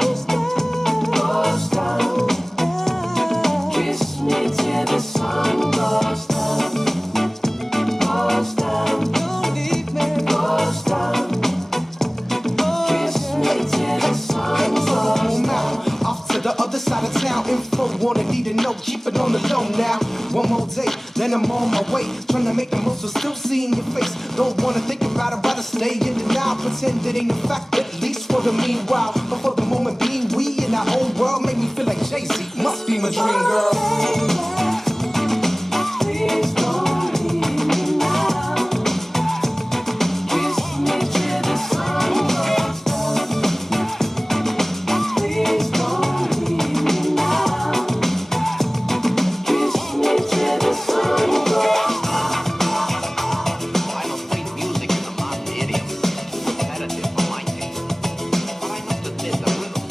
goes down. Kiss me till the sun goes down, goes down. Don't leave me, goes down. Kiss me till the sun goes down. Off to the other side of town, info wanna need to know, keep it on the low now. One more day, then I'm on my way. Trying to make the most of still seeing your face. Don't wanna think about it, rather stay in denial. Pretend it ain't a fact, at least for the meanwhile. But for the moment being, we in our own world make me feel like Jay-Z. Must be my dream girl. Please don't leave me now. Kiss me till the sun goes down. Please don't leave me now. Kiss me till the sun goes down. I don't play music in the modern idiom. Repetitive for my taste. But I must admit the rhythm.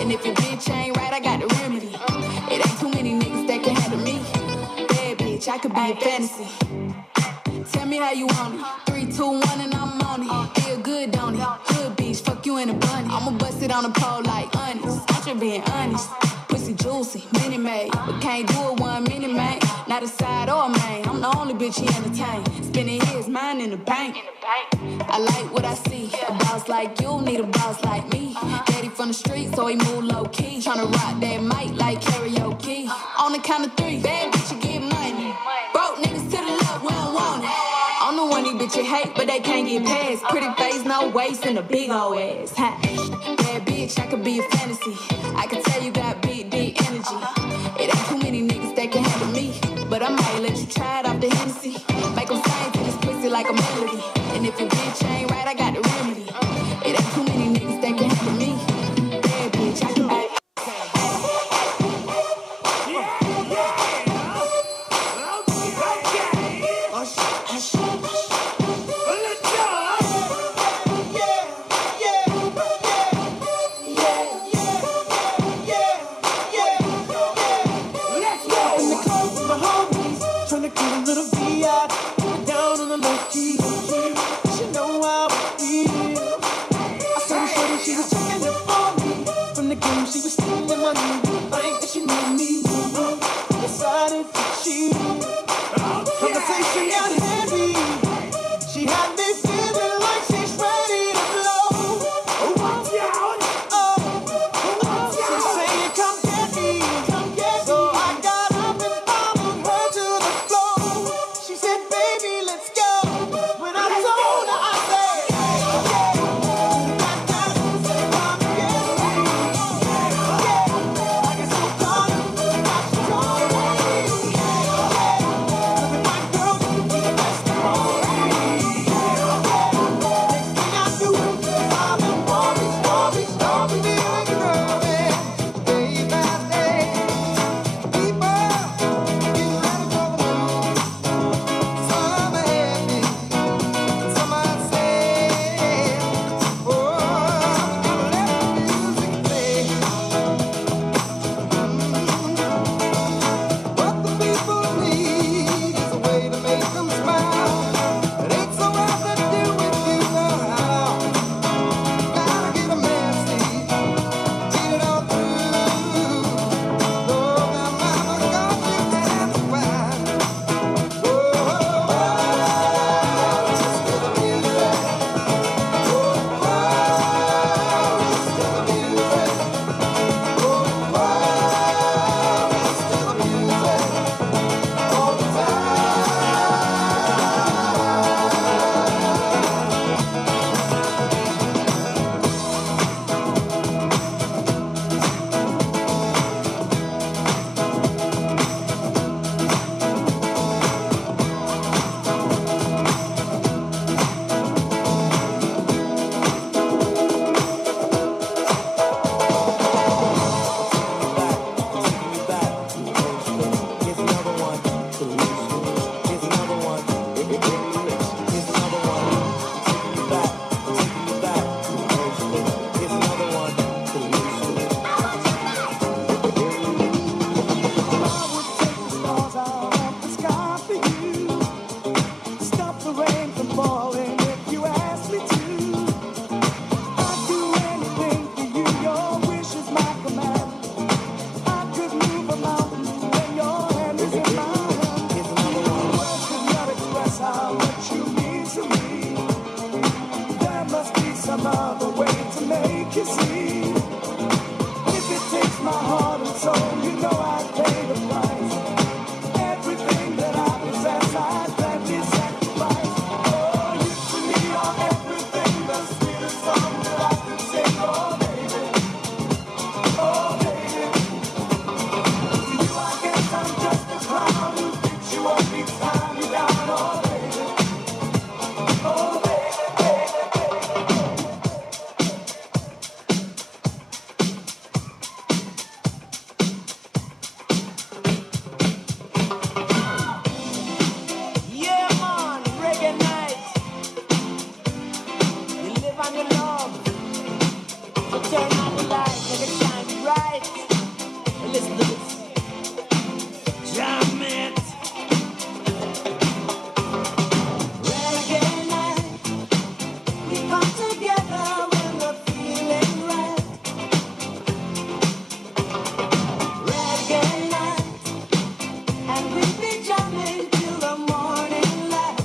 And if your bitch ain't right, I got the remedy. It ain't too many niggas that can handle me. Bad bitch, I could be a fantasy. Tell me how you want it. 3, 2, 1, and I'm on it. Feel good, don't it? Good bitch, fuck you in a bunny. I'ma bust it on the pole like honest. I'm just being honest. Pussy juicy, mini made, but can't do it 1 minute, man. Not a side or a main. I'm the only bitch he entertain. Spending his mind in the bank. I like what I see. A boss like you need a boss like me. Daddy from the street, so he move low key. Tryna rock that mic like karaoke. On the count of 3, bad bitch, you get money. Broke niggas to the left, we don't want it. I'm the one these bitches hate, but they can't get past. Pretty face, no waist, and a big ol' ass. Ha. Bad bitch, I could be a fantasy. I can tell you got big, deep energy. It ain't too many niggas that can handle me. But I might let you try it off the Hennessy. Make them sing to this pussy like a melody. And if your bitch ain't right, I got the remedy. It ain't too many niggas that can handle me. Bad bitch, I can be. listen to this. Jam it. Reggae night, we come together when we're feeling right. Reggae night, and we'll be jamming till the morning light.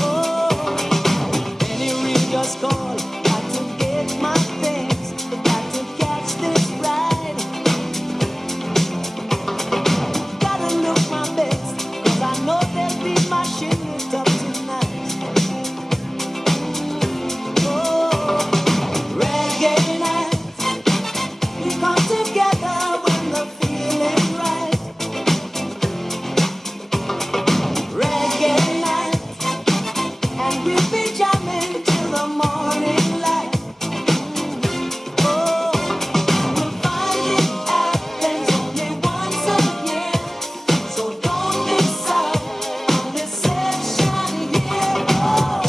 Oh, any ring just call, got to get my things, got to catch this ride. Gotta look my best, 'cause I know they'll be mashing it up tonight. Oh, reggae night, we come together when we're feeling right. Reggae night, and we'll be jamming till the morning light. Oh, we'll find it happens only once a year, so don't miss out on this session here. Oh.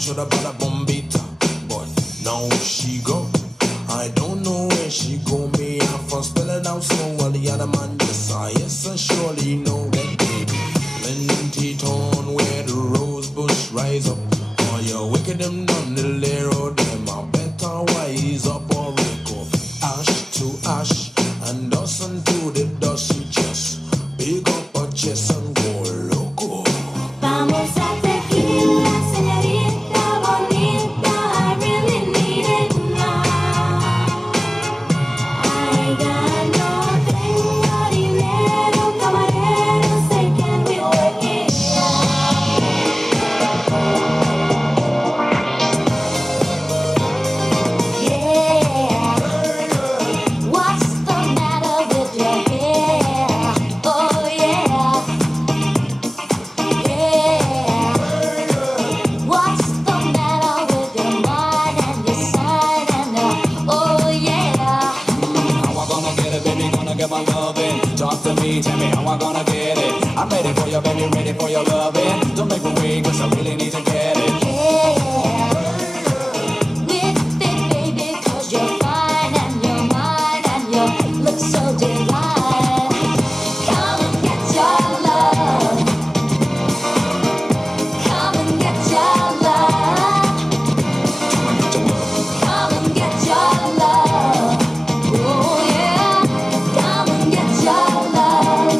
shoulda bought a bombita, but now she go. I don't know where she go. Me, I first spell it out slow while the other man just yes, I surely know that baby. Plenty town where the rose bush rise up. All you wicked them down the narrow them. I better wise up or go ash to ash and dust unto the dusty chest. Big up a chest and go loco. Vamos a tequila, señorita bonita, I really need it now. I got no tengo dinero, camarero, say can we work it out? me, tell me how I'm gonna get it. I'm ready for your baby, ready for your loving. Don't make me wait, cause I really need to get it. With it, baby, 'cause you're fine and you're mine and you look so divine. Come and get your love. Come and get your love. Come and get your love. Oh yeah. Come and get your love.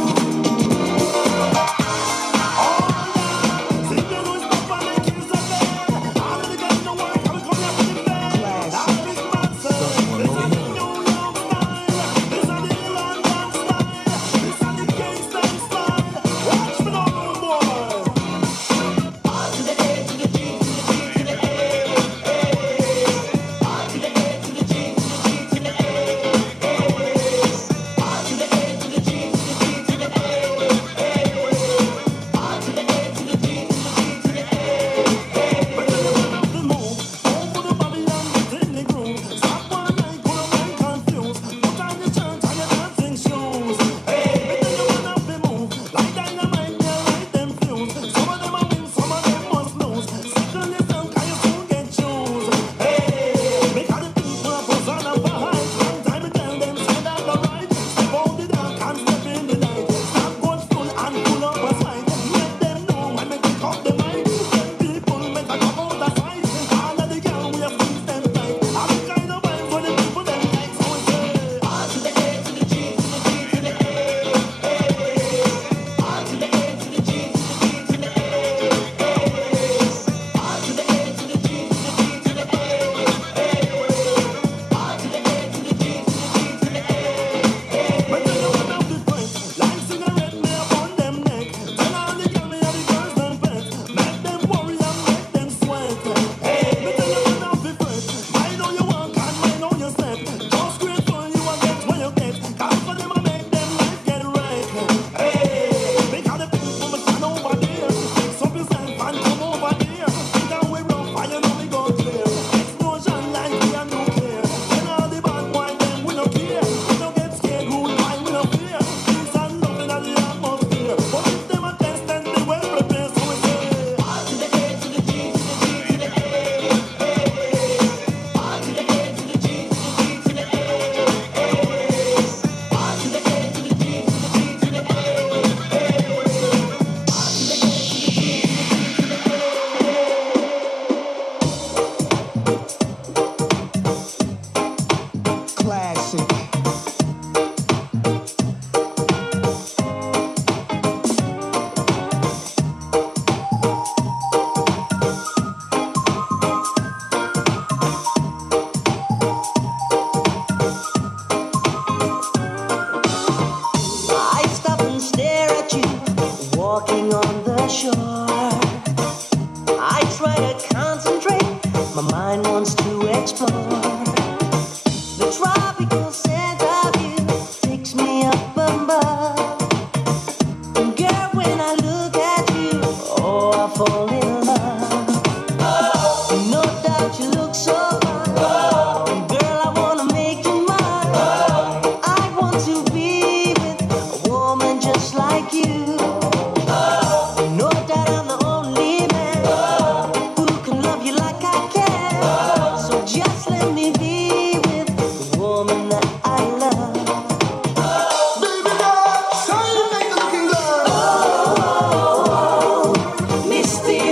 Misty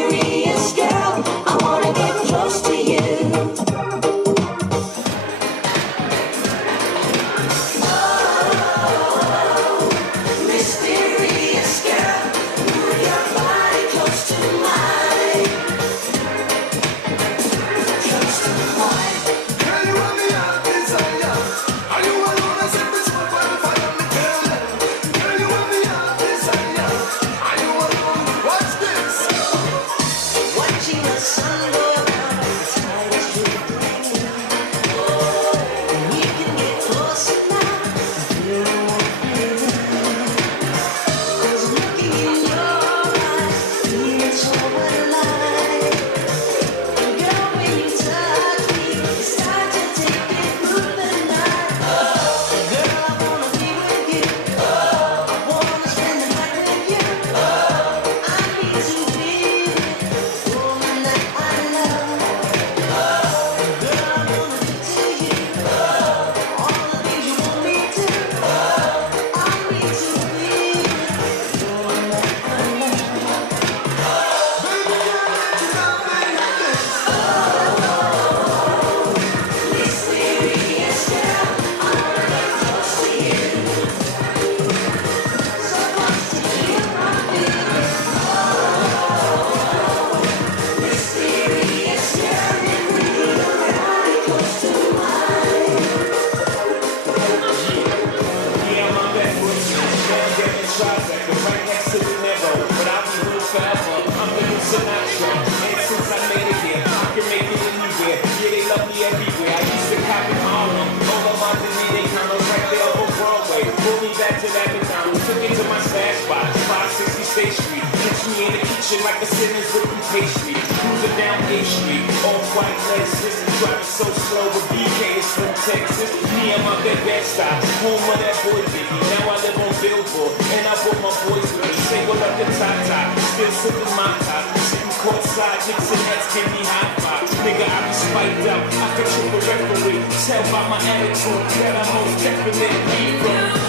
Reaching like a sinner's whipping pastry. Cruising down A Street, off-white Lexus. Driving so slow with BK is from Texas. Me and my bed stop, home of that boy Biggie. Now I live on Billboard, and I brought my boys with me. Say what up the top, still sipping my top. Sitting courtside, chicks and Nets give me high five. Nigga, I be spiked out, I can trip a referee. Tell by my attitude that I most definitely from.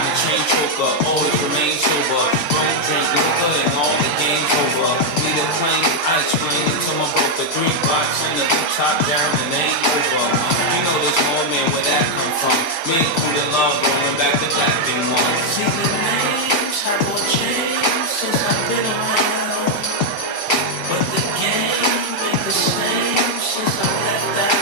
Find a chain choker, always remain sober. Don't drink liquor and all the game's over. Need a claim, I explain it to my broker. 3 blocks into the top down and ain't over. You know there's more, man, where that come from? Me and Cool the Love rolling back the black thing one. See the names have all changed since I've been around, but the game ain't the same since I left out.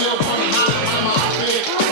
Still coming high, mama, I bet.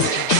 with you.